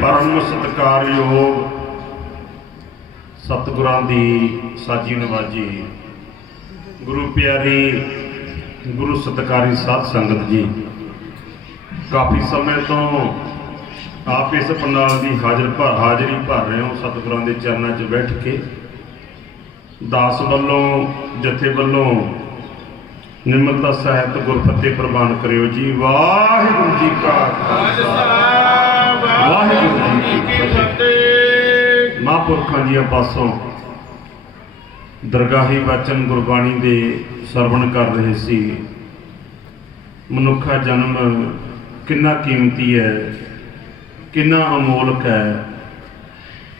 परम सत्कारयोग सतगुरां दी साजी नवाजी गुरु प्यारी गुरु सत्कारी साध संगत जी, काफ़ी समय तो आप इस पंडाल की हाज़री भर रहे हो। सतगुरां दे चरणों 'च बैठ के दास वालों जथे वालों निमरता सहित गुरफतेह प्रवान करियो जी। वाहिगुरू जी का खालसा वाहिगुरू जी की फतेह। महापुरखों जी पासों दरगाही वचन गुरबाणी दे सरवण कर रहे सी। मनुखा जन्म कितना कीमती है, कितना अमोलक है,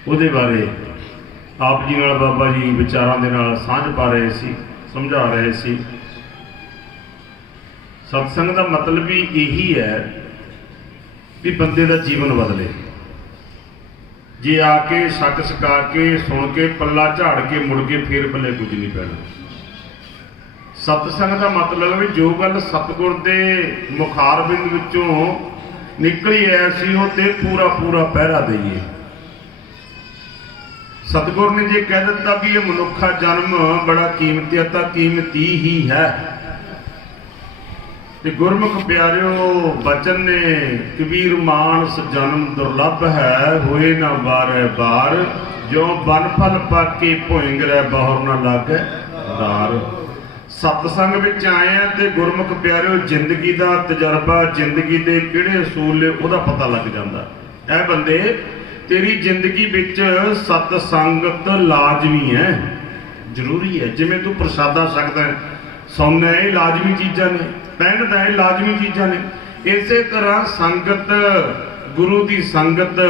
उहदे बारे आप जी नाल बाबा जी विचारां दे नाल सांझ पा रहे सी, समझा रहे सी। सत्संग का मतलब भी यही है कि बंदे का जीवन बदले। जे आके छक छका के सुन के पल्ला झाड़ के मुड़ के फिर पल्ले कुछ नहीं पैना। सत्संग का मतलब भी जो गल सतगुर के मुखारबिंद विचों निकली ऐसी हो ते पूरा पूरा पहरा दईए। सतगुर ने जे कह दिता भी ये मनुखा जन्म बड़ा कीमती है तो कीमती ही है। ते गुरमुख प्यारिओ बचन ने कबीर मानस जन्म दुर्लभ है, होए ना बारे बार, जो बन फल पाके भोइंग रह बहुर ना लागे दार। सतसंग विच आए हैं ते गुरमुख प्यारिओ जिंदगी का तजर्बा, जिंदगी के किहड़े असूल ने उहदा पता लग जाता। ऐ बंदे तेरी जिंदगी विच सतसंगत लाजमी है, जरूरी है। जिवें तू प्रसादा सकदा है, सौना ये लाजमी चीज़ां ने, पहनदा है लाजमी चीज़ां ने, इस तरह संगत ਗੁਰੂ ਦੀ ਸੰਗਤ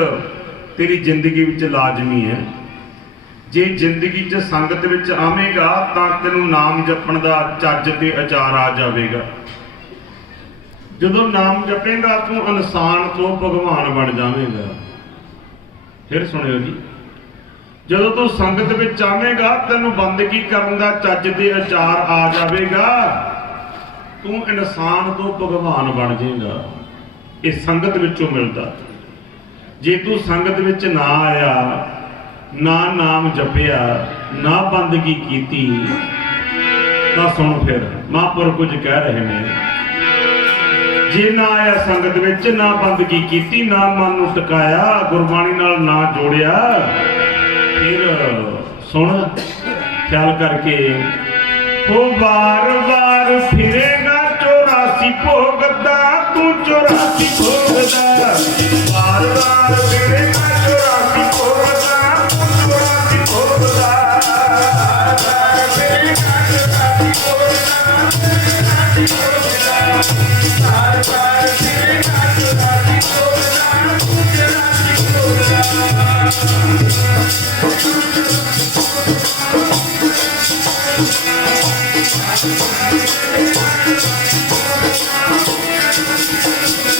ਤੇਰੀ ਜ਼ਿੰਦਗੀ ਵਿੱਚ ਲਾਜ਼ਮੀ ਹੈ। ਜੇ ਜ਼ਿੰਦਗੀ 'ਚ ਸੰਗਤ ਵਿੱਚ ਆਵੇਂਗਾ ਤਾਂ ਤੈਨੂੰ ਨਾਮ ਜਪਣ ਦਾ ਚੱਜ ਤੇ ਅਚਾਰ ਆ ਜਾਵੇਗਾ। ਜਦੋਂ ਨਾਮ ਜਪੇਂਗਾ ਤੂੰ ਇਨਸਾਨ ਤੋਂ ਭਗਵਾਨ ਬਣ ਜਾਵੇਂਗਾ। ਫਿਰ ਸੁਣਿਓ ਜੀ, ਜਦੋਂ ਤੂੰ ਸੰਗਤ ਵਿੱਚ ਆਵੇਂਗਾ ਤੈਨੂੰ ਬੰਦਗੀ ਕਰਨ ਦਾ ਚੱਜ ਤੇ ਅਚਾਰ ਆ ਜਾਵੇਗਾ। ਤੂੰ ਇਨਸਾਨ ਤੋਂ ਭਗਵਾਨ ਬਣ ਜਾਏਗਾ। ਇਹ ਸੰਗਤ ਵਿੱਚੋਂ ਮਿਲਦਾ। ਜੇ ਤੂੰ ਸੰਗਤ ਵਿੱਚ ਨਾ ਆਇਆ, ਨਾ ਨਾਮ ਜਪਿਆ, ਨਾ ਬੰਦਗੀ ਕੀਤੀ, ਤਾਂ ਸੁਣ ਫਿਰ ਮਹਾਂਪੁਰਖ ਕੁਝ ਕਹਿ ਰਹੇ ਨੇ। ਜੇ ਨਾ ਆਇਆ ਸੰਗਤ ਵਿੱਚ, ਨਾ ਬੰਦਗੀ ਕੀਤੀ, ਨਾ ਮਨ ਨੂੰ ਟਿਕਾਇਆ, ਗੁਰਬਾਣੀ ਨਾਲ ਨਾ ਜੋੜਿਆ, ਫਿਰ ਸੁਣ ਖਿਆਲ ਕਰਕੇ, ਉਹ ਵਾਰ-ਵਾਰ ਫਿਰੇਗਾ 84 ਭੋਗ ਦਾ, ਤੂੰ 84 ਭੋਗ ਦਾ। ਵਾਰ-ਵਾਰ ਫਿਰੇਗਾ 84 ਭੋਗ ਦਾ, ਤੂੰ 84 ਭੋਗ ਦਾ। ਵਾਰ-ਵਾਰ ਫਿਰੇਗਾ 84 ਭੋਗ ਦਾ, ਤੂੰ 84 ਭੋਗ ਦਾ। ਵਾਰ-ਵਾਰ ਫਿਰੇਗਾ 84 ਭੋਗ ਦਾ, ਤੂੰ 84 ਭੋਗ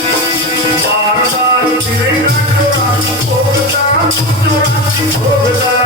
ਦਾ। ਵਾਰ-ਵਾਰ ਫਿਰੇਗਾ 84 ਭੋਗ ਦਾ, ਤੂੰ 84 ਭੋਗ ਦਾ। ਵਾਰ-ਵਾਰ ਫਿਰੇਗਾ 84 ਭੋਗ ਦਾ, ਤੂੰ 84 ਭੋਗ ਦਾ।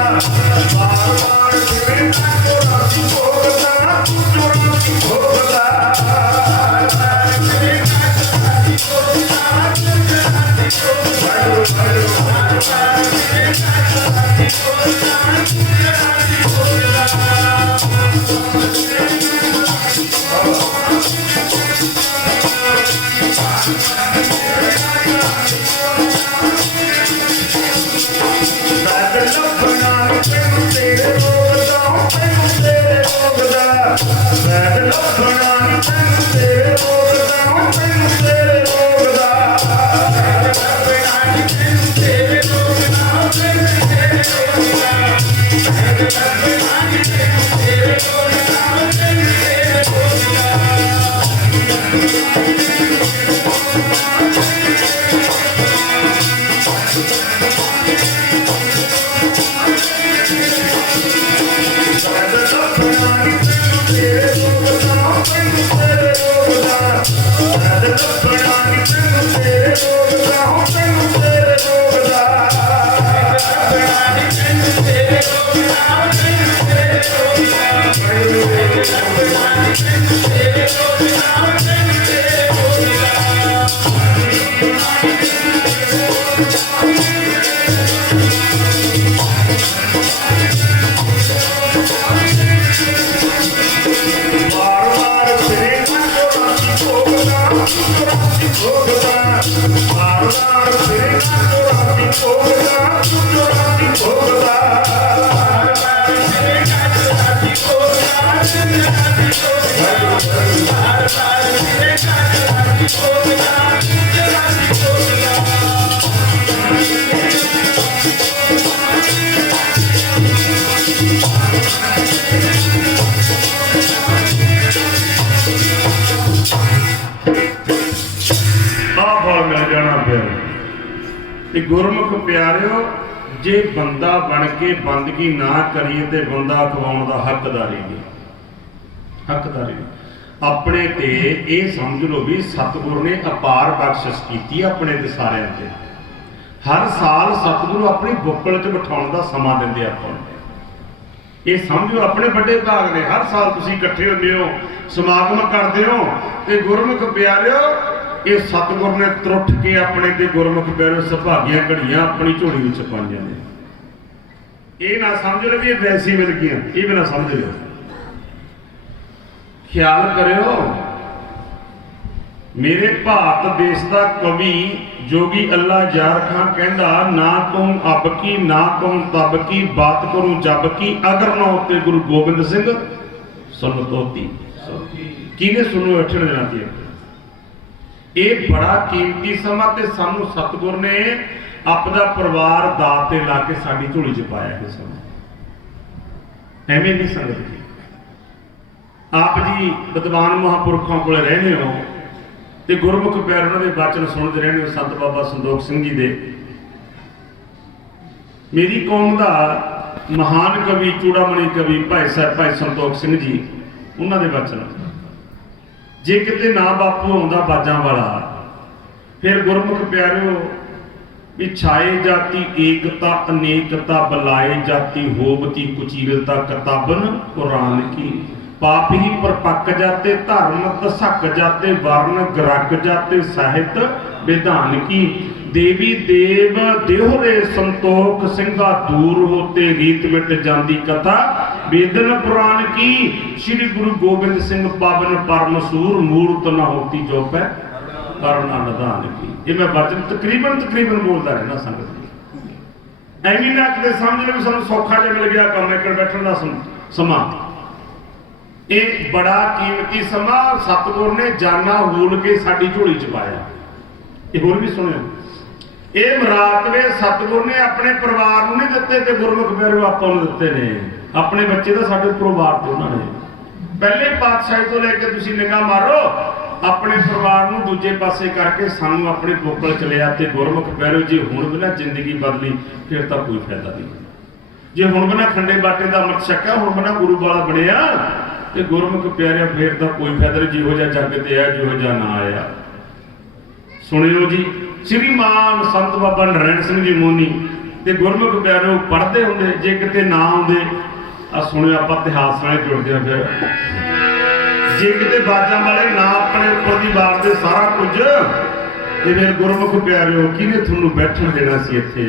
ਵਾਰ-ਵਾਰ ਫਿਰੇਗਾ 84 ਭੋਗ ਦਾ, ਤੂੰ 84 ਭੋਗ ਦਾ। ਵਾਰ-ਵਾਰ ਫਿਰੇਗਾ 84 ਭੋਗ ਦਾ, ਤੂੰ 84 ਭੋਗ ਤੇ ਗੁਰਮੁਖ ਪਿਆਰਿਓ, ਜੇ ਬੰਦਾ ਬਣ ਕੇ ਬੰਦਗੀ ਨਾ ਕਰੀਏ ਤੇ ਬੰਦਾ ਖਵਾਉਣ ਦਾ ਹੱਕਦਾਰੀ ਨਹੀਂ। ਹੱਕਦਾਰੀ ਆਪਣੇ ਤੇ ਇਹ ਸਮਝ ਲਓ ਵੀ ਸਤਿਗੁਰ ਨੇ ਅਪਾਰ ਬਖਸ਼ਿਸ਼ ਕੀਤੀ ਆਪਣੇ ਤੇ ਸਾਰਿਆਂ ਤੇ। ਹਰ ਸਾਲ ਸਤਿਗੁਰੂ ਆਪਣੀ ਬੁੱਕਲ 'ਚ ਬਿਠਾਉਣ ਦਾ ਸਮਾਂ ਦਿੰਦੇ ਆਪਾਂ ਨੂੰ। ਇਹ ਸਮਝੋ ਆਪਣੇ ਵੱਡੇ ਭਾਗ ਨੇ। ਹਰ ਸਾਲ ਤੁਸੀਂ ਇਕੱਠੇ ਹੁੰਦੇ ਹੋ, ਸਮਾਗਮ ਕਰਦੇ ਹੋ, ਤੇ ਗੁਰਮੁਖ ਪਿਆਰਿਓ ਇਹ ਸਤਿਗੁਰ ਨੇ ਤਰੁੱਠ ਕੇ ਆਪਣੇ ਤੇ ਗੁਰਮੁਖ ਪਿਆਰਿਓ ਸੁਭਾਗੀਆਂ ਘੜੀਆਂ ਆਪਣੀ ਝੋਲੀ ਵਿੱਚ ਪਾਈਆਂ ਨੇ। ਇਹ ਨਾ ਸਮਝ ਲਓ ਵੀ ਇਹ ਵੈਸੀ ਮਿਲ ਗਈਆਂ, ਇਹ ਵੀ ਨਾ ਸਮਝ ਲਿਓ। ਖਿਆਲ ਕਰਿਓ, ਮੇਰੇ ਭਾਰਤ ਦੇਸ਼ ਦਾ ਕਵੀ ਜੋਗੀ ਅੱਲਾ ਯਾਰ ਖਾਂ ਕਹਿੰਦਾ, ਨਾ ਤੁਮ ਅਬ ਕੀ ਨਾ ਤੁਮ ਤਬ ਕੀ, ਬਾਤ ਕਰੂੰ ਜਬ ਕੀ, ਅਗਰ ਨਾ ਉੱਤੇ ਗੁਰੂ ਗੋਬਿੰਦ ਸਿੰਘ ਸੁਣ ਤੋਤੀ। ਕਿਹਨੇ ਸੁਣੋ ਅੱਠਣ ਦੇਣਾ ਸੀ। ਇਹ ਬੜਾ ਕੀਮਤੀ ਸਮਾਂ ਤੇ ਸਾਨੂੰ ਸਤਿਗੁਰ ਨੇ ਆਪਦਾ ਪਰਿਵਾਰ ਦਾਤ ਤੇ ਲਾ ਕੇ ਸਾਡੀ ਝੋਲੀ 'ਚ ਪਾਇਆ। ਇਹ ਸਮਾਂ ਐਵੇਂ ਨਹੀਂ ਸੰਗਤ ਜੀ। ਆਪ ਜੀ ਵਿਦਵਾਨ ਮਹਾਂਪੁਰਖਾਂ ਕੋਲ ਰਹਿੰਦੇ ਹੋ, ਤੇ ਗੁਰਮੁਖ ਪਿਆਰੇ ਉਹਨਾਂ ਦੇ ਬਚਨ ਸੁਣਦੇ ਰਹਿੰਦੇ ਹੋ ਸੰਤ ਬਾਬਾ ਸੰਦੋਖ ਸਿੰਘ ਜੀ ਦੇ। ਮੇਰੀ ਕੌਮ ਦਾ ਮਹਾਨ ਕਵੀ ਚੂੜਾਮਣੀ ਕਵੀ ਭਾਈ ਸਾਹਿਬ ਭਾਈ ਸੰਤੋਖ ਸਿੰਘ ਜੀ, ਉਹਨਾਂ ਦੇ ਬਚਨ, ਜੇ ਕਿਤੇ ਨਾ ਬਾਪੂ ਆਉਂਦਾ ਬਾਜਾਂ ਵਾਲਾ, ਫਿਰ ਗੁਰਮੁਖ ਪਿਆਰਿਓ ਵੀ ਛਾਏ ਜਾਤੀ ਏਕਤਾ ਅਨੇਕਤਾ ਬੁਲਾਏ ਜਾਤੀ ਹੋਵਤੀ ਕੁਚੀਲਤਾ ਕਿਤਾਬਨ ਕੁਰਾਨ ਕੀ ਪਾਪ ਹੀ ਪਰਪੱਕ ਜਾਤੇ ਧਰਮ ਤਸਕ ਜਾਤੇ ਵਰਨ ਗਰਗ ਜਾਤੇ ਸਾਹਿਤ ਵਿਧਾਨ ਕੀ ਦੇਵੀ ਦੇਵ ਦੇਹੁਰੇ ਸੰਤੋਖ ਸਿੰਘਾ ਦੂਰ ਹੋਤੇ ਰੀਤ ਮਿਟ ਜਾਂਦੀ ਕਥਾ ਵੇਦਨ ਪੁਰਾਣ ਕੀ ਸ੍ਰੀ ਗੁਰੂ ਗੋਬਿੰਦ ਸਿੰਘ ਪਾਵਨ ਪਰਮਸੂਰ ਮੂਰਤ ਨਾ ਹੋਤੀ ਜੋਪੈ ਕਰਨਾ ਨਿਧਾਨ ਕੀ। ਇਹ ਮੈਂ ਵਚਨ ਤਕਰੀਬਨ ਬੋਲਦਾ ਰਹਿਣਾ ਸੰਗਤ। ਐਵੇਂ ਨਾ ਕਿਤੇ ਸਮਝ ਲਓ ਵੀ ਸਾਨੂੰ ਸੌਖਾ ਜਿਹਾ ਮਿਲ ਗਿਆ ਕੰਮ ਇੱਕ ਬੈਠਣ ਦਾ ਸਮਾਂ। ਇਹ ਬੜਾ ਕੀਮਤੀ ਸਮਾਂ ਸਤਿਗੁਰ ਨੇ ਜਾਨਾ ਹੂਲ ਕੇ ਸਾਡੀ ਝੋਲੀ ਚ ਪਾਇਆ। ਇਹ ਹੋਰ ਵੀ ਸੁਣਿਓ, ਇਹ ਮੁਰਾਤਬੇ ਸਤਿਗੁਰ ਨੇ ਆਪਣੇ ਪਰਿਵਾਰ ਨੂੰ ਨਹੀਂ ਦਿੱਤੇ ਤੇ ਗੁਰਮੁਖ ਪਿਆਰਿਓ ਆਪਾਂ ਨੂੰ ਦਿੱਤੇ ਨੇ। ਆਪਣੇ ਬੱਚੇ ਦਾ ਸਾਡੇ ਪਰਿਵਾਰ ਤੋਂ ਉਹਨਾਂ ਨੇ ਪਹਿਲੇ ਪਾਤਸ਼ਾਹੀ ਤੋਂ ਲੈ ਕੇ ਤੁਸੀਂ ਨਿਗਾਹ ਮਾਰੋ, ਆਪਣੇ ਪਰਿਵਾਰ ਨੂੰ ਦੂਜੇ ਪਾਸੇ ਕਰਕੇ ਸਾਨੂੰ ਆਪਣੀ ਪੋਕਲ ਚ ਲਿਆ। ਤੇ ਗੁਰਮੁਖ ਪਿਆਰਿਓ ਜੇ ਹੁਣ ਵੀ ਨਾ ਜ਼ਿੰਦਗੀ ਬਦਲੀ ਫਿਰ ਤਾਂ ਕੋਈ ਫਾਇਦਾ ਨਹੀਂ। ਜੇ ਹੁਣ ਵੀ ਨਾ ਖੰਡੇ ਬਾਟੇ ਦਾ ਅੰਮ੍ਰਿਤ ਛਕਿਆ, ਹੁਣ ਵੀ ਨਾ ਗੁਰੂ ਵਾਲਾ ਬਣਿਆ ਤੇ ਗੁਰਮੁਖ ਪਿਆਰਿਓ ਫਿਰ ਤਾਂ ਕੋਈ ਫਾਇਦਾ ਨਹੀਂ। ਜਿਹੋ ਜਿਹਾ ਜੱਗ ਤੇ ਆ ਜਿਹੋ ਜਿਹਾ ਨਾ ਆਇਆ। ਸੁਣਿਓ ਜੀ, ਸ਼੍ਰੀਮਾਨ ਸੰਤ ਬਾਬਾ ਨਰੈਣ ਸਿੰਘ ਜੀ ਮੋਨੀ ਤੇ ਗੁਰਮੁਖ ਪਿਆਰਿਓ ਪੜ੍ਹਦੇ ਹੁੰਦੇ, ਜੇ ਕਿਤੇ ਨਾ ਆਉਂਦੇ ਆ ਸੁਣਿਓ ਆਪਾਂ ਇਤਿਹਾਸ ਨਾਲ ਜੁੜਦੇ ਆ। ਫਿਰ ਜੇ ਕਿਤੇ ਬਾਜਾਂ ਵਾਲੇ ਨਾ ਆਪਣੇ ਉੱਪਰ ਦੀ ਵਾਰਦੇ ਸਾਰਾ ਕੁਝ ਤੇ ਫਿਰ ਗੁਰਮੁਖ ਪਿਆਰਿਓ ਕਿਹਨੇ ਤੁਹਾਨੂੰ ਬੈਠਣ ਦੇਣਾ ਸੀ ਇੱਥੇ।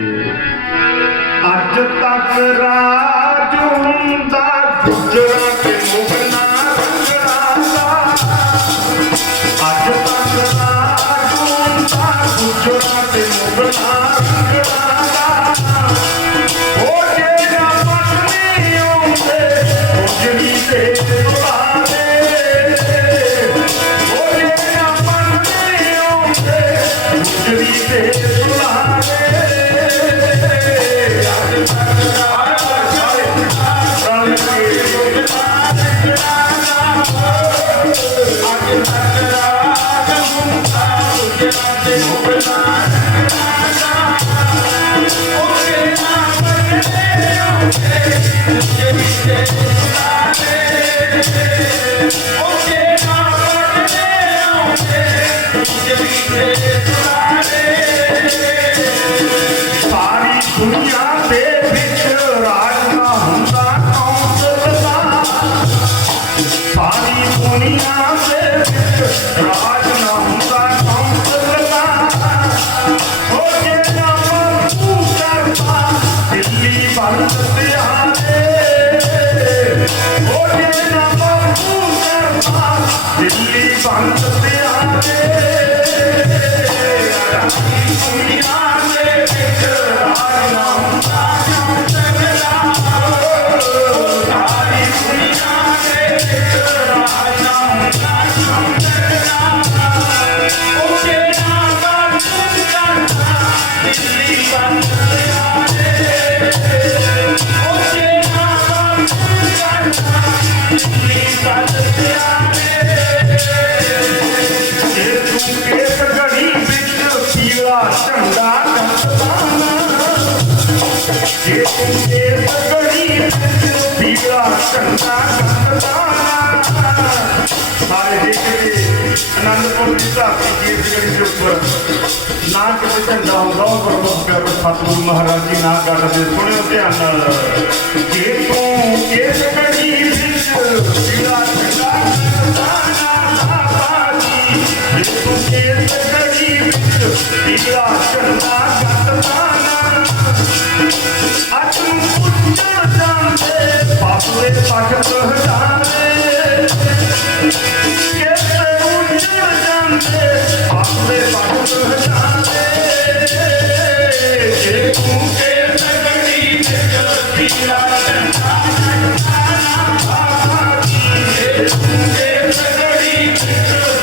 ਅੱਜ ਤੱਕ ਰਾਜ ਹੁੰਦਾ ਗੁਜਰਾਂ ਤੇ ਮੁਗਲਾਂ ਰੰਗੜਾ ਦਾ, ਅੱਜ ਤੱਕ ਰਾਜ ਹੁੰਦਾ ਗੁਜਰਾਂ ਤੇ ਮੁਗਲਾਂ ਰੰਗੜਾ ਦਾ। ਉਹ ਜਿਹੜਾ ਪਟਨੇ ਆਉਂਦੇ ਗੁਜਰੀ ਤੇ ਸੁਹਾਵੇ, ਉਹ ਜਿਹੜਾ ਪਟਨੇ ਆਉਂਦੇ ਗੁਜਰੀ ਤੇ ਸੁਹਾਵੇ। ਅੱਜ ਤੱਕ ਰਾਜ ਰਲ ਕੇ ਮੁਗਲਾਂ ਰੰਗੜਾ ਦਾ, ਅੱਜ ਤੱਕ ਰਾਜ ਹੁੰਦਾ ਗੁਜਰਾਂ ਤੇ ਮੁਗਲਾਂ ਰੰਗੜਾ ਦਾ। ਉਹ ਜਿਹੜਾ ਪਟਨੇ ਆਉਂਦੇ ਗੁਜਰੀ ਤੇ ਸੁਹਾਵੇ, ਉਹ ਜਿਹੜਾ ਪਟਨੇ ਆਉਂਦੇ ਗੁਜਰੀ ਤੇ ਸੁਹਾਵੇ। ਸਾਰੀ ਦੁਨੀਆ ਦੇ ਵਿੱਚ ਰਾਜ ਨਾ ਹੁੰਦਾ ਕੌਂਸਲ ਦਾ, ਸਾਰੀ ਦੁਨੀਆ ਦੇ ਵਿੱਚ ਰਾਜ ਨਾ ਹੁੰਦਾ ਕੌਂਸਲ ਦਾ। ਉਹ ਜਿਹੜਾ ਬਾਪੂ ਕਰਦਾ ਦਿੱਲੀ ਵੱਲ ਧਿਆਨੇ, ਉਹ ਜਿਹੜਾ ਬਾਪੂ ਕਰਦਾ ਦਿੱਲੀ ਵੱਲ ਧਿਆਨੇ। ਦੁਨੀਆ ਦੇ ਵਿੱਚ ਰਾਜ ਨਾ ਹੁੰਦਾ ਕੌਂਸਲ ਦਾ, ਸਾਰੀ ਦੁਨੀਆ ਦੇ ਵਿੱਚ ਰਾਜ ਨਾ ਹੁੰਦਾ ਕੌਂਸਲ ਦਾ। ਉਹ ਜਿਹੜਾ ਬਾਪੂ ਕਰਦਾ ਦਿੱਲੀ ਵੱਲ ਧਿਆਨੇ, ਉਹ ਜਿਹੜਾ ਬਾਪੂ ਕਰਦਾ ਦਿੱਲੀ ਵੱਲ ਧਿਆਨੇ। ਜੇ ਤੂੰ ਕੇਸ ਘੜੀ ਵਿੱਚ ਪੀਲਾ ਝੰਡਾ ਕੱਢਦਾ, ਜੇ ਤੂੰ ਕੇਸ ਘੜੀ ਵਿੱਚ ਪੀਲਾ ਝੰਡਾ ਕੱਢਦਾ। ਸਾਰੇ ਦੇਖਦੇ ਅਨੰਦਪੁਰ ਦੀ ਧਰਤੀ ਕੇਸ ਘੜੀ ਦੇ ਉੱਪਰ ਨਾ ਕਿਤੇ ਝੰਡਾ ਹੁੰਦਾ, ਉਹ ਗੁਰਮੁਖ ਪਿਆਰੇ ਸਤਿਗੁਰੂ ਮਹਾਰਾਜ ਜੀ ਨਾ ਕੱਢਦੇ। ਸੁਣਿਓ ਧਿਆਨ ਨਾਲ, ਜੇ ਤੂੰ ਕੇਸ ਘੜੀ ਵਿੱਚ ਪੀਲਾ ਝੰਡਾ ਕੱਢਦਾ ਬਾਬਾ ਜੀ, ਜੇ ਤੂੰ ਕੇਸ ਘੜੀ ਵਿੱਚ ਪੀਲਾ ਝੰਡਾ ਕੱਢਦਾ। ਅੱਜ ਨੂੰ ਪੁੱਛਣ ਜਾਂਦੇ ਪਾਪੂਏ ਭਗਤ ਹਜ਼ਾਰੇ, ਕਿਤੇ ਉੱਜੜ ਜਾਂਦੇ ਪਾਪੂਏ ਭਗਤ ਹਜ਼ਾਰੇ। ਜੇ ਤੂੰ ਕੇਸ ਘੜੀ ਵਿੱਚ ਪੀਲਾ ਝੰਡਾ ਕੱਢਦਾ ਬਾਬਾ ਜੀ, ਜੇ ਤੂੰ ਕੇਸ ਘੜੀ ਵਿੱਚ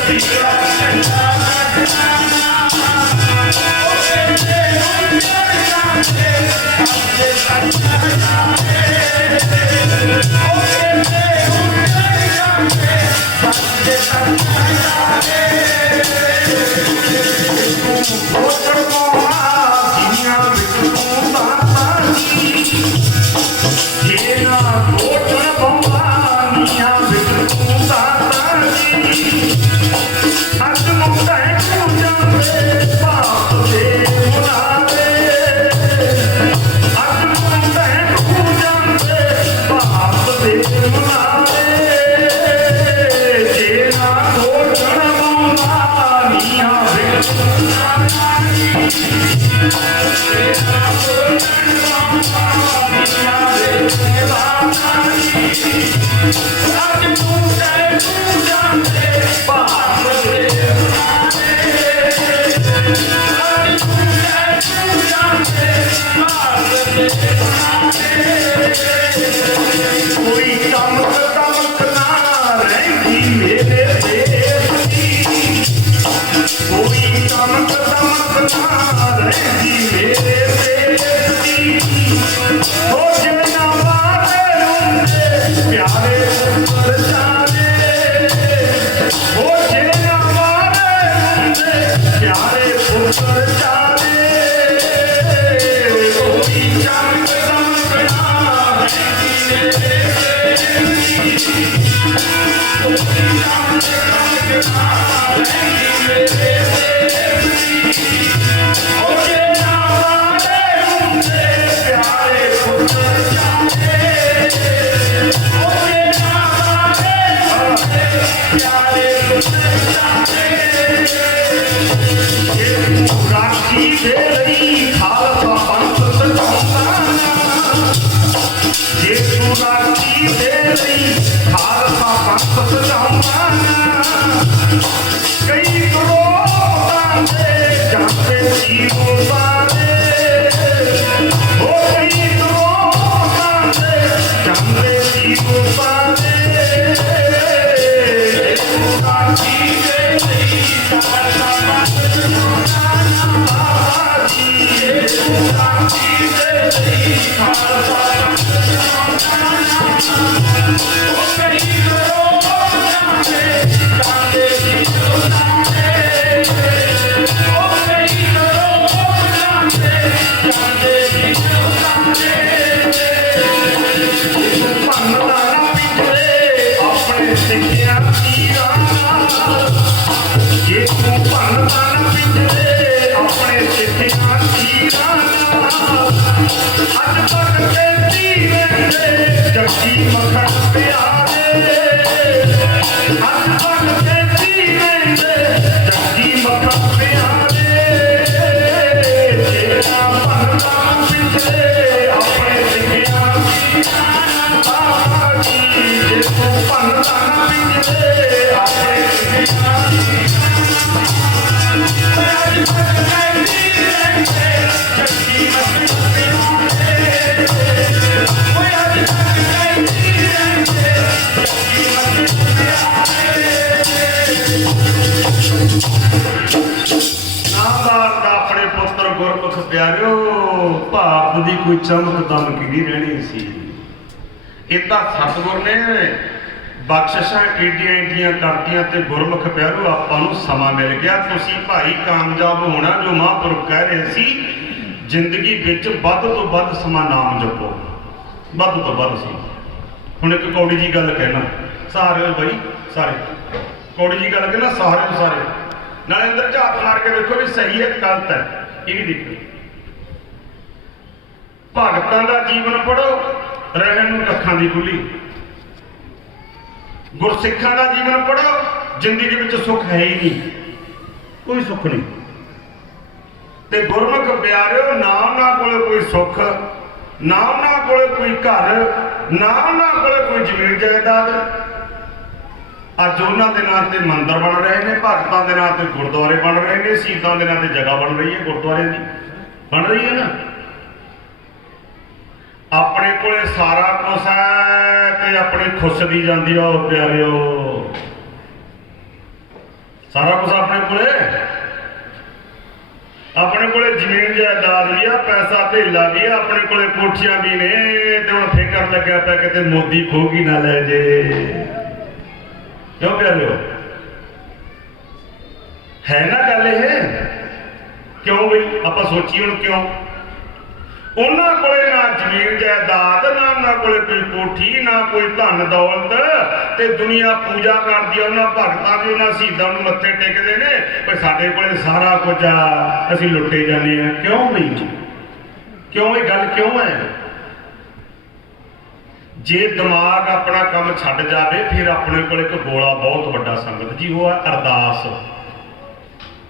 ਪੀਲਾ ਝੰਡਾ ਕੱਢਦਾ। ਉਹ ਕਹਿੰਦੇ ਉੱਜੜ ਜਾਂਦੇ ਪਾਪੂਏ ਭਗਤ ਹਜ਼ਾਰੇ, ਉਹ ਕਹਿੰਦੇ ਉੱਜੜ ਜਾਂਦੇ ਪਾਪੂਏ ਭਗਤ ਹਜ਼ਾਰੇ। ਸੋਚਣ ਪਾਉਣਾ ਦੁਨੀਆ ਵਿੱਚ ਤੂੰ ਦਾਤਾ ਜੀ ਜੇ ਨਾ ਸੋਚਣ ਪਾਉਣਾ ਦੁਨੀਆ ਵਿੱਚ ਤੂੰ ਦਾਤਾ ਜੀ ਅੱਜ ਮੁੰਡਾ ਤੂੰ ਜਾਂਦੇ ਬਾਪ ਦੇ ਮੁਨਾਵੇ ਅੱਜ ਮੁੰਡਾ ਤੂੰ ਜਾਂਦੇ ਬਾਪ ਦੇ ਮੁਨਾਵੇ ਜੇ ਨਾ ਸੋਚਣ ਪਾਉਣਾ ਦੁਨੀਆ ਵਿੱਚ ਤੂੰ ਦਾਤਾ ਜੀ ਜੇ ਨਾ ਸੋਚਣ ਪਾਉਣਾ ਦੁਨੀਆ ਵਿੱਚ ਦਾਤਾ ਜੀ ਅੱਜ ਮੁੰਡਾ ਤੂੰ ਜਾਂਦੇ ਬਾਪ ਦੇ ਕੋਈ ਚਮਕ ਦਮਕ ਨਾ ਰਹਿੰਦੀ ਮੇਰੇ ਦੇਸ਼ ਦੀ ਕੋਈ ਚਮਕ ਦਮਕ ਨਾ ਰਹਿੰਦੀ ਮੇਰੇ ਦੇਸ਼ ਦੀ ਸੋਚ ਨਾ ਮਾਰੇ ਹੁੰਦੇ ਪਿਆਰੇ ਉੱਪਰ ਜਾਵੇ ਸੋਚ ਨਾ ਮਾਰੇ ਹੁੰਦੇ ਪਿਆਰੇ ਉੱਪਰ ਜਾਵੇ ਕੋਈ ਚਮਕ ਦਮਕ ਨਾ ਰਹਿੰਦੀ ਮੇਰੇ ਦੇਸ਼ ਦੀ ਕੋਈ ਚਮਕ ਦਮਕ ਨਾ ਰਹਿੰਦੀ ਮੇਰੇ ਦੇਸ਼ ਦੀ ਸੋਚ ਨਾ ਮਾਰੇ ਹੁੰਦੇ ਪਿਆਰੇ ਉੱਪਰ ਜਾਵੇ ਸੋਚ ਨਾ ਮਾਰੇ ਹੁੰਦੇ ਪਿਆਰੇ ਉੱਪਰ ਜਾਵੇ ਰਾਖੀ ਦੇ ਲਈ ਖਾਲਸਾ ਪੰਥ ਸਜਾਉਂਦਾ ਜੇ ਤੂੰ ਰਾਖੀ ਦੇ ਲਈ ਖਾਲਸਾ ਪੰਥ ਸਜਾਉਂਦਾ ਕਈ ਕਰੋੜਾਂ ਦੇ ਜਾਂਦੇ ਜੀਵੋਂ ਦੇ ਉਹ ਕਈ ਕਰੋੜਾਂ ਦੇ ਜਾਂਦੇ ਜੀਵੋਂ ਦੇ ਤੂੰ ਰਾਖੀ ਦੇ ਲਈ ਖਾਲਸਾ ਪੰਥ ਸਜਾਉਂਦਾ ਆਪਣੇ ਸਿੱਖਿਆ ਤੀਰਾਂ ਜੇ ਤੂੰ ਭੰਨਦਾ ਨਾ ਪਿੰਜਰੇ ਆਪਣੇ ਸਿੱਖਿਆ ਤੀਰਾਂ ਅੱਜ ਤੱਕ ਤੇਰੀ ਵੇਲੇ ਜੱਗੀ ਮੱਖਣ ਪਿਆਰੇ ਅੱਜ ਤੱਕ ਤੇਰੀ ਵੇਲੇ ਜੱਗੀ ਮੱਖਣ ਪਿਆਰੇ ਜੇ ਨਾ ਭੰਨਦਾ ਪਿੰਜਰੇ ਆਪਣੇ ਸਿੱਖਿਆ ਤੀਰਾਂ ਜੇ ਤੂੰ ਭੰਨਦਾ ਨਾ ਪਿੰਜਰੇ ਆਪਣੇ ਸਿੱਖਿਆ ਆਪਣੇ ਪੁੱਤਰ ਗੁਰਮੁਖ ਪਿਆਰਿਓ ਭਾਰਤ ਦੀ ਕੋਈ ਚਮਕ ਦਮਕ ਨਹੀਂ ਰਹਿਣੀ ਸੀ। ਇਹ ਤਾਂ ਸਤਿਗੁਰ ਨੇ ਬਖਸ਼ਿਸ਼ਾਂ ਏਡੀਆਂ ਕਰਤੀਆਂ ਤੇ ਗੁਰਮੁਖ ਪਿਆਰਿਓ ਆਪਾਂ ਨੂੰ ਸਮਾਂ ਮਿਲ ਗਿਆ। ਤੁਸੀਂ ਭਾਈ ਕਾਮਯਾਬ ਹੋਣਾ ਜੋ ਮਹਾਂਪੁਰਖ ਕਹਿ ਰਹੇ ਸੀ ਜ਼ਿੰਦਗੀ ਵਿੱਚ ਵੱਧ ਤੋਂ ਵੱਧ ਸਮਾਂ ਨਾਮ ਜਪੋ, ਵੱਧ ਤੋਂ ਵੱਧ ਸੀ। ਹੁਣ ਇੱਕ ਕੌੜੀ ਜੀ ਗੱਲ ਕਹਿਣਾ ਸਾਰੇ ਬਾਈ ਸਾਰੇ ਕੌੜੀ ਜੀ ਗੱਲ ਕਹਿਣਾ ਸਾਰੇ ਨੂੰ ਸਾਰੇ ਨਾਲੇ ਅੰਦਰ ਝਾਤ ਮਾਰ ਕੇ ਦੇਖੋ ਵੀ ਸਹੀ ਹੈ ਗਲਤ ਹੈ ਇਹ ਵੀ ਦੇਖੋ। ਭਗਤਾਂ ਦਾ ਜੀਵਨ ਪੜ੍ਹੋ ਰਹਿਣ ਨੂੰ ਕੱਖਾਂ ਦੀ ਗੁੱਲੀ, ਗੁਰਸਿੱਖਾਂ ਦਾ ਜੀਵਨ ਪੜ੍ਹੋ ਜ਼ਿੰਦਗੀ ਵਿੱਚ ਸੁੱਖ ਹੈ ਹੀ ਨਹੀਂ, ਕੋਈ ਸੁੱਖ ਨਹੀਂ। ਤੇ ਗੁਰਮੁਖ ਪਿਆਰਿਓ ਨਾ ਉਹਨਾਂ ਕੋਲੇ ਕੋਈ ਸੁੱਖ, ਨਾ ਉਹਨਾਂ ਕੋਲੇ ਕੋਈ ਘਰ, ਨਾ ਉਹਨਾਂ ਕੋਲੇ ਕੋਈ ਜ਼ਮੀਨ ਜਾਇਦਾਦ। ਅੱਜ ਉਹਨਾਂ ਦੇ ਨਾਂ ਤੇ ਮੰਦਿਰ ਬਣ ਰਹੇ ਨੇ, ਭਗਤਾਂ ਦੇ ਨਾਂ ਤੇ ਗੁਰਦੁਆਰੇ ਬਣ ਰਹੇ ਨੇ, ਸ਼ਹੀਦਾਂ ਦੇ ਨਾਂ ਤੇ ਜਗ੍ਹਾ ਬਣ ਰਹੀ ਹੈ, ਗੁਰਦੁਆਰੇ ਦੀ ਬਣ ਰਹੀ ਹੈ ਨਾ। ਆਪਣੇ ਕੋਲੇ ਸਾਰਾ ਕੁਛ ਹੈ ਤੇ ਆਪਣੀ ਖੁਸ਼ ਦੀ ਜਾਂਦੀ ਆ ਉਹ ਪਿਆਰਿਓ, ਸਾਰਾ ਕੁਛ ਆਪਣੇ ਕੋਲੇ ਜ਼ਮੀਨ ਜਾਇਦਾਦ ਵੀ ਆ, ਪੈਸਾ ਧੇਲਾ ਵੀ ਆ, ਆਪਣੇ ਕੋਲੇ ਕੋਠੀਆਂ ਵੀ ਨੇ। ਤੇ ਹੁਣ ਫਿਕਰ ਲੱਗਿਆ ਪਿਆ ਕਿਤੇ ਮੋਦੀ ਖੋਗੀ ਨਾ ਲੈ ਜੇ, ਕਿਉਂ ਪਿਆਰਿਓ? ਹੈ ਨਾ ਗੱਲ ਇਹ। क्यों बई आपां सोचीए हुण क्यों? उन्हां कोले ना जमीन जायदाद, ना उन्हां कोले कोई कोठी, ना कोई धन दौलत, ते दुनिया पूजा करदी है उन्हां भगतां दी, उन्हां शहीदां नूं मत्थे टेकदे ने, पर साडे कोले सारा कुछ आ, असीं लुट्टे जाने आ। क्यों बई? क्यों? ये गल क्यों है? जे दिमाग अपना काम छड्ड जावे फिर अपने कोल एक गोला बहुत वड्डा संगत जी, वो है अरदास।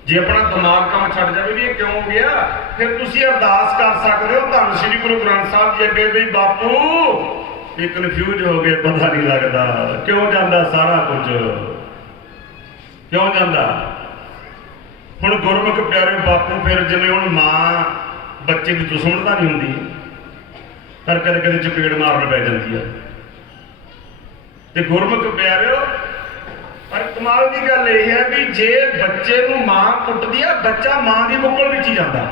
जे अपना दिमाग काम छड्ड जावे भी ये क्यों हो गया, फिर तुसीं अरदास कर सकते हो धन श्री गुरु ग्रंथ साहब जी अगे भी बापू ये कन्फ्यूज हो गए, पता नहीं लगता क्यों जाता सारा कुछ, क्यों जाता। हुण गुरमुख प्यारे बापू फिर जिवें हुण मां बच्चे की दुश्मन तां नहीं हुंदी, पर कदे कदे चपेड़ मारन पै जाती है। ते गुरमुख प्यारे पर कमाल की गल यह है भी जे बच्चे नूं मां कुटदी है, बच्चा मां की बुक्कल विच ही जाता,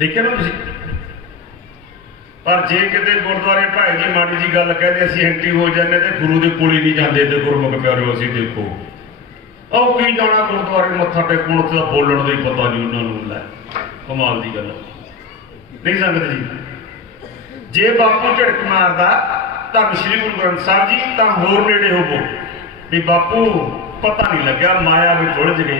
देखिए ना तुसीं। पर जे किते गुरुद्वारे भाई जी माड़ी जी गल कहते असीं एंटी हो जाने ते गुरु दे कोल ही नहीं जाते, ते गुरमुख प्यारे असीं देखो आओ की जाना गुरुद्वारे मत्था टेकण, उत्थे तां बोलण दा ही पता नहीं उन्हां नूं। लै कमाल की गल नहीं संगत जी। जे बापू झड़क मारदा धन श्री गुरु ग्रंथ साहब जी तां होर नेड़े होवो भी बापू पता नहीं लग्या माया में उलझ गए।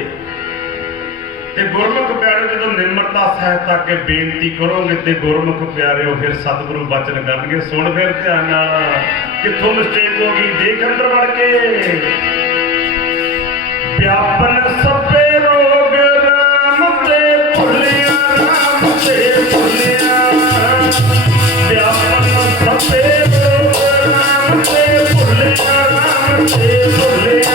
ते गुरमुख प्यारे जो निम्रता सहायता के बेनती करोगे तो गुरमुख प्यारे फिर सतगुरु बचन करनगे। सुन फिर ध्यान कित्थों मिस्टेक हो गई, देख अंदर बढ़ के। व्यापन सभे रोग राम ते भुलिया, राम ते भुलिया, व्यापन सभे रोग राम ते भुलिया, राम ते भुलिया।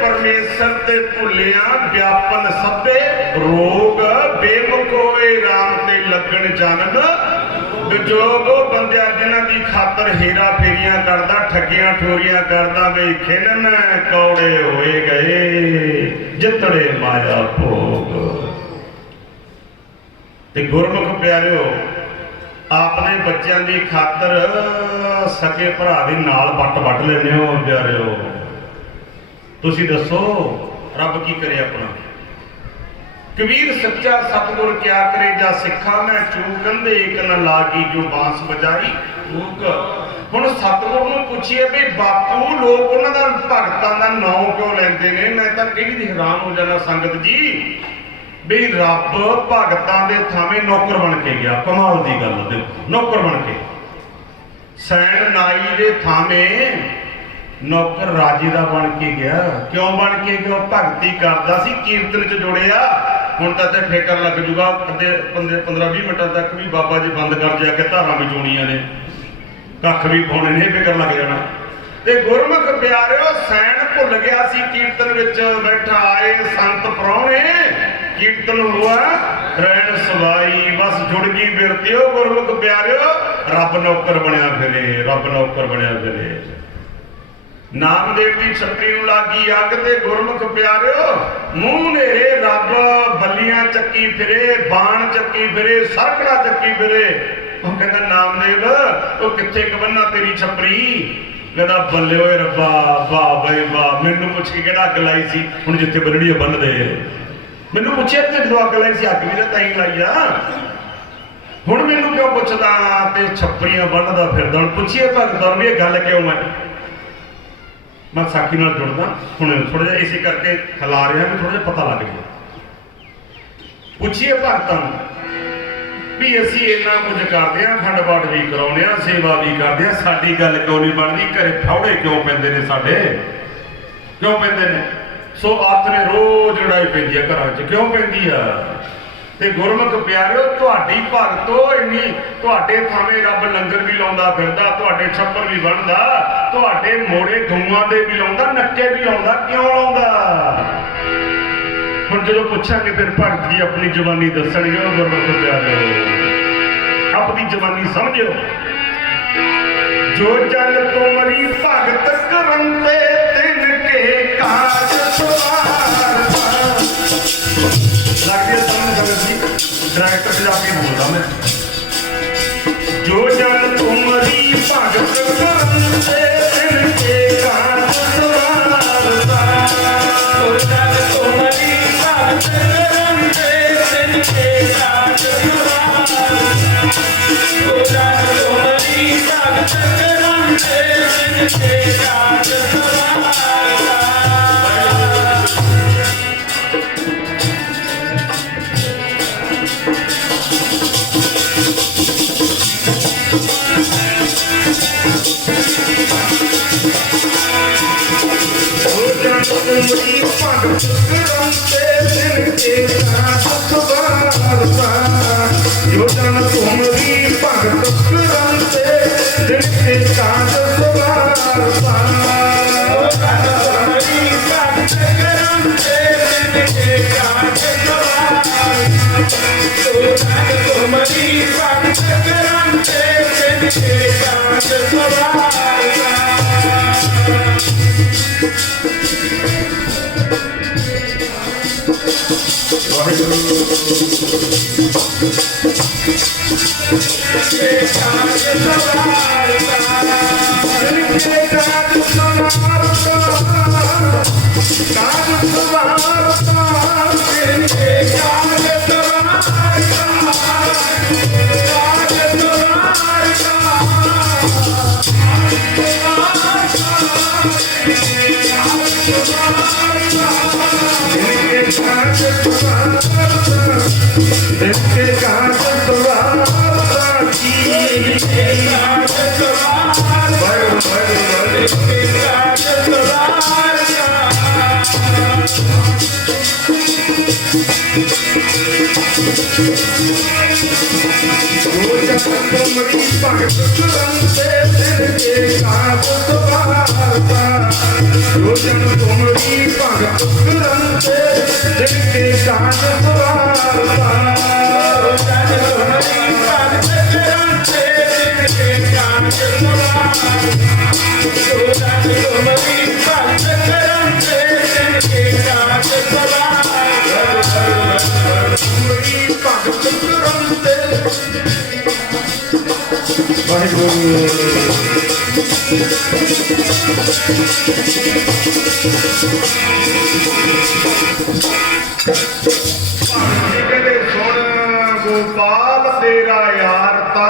परमेश्वर ते भुलिया व्यापन सभे रोग, बेमुख होए राम ते लगन जानन। विजोग बंदिया जिन्हां दी खातर हेरा फेरियां करदा, ठगियां ठोरियां करदा, वे खिलन कौड़े होए गए जितड़े माया भोग। ते गुरमुख प्यारिओ आपने बच्चों की खातर सके भरा दे नाल वट वट लेने हो प्यारिओ। तुसी दसो रब की करे अपना। कबीर सच्चा सतगुर क्या करे जा सिखा, मैं चूक कंधे एक न लागी जो बांस बजाई ऊक। हुण सतगुर नूं पुछिए भी बापू लोग उन्हां दा भगतां दा नाम क्यों लैंदे ने? मैं तां कई दी हैरान हो जाना संगत जी भी रब भगतां दे थावे नौकर बन के गया। कमाल दी गल देखो, नौकर बन के सैन नाई दे थावे नौकर राजे दा बन के गया। क्यों बन के गया? भगती करदा सी, कीर्तन च जुड़िया। हुण तां ते फिकर लग जूगा 15-20 मिनटां तक भी बाबा जी बंद कर दिया कि धारां भी चोणियां ने, कख भी पाउणे ने, फिकर लग जाना। ते गुरमुख प्यारिओ सैन भुल गया सी, कीर्तन विच बैठा आए संत प्राहुणे, कीर्तन हुआ रैन सवाई, बस जुड़ गई बिरतिओ। गुरमुख प्यारिओ रब नौकर बनिया फिरे, रब नौकर बनिया फिरे। नामदेव की छतरी नूं लागी अग ते गुरमुख प्यारिओ मूंह नेरे रब बल्लियां चक्की फिरे बाण चक्की फिरे सरकड़ा चक्की फिरे। ਉਹ ਕਹਿੰਦਾ नामदेव ਉਹ कित्थे कबन्ना तेरी छपरी। कहता बल्ले ओए रब्बा वाह बई वाह मैनू पुछ के किहड़ा अग लाई सी हुण जिथे बल्लड़ी बन दे मैनू पुछिया कि जो अग लाई सी अग भी तां ही लाई आ हुण मैनू क्यों पुछदा ते छपरियां बन्नदा फिरदा। हुण पुछिए भगतां नूं भी गल क्यों मैं साखी नाल जुड़दा हुण थोड़ा जिहा इसे करके खिला रहा भी थोड़ा जिहा पता लग जाए। पुछिए भगतां भी असीं इन्ना कुछ करदे आ खंड पाठ भी कराउने आ सेवा भी करदे आ साडी गल क्यों नहीं बनदी घरे फौड़े क्यों पैंदे ने साडे क्यों पैंदे ने। सो आत ने रोज लड़ाई पैंदी आ घरां च क्यों पैंदी आ। ते गुरमुख प्यारिओ तुहाडी भगतो इन्नी तुहाडे थावे रब लंगर भी लाउंदा फिरदा तुहाडे छप्पर भी बनदा तुहाडे मोड़े गऊआं दे भी लाउंदा नक्के भी लाउंदा क्यों लाउंदा। हुण जदों पुछांगे फिर भगत जी अपनी जवानी दसणगे गुरमुख प्यारिओ अपनी जवानी समझिओ। जो जल तुमरी भगत करंते तिनके काज सवारता। लगती है समझ भगत जी डायरेक्टर पंजाबी बोलदा मैं। जो जल तुमरी भगत करंते तिनके काज सवारता। जो जल तुमरी भगत करंते तिनके काज सवारता। जो जल तुमरी भगत करंते तिनके काज सवारता। तुमरी भगत करंते तिनके काज सवारता। जो जन तुमरी भगत करंते तिनके काज सवारता। जो जन तुमरी भगत करंते तिनके काज सवारता। जो जन तुमरी भगत करंते तिनके काज सवारता। तुमरी भगत करंते तिनके काज सवारता। जो जन तुमरी भगत करंते तिनके काज सवारता। जो जन तुमरी भगत करंते तिनके काज सवारता। जो जन तुमरी भगत करंते तिनके काज सवारता। तुमरी भगत करंते गोपाल तेरा यार ता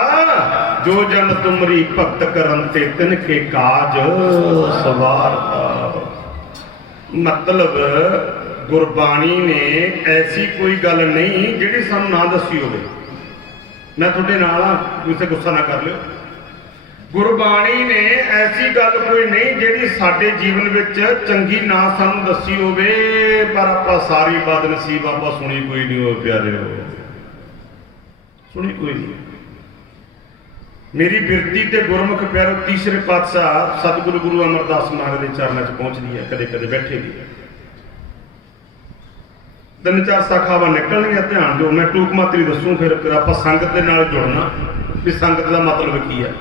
जो जन तुमरी भक्त करंते तिनके काज सवारता। मतलब गुरबाणी ने ऐसी कोई गल नहीं जिहड़ी सानू ना दसी होवे। मैं तुहाडे नाल किसे गुस्सा ना कर लियो। गुरबाणी ने ऐसी गल कोई नहीं जिहड़ी साडे जीवन विच चंगी ना सानू दसी होवे पर आपां सारी बदनसीब आपां सुनी कोई नहीं हो प्यारिओ सुनी कोई नहीं। मेरी बिरती ते गुरमुख प्यारो तीसरे पातशाह सतगुरु गुरु अमरदास महाराज के चरणों च पहुँचती है। कदे कदे बैठेगी 3-4 शाखावां निकलणगीआं ध्यान जो मैं टूक मात्री दसूं फिर आप संगत के नाल जुड़ना भी संगत का मतलब की है।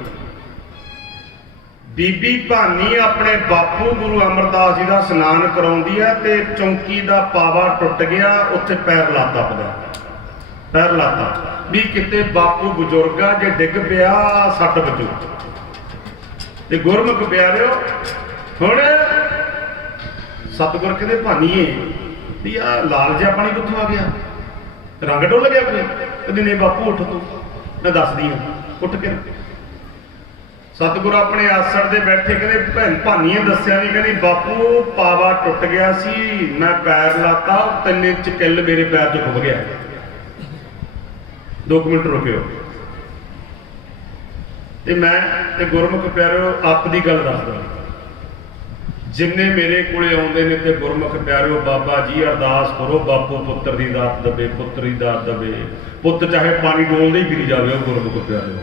ਬੀਬੀ ਭਾਨੀ ਆਪਣੇ ਬਾਪੂ ਗੁਰੂ ਅਮਰਦਾਸ ਜੀ ਦਾ ਇਸ਼ਨਾਨ ਕਰਾਉਂਦੀ ਹੈ ਤੇ ਚੌਂਕੀ ਦਾ ਪਾਵਾ ਟੁੱਟ ਗਿਆ, ਉੱਥੇ ਪੈਰ ਲਾਤਾ ਆਪਦਾ, ਪੈਰ ਲਾਤਾ ਵੀ ਕਿਤੇ ਬਾਪੂ ਬਜ਼ੁਰਗਾ ਜੇ ਡਿੱਗ ਪਿਆ ਸੱਟ ਵੱਜੂ। ਤੇ ਗੁਰਮੁਖ ਪਿਆਰਿਓ ਹੁਣ ਸਤਿਗੁਰ ਕਹਿੰਦੇ ਭਾਨੀਏ ਵੀ ਆ ਲਾਲ ਜਿਹਾ ਪਾਣੀ ਕਿੱਥੋਂ ਆ ਗਿਆ, ਰੰਗ ਡੁੱਲ ਗਿਆ ਕੋਈ? ਕਹਿੰਦੇ ਨਹੀਂ ਬਾਪੂ ਉੱਠ ਤੂੰ, ਮੈਂ ਦੱਸਦੀ ਹਾਂ। ਉੱਠ ਕੇ ਸਤਿਗੁਰ ਆਪਣੇ ਆਸਣ ਦੇ ਬੈਠੇ ਕਹਿੰਦੇ ਭਾਨੀਏ ਦੱਸਿਆ ਵੀ ਕਹਿੰਦੀ ਬਾਪੂ ਪਾਵਾ ਟੁੱਟ ਗਿਆ ਸੀ, ਮੈਂ ਪੈਰ ਲਾਤਾ 3 ਇੰਚ ਕਿੱਲ ਮੇਰੇ ਪੈਰ 'ਚ ਖੁੱਭ ਗਿਆ। 2 ਮਿੰਟ ਰੁਕਿਓ ਤੇ ਮੈਂ ਤੇ ਗੁਰਮੁਖ ਪਿਆਰਿਓ ਆਪ ਦੀ ਗੱਲ ਦੱਸਦਾ, ਜਿੰਨੇ ਮੇਰੇ ਕੋਲੇ ਆਉਂਦੇ ਨੇ ਤੇ ਗੁਰਮੁਖ ਪਿਆਰਿਓ ਬਾਬਾ ਜੀ ਅਰਦਾਸ ਕਰੋ ਬਾਪੂ ਪੁੱਤਰ ਦੀ ਦਾਤ ਦੇਵੇ, ਪੁੱਤਰ ਦੀ ਦਾਤ ਦੇਵੇ। ਪੁੱਤ ਚਾਹੇ ਪਾਣੀ ਡੋਲਦੇ ਹੀ ਪੀ ਜਾਵੇ ਉਹ ਗੁਰਮੁਖ ਪਿਆਰਿਓ।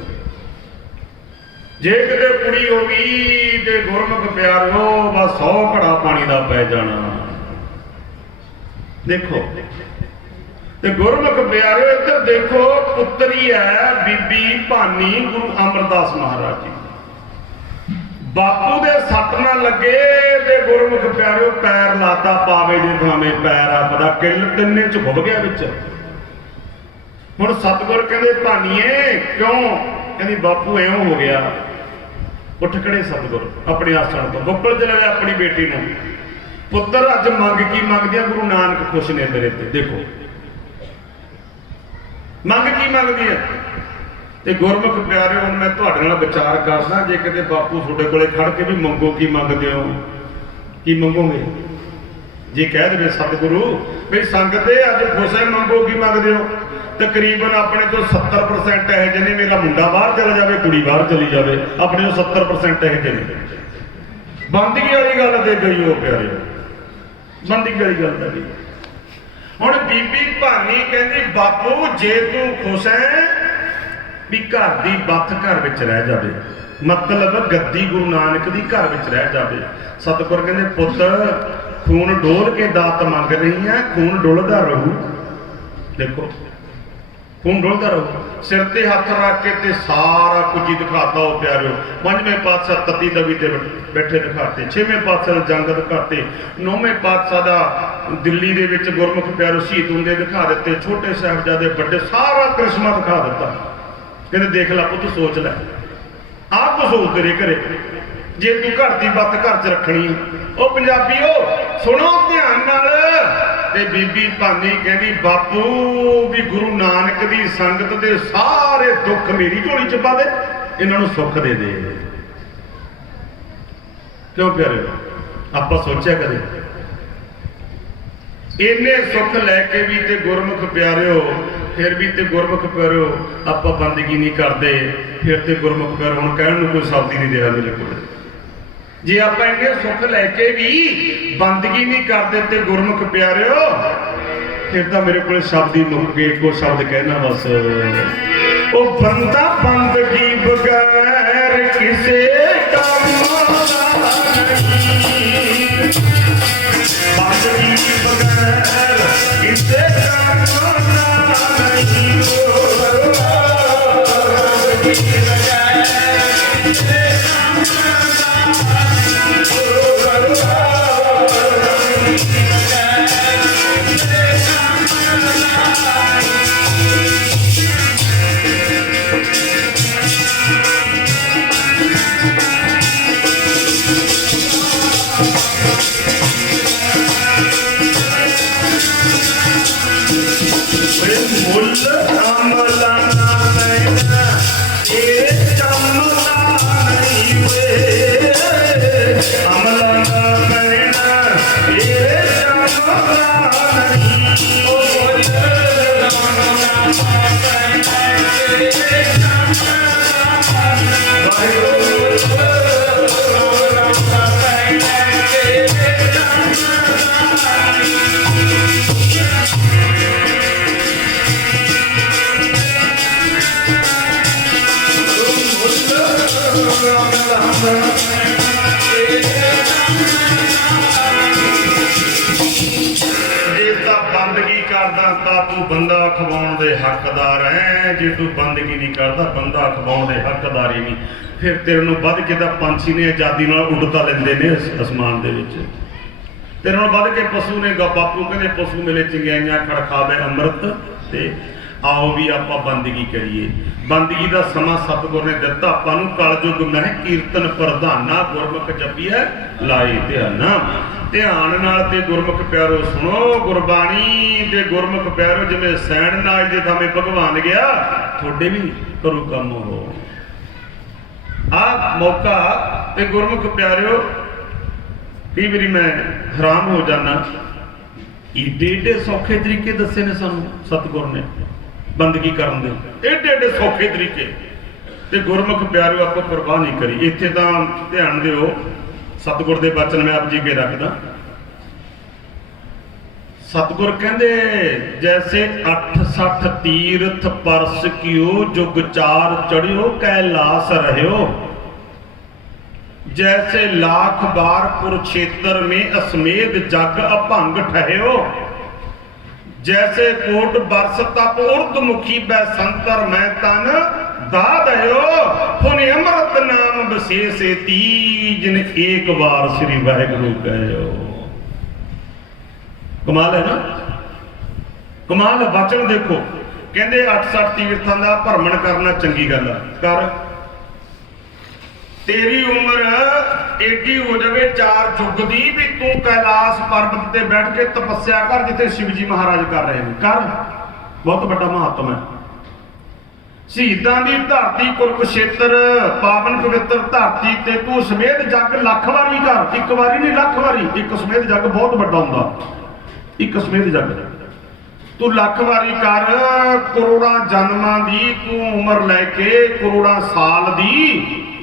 ਜੇ ਕਿਤੇ ਕੁੜੀ ਹੋ ਗਈ ਤੇ ਗੁਰਮੁਖ ਪਿਆਰਿਓ ਬਸ 100 ਘੜਾ ਪਾਣੀ ਦਾ ਪੈ ਜਾਣਾ। ਦੇਖੋ ਤੇ ਗੁਰਮੁਖ ਪਿਆਰਿਓ ਇੱਧਰ ਦੇਖੋ, ਪੁੱਤਰੀ ਹੈ ਬੀਬੀ ਭਾਨੀ ਗੁਰੂ ਅਮਰਦਾਸ ਮਹਾਰਾਜ ਜੀ। ਬਾਪੂ ਦੇ ਸੱਟ ਨਾ ਲੱਗੇ ਤੇ ਗੁਰਮੁਖ ਪਿਆਰਿਓ ਪੈਰ ਲਾਤਾ ਪਾਵੇ ਦੇ ਥਾਵੇਂ, ਪੈਰ ਆਪਦਾ ਕਿੱਲ 3 ਇੰਚ ਖੁੱਭ ਗਿਆ ਵਿੱਚ। ਹੁਣ ਸਤਿਗੁਰ ਕਹਿੰਦੇ ਭਾਨੀਏ ਕਿਉਂ? ਕਹਿੰਦੀ ਬਾਪੂ ਐਂ ਹੋ ਗਿਆ। ਉੱਠ ਖੜੇ ਸਤਿਗੁਰ ਆਪਣੇ ਆਸਣ ਤੋਂ, ਬੁੱਕਲ ਚ ਲਵੇ ਆਪਣੀ ਬੇਟੀ ਨੂੰ, ਪੁੱਤਰ ਅੱਜ ਮੰਗ ਕੀ ਮੰਗਦੇ ਆ? ਗੁਰੂ ਨਾਨਕ ਖੁਸ਼ ਨੇ ਤੇਰੇ ਤੇ। ਦੇਖੋ ਮੰਗ ਕੀ ਮੰਗਦੀ ਹੈ? ਤੇ ਗੁਰਮੁਖ ਪਿਆਰਿਓ ਹੁਣ ਮੈਂ ਤੁਹਾਡੇ ਨਾਲ ਵਿਚਾਰ ਕਰਦਾ, ਜੇ ਕਿਤੇ ਬਾਪੂ ਤੁਹਾਡੇ ਕੋਲੇ ਖੜ ਕੇ ਵੀ ਮੰਗੋ ਕੀ ਮੰਗਦੇ ਹੋ, ਕੀ ਮੰਗੋਗੇ? ਜੇ ਕਹਿ ਦੇਵੇ ਸਤਿਗੁਰੂ ਵੀ ਸੰਗਤ ਦੇ ਅੱਜ ਖੁਸ਼ ਹੈ ਮੰਗੋ ਕੀ ਮੰਗਦੇ ਹੋ, ਤਕਰੀਬਨ ਆਪਣੇ ਤੋਂ 70% ਇਹੋ ਜਿਹੇ ਨੇ ਮੇਰਾ ਮੁੰਡਾ ਬਾਹਰ ਚਲਾ ਜਾਵੇ, ਕੁੜੀ ਬਾਹਰ ਚਲੀ ਜਾਵੇ, ਆਪਣੇ ਤੋਂ 70% ਇਹੋ ਜਿਹੇ ਨੇ। ਬੰਦਗੀ ਵਾਲੀ ਗੱਲ ਤੇ ਗਈ ਉਹ ਪਿਆਰਿਓ, ਬੰਦਗੀ ਵਾਲੀ ਗੱਲ ਤਾਂ ਗਈ। ਹੁਣ ਬੀਬੀ ਭਾਨੀ ਕਹਿੰਦੀ ਬਾਪੂ ਜੇ ਤੂੰ ਖੁਸ਼ ਹੈ ਵੀ ਘਰ ਦੀ ਬੱਤ ਘਰ ਵਿੱਚ ਰਹਿ ਜਾਵੇ, ਮਤਲਬ ਗੱਦੀ ਗੁਰੂ ਨਾਨਕ ਦੀ ਘਰ ਵਿੱਚ ਰਹਿ ਜਾਵੇ। ਸਤਿਗੁਰ ਕਹਿੰਦੇ ਪੁੱਤ ਖੂਨ ਡੋਲ ਕੇ ਦਾਤ ਮੰਗ ਰਹੀ ਹੈ, ਖੂਨ ਡੁੱਲਦਾ ਰਹੂ। ਦੇਖੋ ਖੂਨ ਡੁੱਲਦਾ ਰਹੂ। ਸਿਰ ਤੇ ਹੱਥ ਰੱਖ ਕੇ ਤੇ ਸਾਰਾ ਕੁਝ ਹੀ ਦਿਖਾਤਾ ਉਹ ਪਿਆਰਿਓ। 5ਵੇਂ ਪਾਤਸ਼ਾਹ ਤਤੀ ਤਵੀ ਤੇ ਬੈਠੇ ਦਿਖਾਤੇ, 6ਵੇਂ ਪਾਤਸ਼ਾਹ ਜੰਗ ਦਿਖਾਤੇ, 9ਵੇਂ ਪਾਤਸ਼ਾਹ ਦਾ ਦਿੱਲੀ ਦੇ ਵਿੱਚ ਗੁਰਮੁਖ ਪਿਆਰਿਓ ਸ਼ਹੀਦ ਹੁੰਦੇ ਦਿਖਾ ਦਿੱਤੇ, ਛੋਟੇ ਸਾਹਿਬਜ਼ਾਦੇ ਵੱਡੇ ਸਾਰਾ ਕ੍ਰਿਸ਼ਮਾ ਦਿਖਾ ਦਿੱਤਾ। ਕਹਿੰਦੇ ਦੇਖ ਲੈ ਪੁੱਤ ਸੋਚ ਲੈ, ਆਪ ਕੁਛ ਹੋ ਤੇਰੇ ਘਰੇ ਜੇ ਤੂੰ ਘਰ ਦੀ ਬੱਤ ਘਰ 'ਚ ਰੱਖਣੀ। ਉਹ ਪੰਜਾਬੀਓ ਸੁਣੋ ਧਿਆਨ ਨਾਲ। ਤੇ ਬੀਬੀ ਭਾਨੀ ਕਹਿੰਦੀ ਬਾਪੂ ਵੀ ਗੁਰੂ ਨਾਨਕ ਦੀ ਸੰਗਤ ਦੇ ਸਾਰੇ ਦੁੱਖ ਮੇਰੀ ਝੋਲੀ 'ਚ ਪਾ ਦੇ, ਇਹਨਾਂ ਨੂੰ ਸੁੱਖ ਦੇ ਦੇ। ਕਿਉਂ ਪਿਆਰਿਓ ਆਪਾਂ ਸੋਚਿਆ ਕਦੇ ਇੰਨੇ ਸੁੱਖ ਲੈ ਕੇ ਵੀ ਤੇ ਗੁਰਮੁਖ ਪਿਆਰਿਓ ਫਿਰ ਵੀ ਤੇ ਗੁਰਮੁਖ ਪਿਆਰਿਓ ਆਪਾਂ ਬੰਦਗੀ ਨਹੀਂ ਕਰਦੇ, ਫਿਰ ਤੇ ਗੁਰਮੁਖ ਪਿਆਰਿਓ ਹੁਣ ਕਹਿਣ ਨੂੰ ਕੋਈ ਸ਼ਬਦ ਹੀ ਨਹੀਂ ਰਿਹਾ ਮੇਰੇ ਕੋਲ। ਜੇ ਆਪਾਂ ਇੰਨੇ ਸੁੱਖ ਲੈ ਕੇ ਵੀ ਬੰਦਗੀ ਨਹੀਂ ਕਰਦੇ ਤੇ ਗੁਰਮੁਖ ਪਿਆਰਿਓ ਫਿਰ ਤਾਂ ਮੇਰੇ ਕੋਲ ਸ਼ਬਦ ਹੀ ਮੁੱਕ ਗਏ। ਇੱਕੋ ਸ਼ਬਦ ਕਹਿਣਾ ਬਸ, ਉਹ ਬੰਦਾ ਬੰਦਗੀ ਬਗੈਰ ਕਿਸੇ ਕੰਮ ਦਾ ਨਹੀਂ, ਬੰਦਗੀ ਬਗੈਰ ਕਿਸੇ ਕੰਮ ਦਾ ਨਹੀਂ, ਬੰਦਗੀ ਬਗੈਰ ਕਿਸੇ ਕੰਮ ਕਰਦਾ ਤਾਂ ਤੂੰ ਬੰਦਾ ਖਵਾਉਣ ਦੇ ਹੱਕਦਾਰ ਹੈ, ਜੇ ਤੂੰ ਬੰਦਗੀ ਨਹੀਂ ਕਰਦਾ ਬੰਦਾ ਖਵਾਉਣ ਦੇ ਹੱਕਦਾਰ ਹੀ ਨਹੀਂ। ਫਿਰ ਤੇਰੇ ਨੂੰ ਵੱਧ ਕੇ ਤਾਂ ਪੰਛੀ ਨੇ ਆਜ਼ਾਦੀ ਨਾਲ ਉੱਡਤਾ ਲੈਂਦੇ ਨੇ ਅਸਮਾਨ ਦੇ ਵਿੱਚ, ਤੇਰੇ ਨਾਲ ਵੱਧ ਕੇ ਪਸ਼ੂ ਨੇ। ਬਾਪੂ ਕਹਿੰਦੇ ਪਸ਼ੂ ਮਿਲੇ ਚੰਗਿਆਈਆਂ ਖੜਖਾਵੇ ਅੰਮ੍ਰਿਤ, ਤੇ ਆਓ ਵੀ ਆਪਾਂ ਬੰਦਗੀ ਕਰੀਏ। ਬੰਦਗੀ ਦਾ ਸਮਾਂ ਸਤਿਗੁਰ ਨੇ ਦਿੱਤਾ ਆਪਾਂ ਨੂੰ, ਕਲਯੁਗ ਮਹਿ ਕੀਰਤਨ ਪ੍ਰਧਾਨਾ, ਗੁਰਮੁਖ ਜਪੀਐ ਲਾਏ ਧਿਆਨਾ। ਧਿਆਨ ਨਾਲ ਤੇ ਗੁਰਮੁਖ ਪਿਆਰੋ ਸੁਣੋ ਗੁਰਬਾਣੀ, ਤੇ ਗੁਰਮੁਖ ਪਿਆਰੋ ਜਿਵੇਂ ਸੈਣ ਨਾਜ ਦੇ ਥਾਵੇਂ ਭਗਵਾਨ ਗਿਆ, ਤੁਹਾਡੇ ਵੀ ਕਰੂ ਕੰਮ ਹੋ ਆ ਮੌਕਾ। ਤੇ ਗੁਰਮੁਖ ਪਿਆਰਿਓ ਕਈ ਵਾਰੀ ਮੈਂ ਹੈਰਾਨ ਹੋ ਜਾਣਾ, ਏਡੇ ਏਡੇ ਸੌਖੇ ਤਰੀਕੇ ਦੱਸੇ ਨੇ ਸਾਨੂੰ ਸਤਿਗੁਰ ਨੇ ਬੰਦਗੀ ਕਰਨ ਦੇ, ਏਡੇ ਏਡੇ ਸੌਖੇ ਤਰੀਕੇ। ਤੇ ਗੁਰਮੁਖ ਪਿਆਰਿਓ ਆਪਾਂ ਪਰਵਾਹ ਨਹੀਂ ਕਰੀ। ਇੱਥੇ ਤਾਂ ਧਿਆਨ ਦਿਓ, ਸਤਿਗੁਰ ਦੇ ਬਚਨ ਮੈਂ ਆਪ ਜੀ ਕੇ ਰੱਖਦਾ। ਸਤਿਗੁਰ ਕਹਿੰਦੇ ਜੈਸੇ 68 ਤੀਰਥ ਪਰਸ ਕਿਓ, ਜੁਗ ਚਾਰ ਚੜਿਓ ਕੈਲਾਸ ਰਹਿਓ। जैसे लाख बार कुरुक्षेत्र में असमेध जग अभंग ठहयो। जैसे कोट बरस तप उर्दमुखी बैसंतर मैं तन दा दयो। पुन अमृत नाम विशेष तीजन एक बार श्री वाहिगुरु कहो। कमाल है ना, कमाल है। वचन देखो, कहते 68 तीर्थां दा भ्रमण करना चंगी गल है। कर तेरी उम्र एडी हो जाए 4 युग दी भी तू कैलाश पर्वत ते बैठ के तपस्या कर जिथे शिव जी महाराज कर रहे हैं। कर, बहुत बड़ा महत्व है। शहीदां दी धरती कुरुक्षेत्र पावन पवित्र धरती ते तू समेत जग लख वारी कर, एक वारी नहीं लख वारी। एक समेत जग बहुत बड़ा हुंदा, एक समेत जग तू लख वारी कर। करोड़ां जन्मां दी तू उम्र लैके करोड़ां साल दी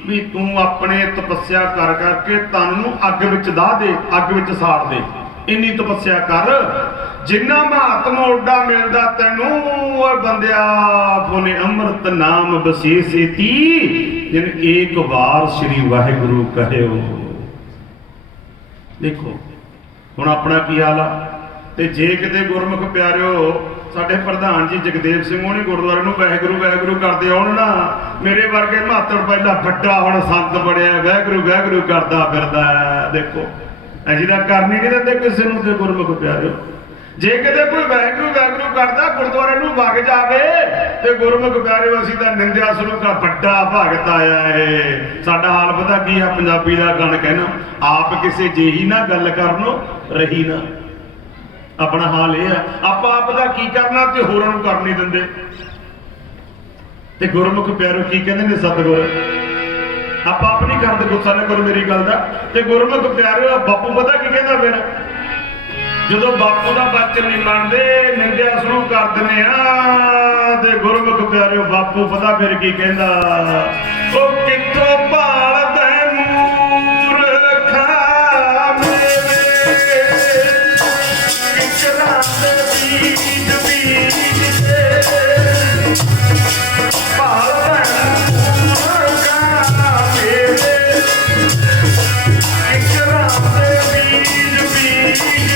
भी तू अपने तपस्या कर करके तन नूं अग विच दा दे, अग विच साड़ दे। इन्नी तपस्या कर जिन्ना महात्मा ओडा मिलदा तैनूं। बंदिया पुने अमृत नाम विशेष ती जिन एक बार श्री वाहिगुरु कहो। देखो हुण अपना की हाल आ। ते जे किते गुरमुख प्यारिओ साडे प्रधान जी जगदेव सिंह होनी गुरुद्वारे नूं वाहिगुरु वाहिगुरु करदे आउण ना, मेरे वर्गे महात्मा पहला बड़ा हुण संत बड़िया वाहिगुरु वाहिगुरु करदा फिरदा। देखो असीं तां करनी नहीं दिंदे किसे नूं। ते गुरमुख प्यारिओ जे किते कोई वाहिगुरु वाहिगुरु करदा गुरुद्वारे नूं वग जावे ते गुरमुख प्यारिओ असीं तां निंदिया शुरू कर, बड़ा भगत आया है। साडा हाल पता की आ, पंजाबी दा गण कहना, आप किसे जेही ना गल करनो रही ना। अपना हाल यह है, आप दा की करना ते होरां नूं कर नहीं दिंदे। ते गुरमुख प्यारो की कहंदे ने सतगुर, आप नहीं करते, गुस्सा न करो मेरी गल दा। ते गुरमुख प्यारो बापू पता की कहंदा फिर जदों बापू दा बचन नहीं मनदे निंदिया शुरू कर दिंदे आ। ते गुरमुख प्यारो बापू पता फिर की कहंदा, ओ कित्थों भालदा मूर्खा मेरे बीज बीज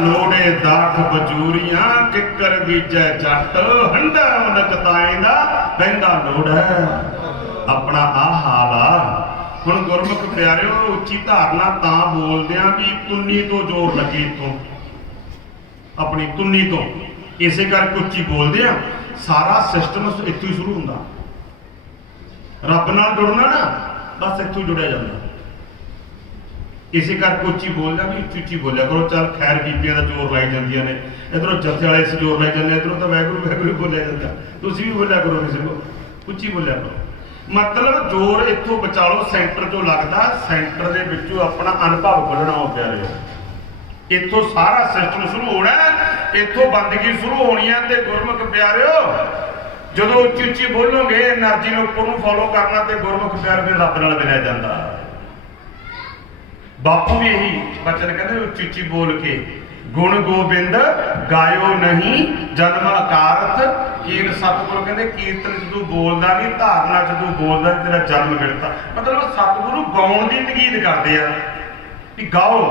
लोड़े दाख बजूरियां किकर बीजे जट हंडा नकताएं दा बहंदा लोड़ है। अपना आ हाल आ। हुण गुरमुख प्यारिओ उच्ची धारना तां बोलदियां भी तुन्नी तो जोर लगे, इतों अपनी तुन्नी तो इसे करके उच्ची बोलदे आ। सारा सिस्टम इत्थों ही शुरू हुंदा। रब नाल जुड़ना ना बस इत्थों जुड़िया जांदा। इसे करके उच्ची बोलना भी उच्ची उच्ची बोलिया करो। चल खैर कीतियां दा जोर लाई जांदियां ने, इधरों जत्थे वाले से जोर लाई जांदे, इधरों तो वैगुरू वैगुरू बोलिया जाता। तुसीं भी बोलिया करो, किसी को उच्ची बोलिया करो। मतलब जोर इत्थों बचा लो, सेंटर जो लगदा, सेंटर दे विचों अपना अनुभव खोलना हो प्यारे। इत्थों सारा सिस्टम शुरू होना, इत्थों बंदगी शुरू होनी है। ते गुरमुख प्यारिओ जदों उच्ची उच्ची बोलोगे, एनर्जी ने उपर नूं फॉलो करना, ते गुरमुख प्यार फिर रब नाल मिलिया जांदा। बापू भी यही बचन कहते उच्ची उच्ची बोल के, गुण गोबिंद गायो नहीं जन्म अकारथ कीन। सतगुरु कहते कीर्तन जदों बोलदा नहीं, धारना जदों बोलदा तेरा जन्म मिलता। मतलब सतगुरु गाउण दी तकीद करदे आ कि गाओ,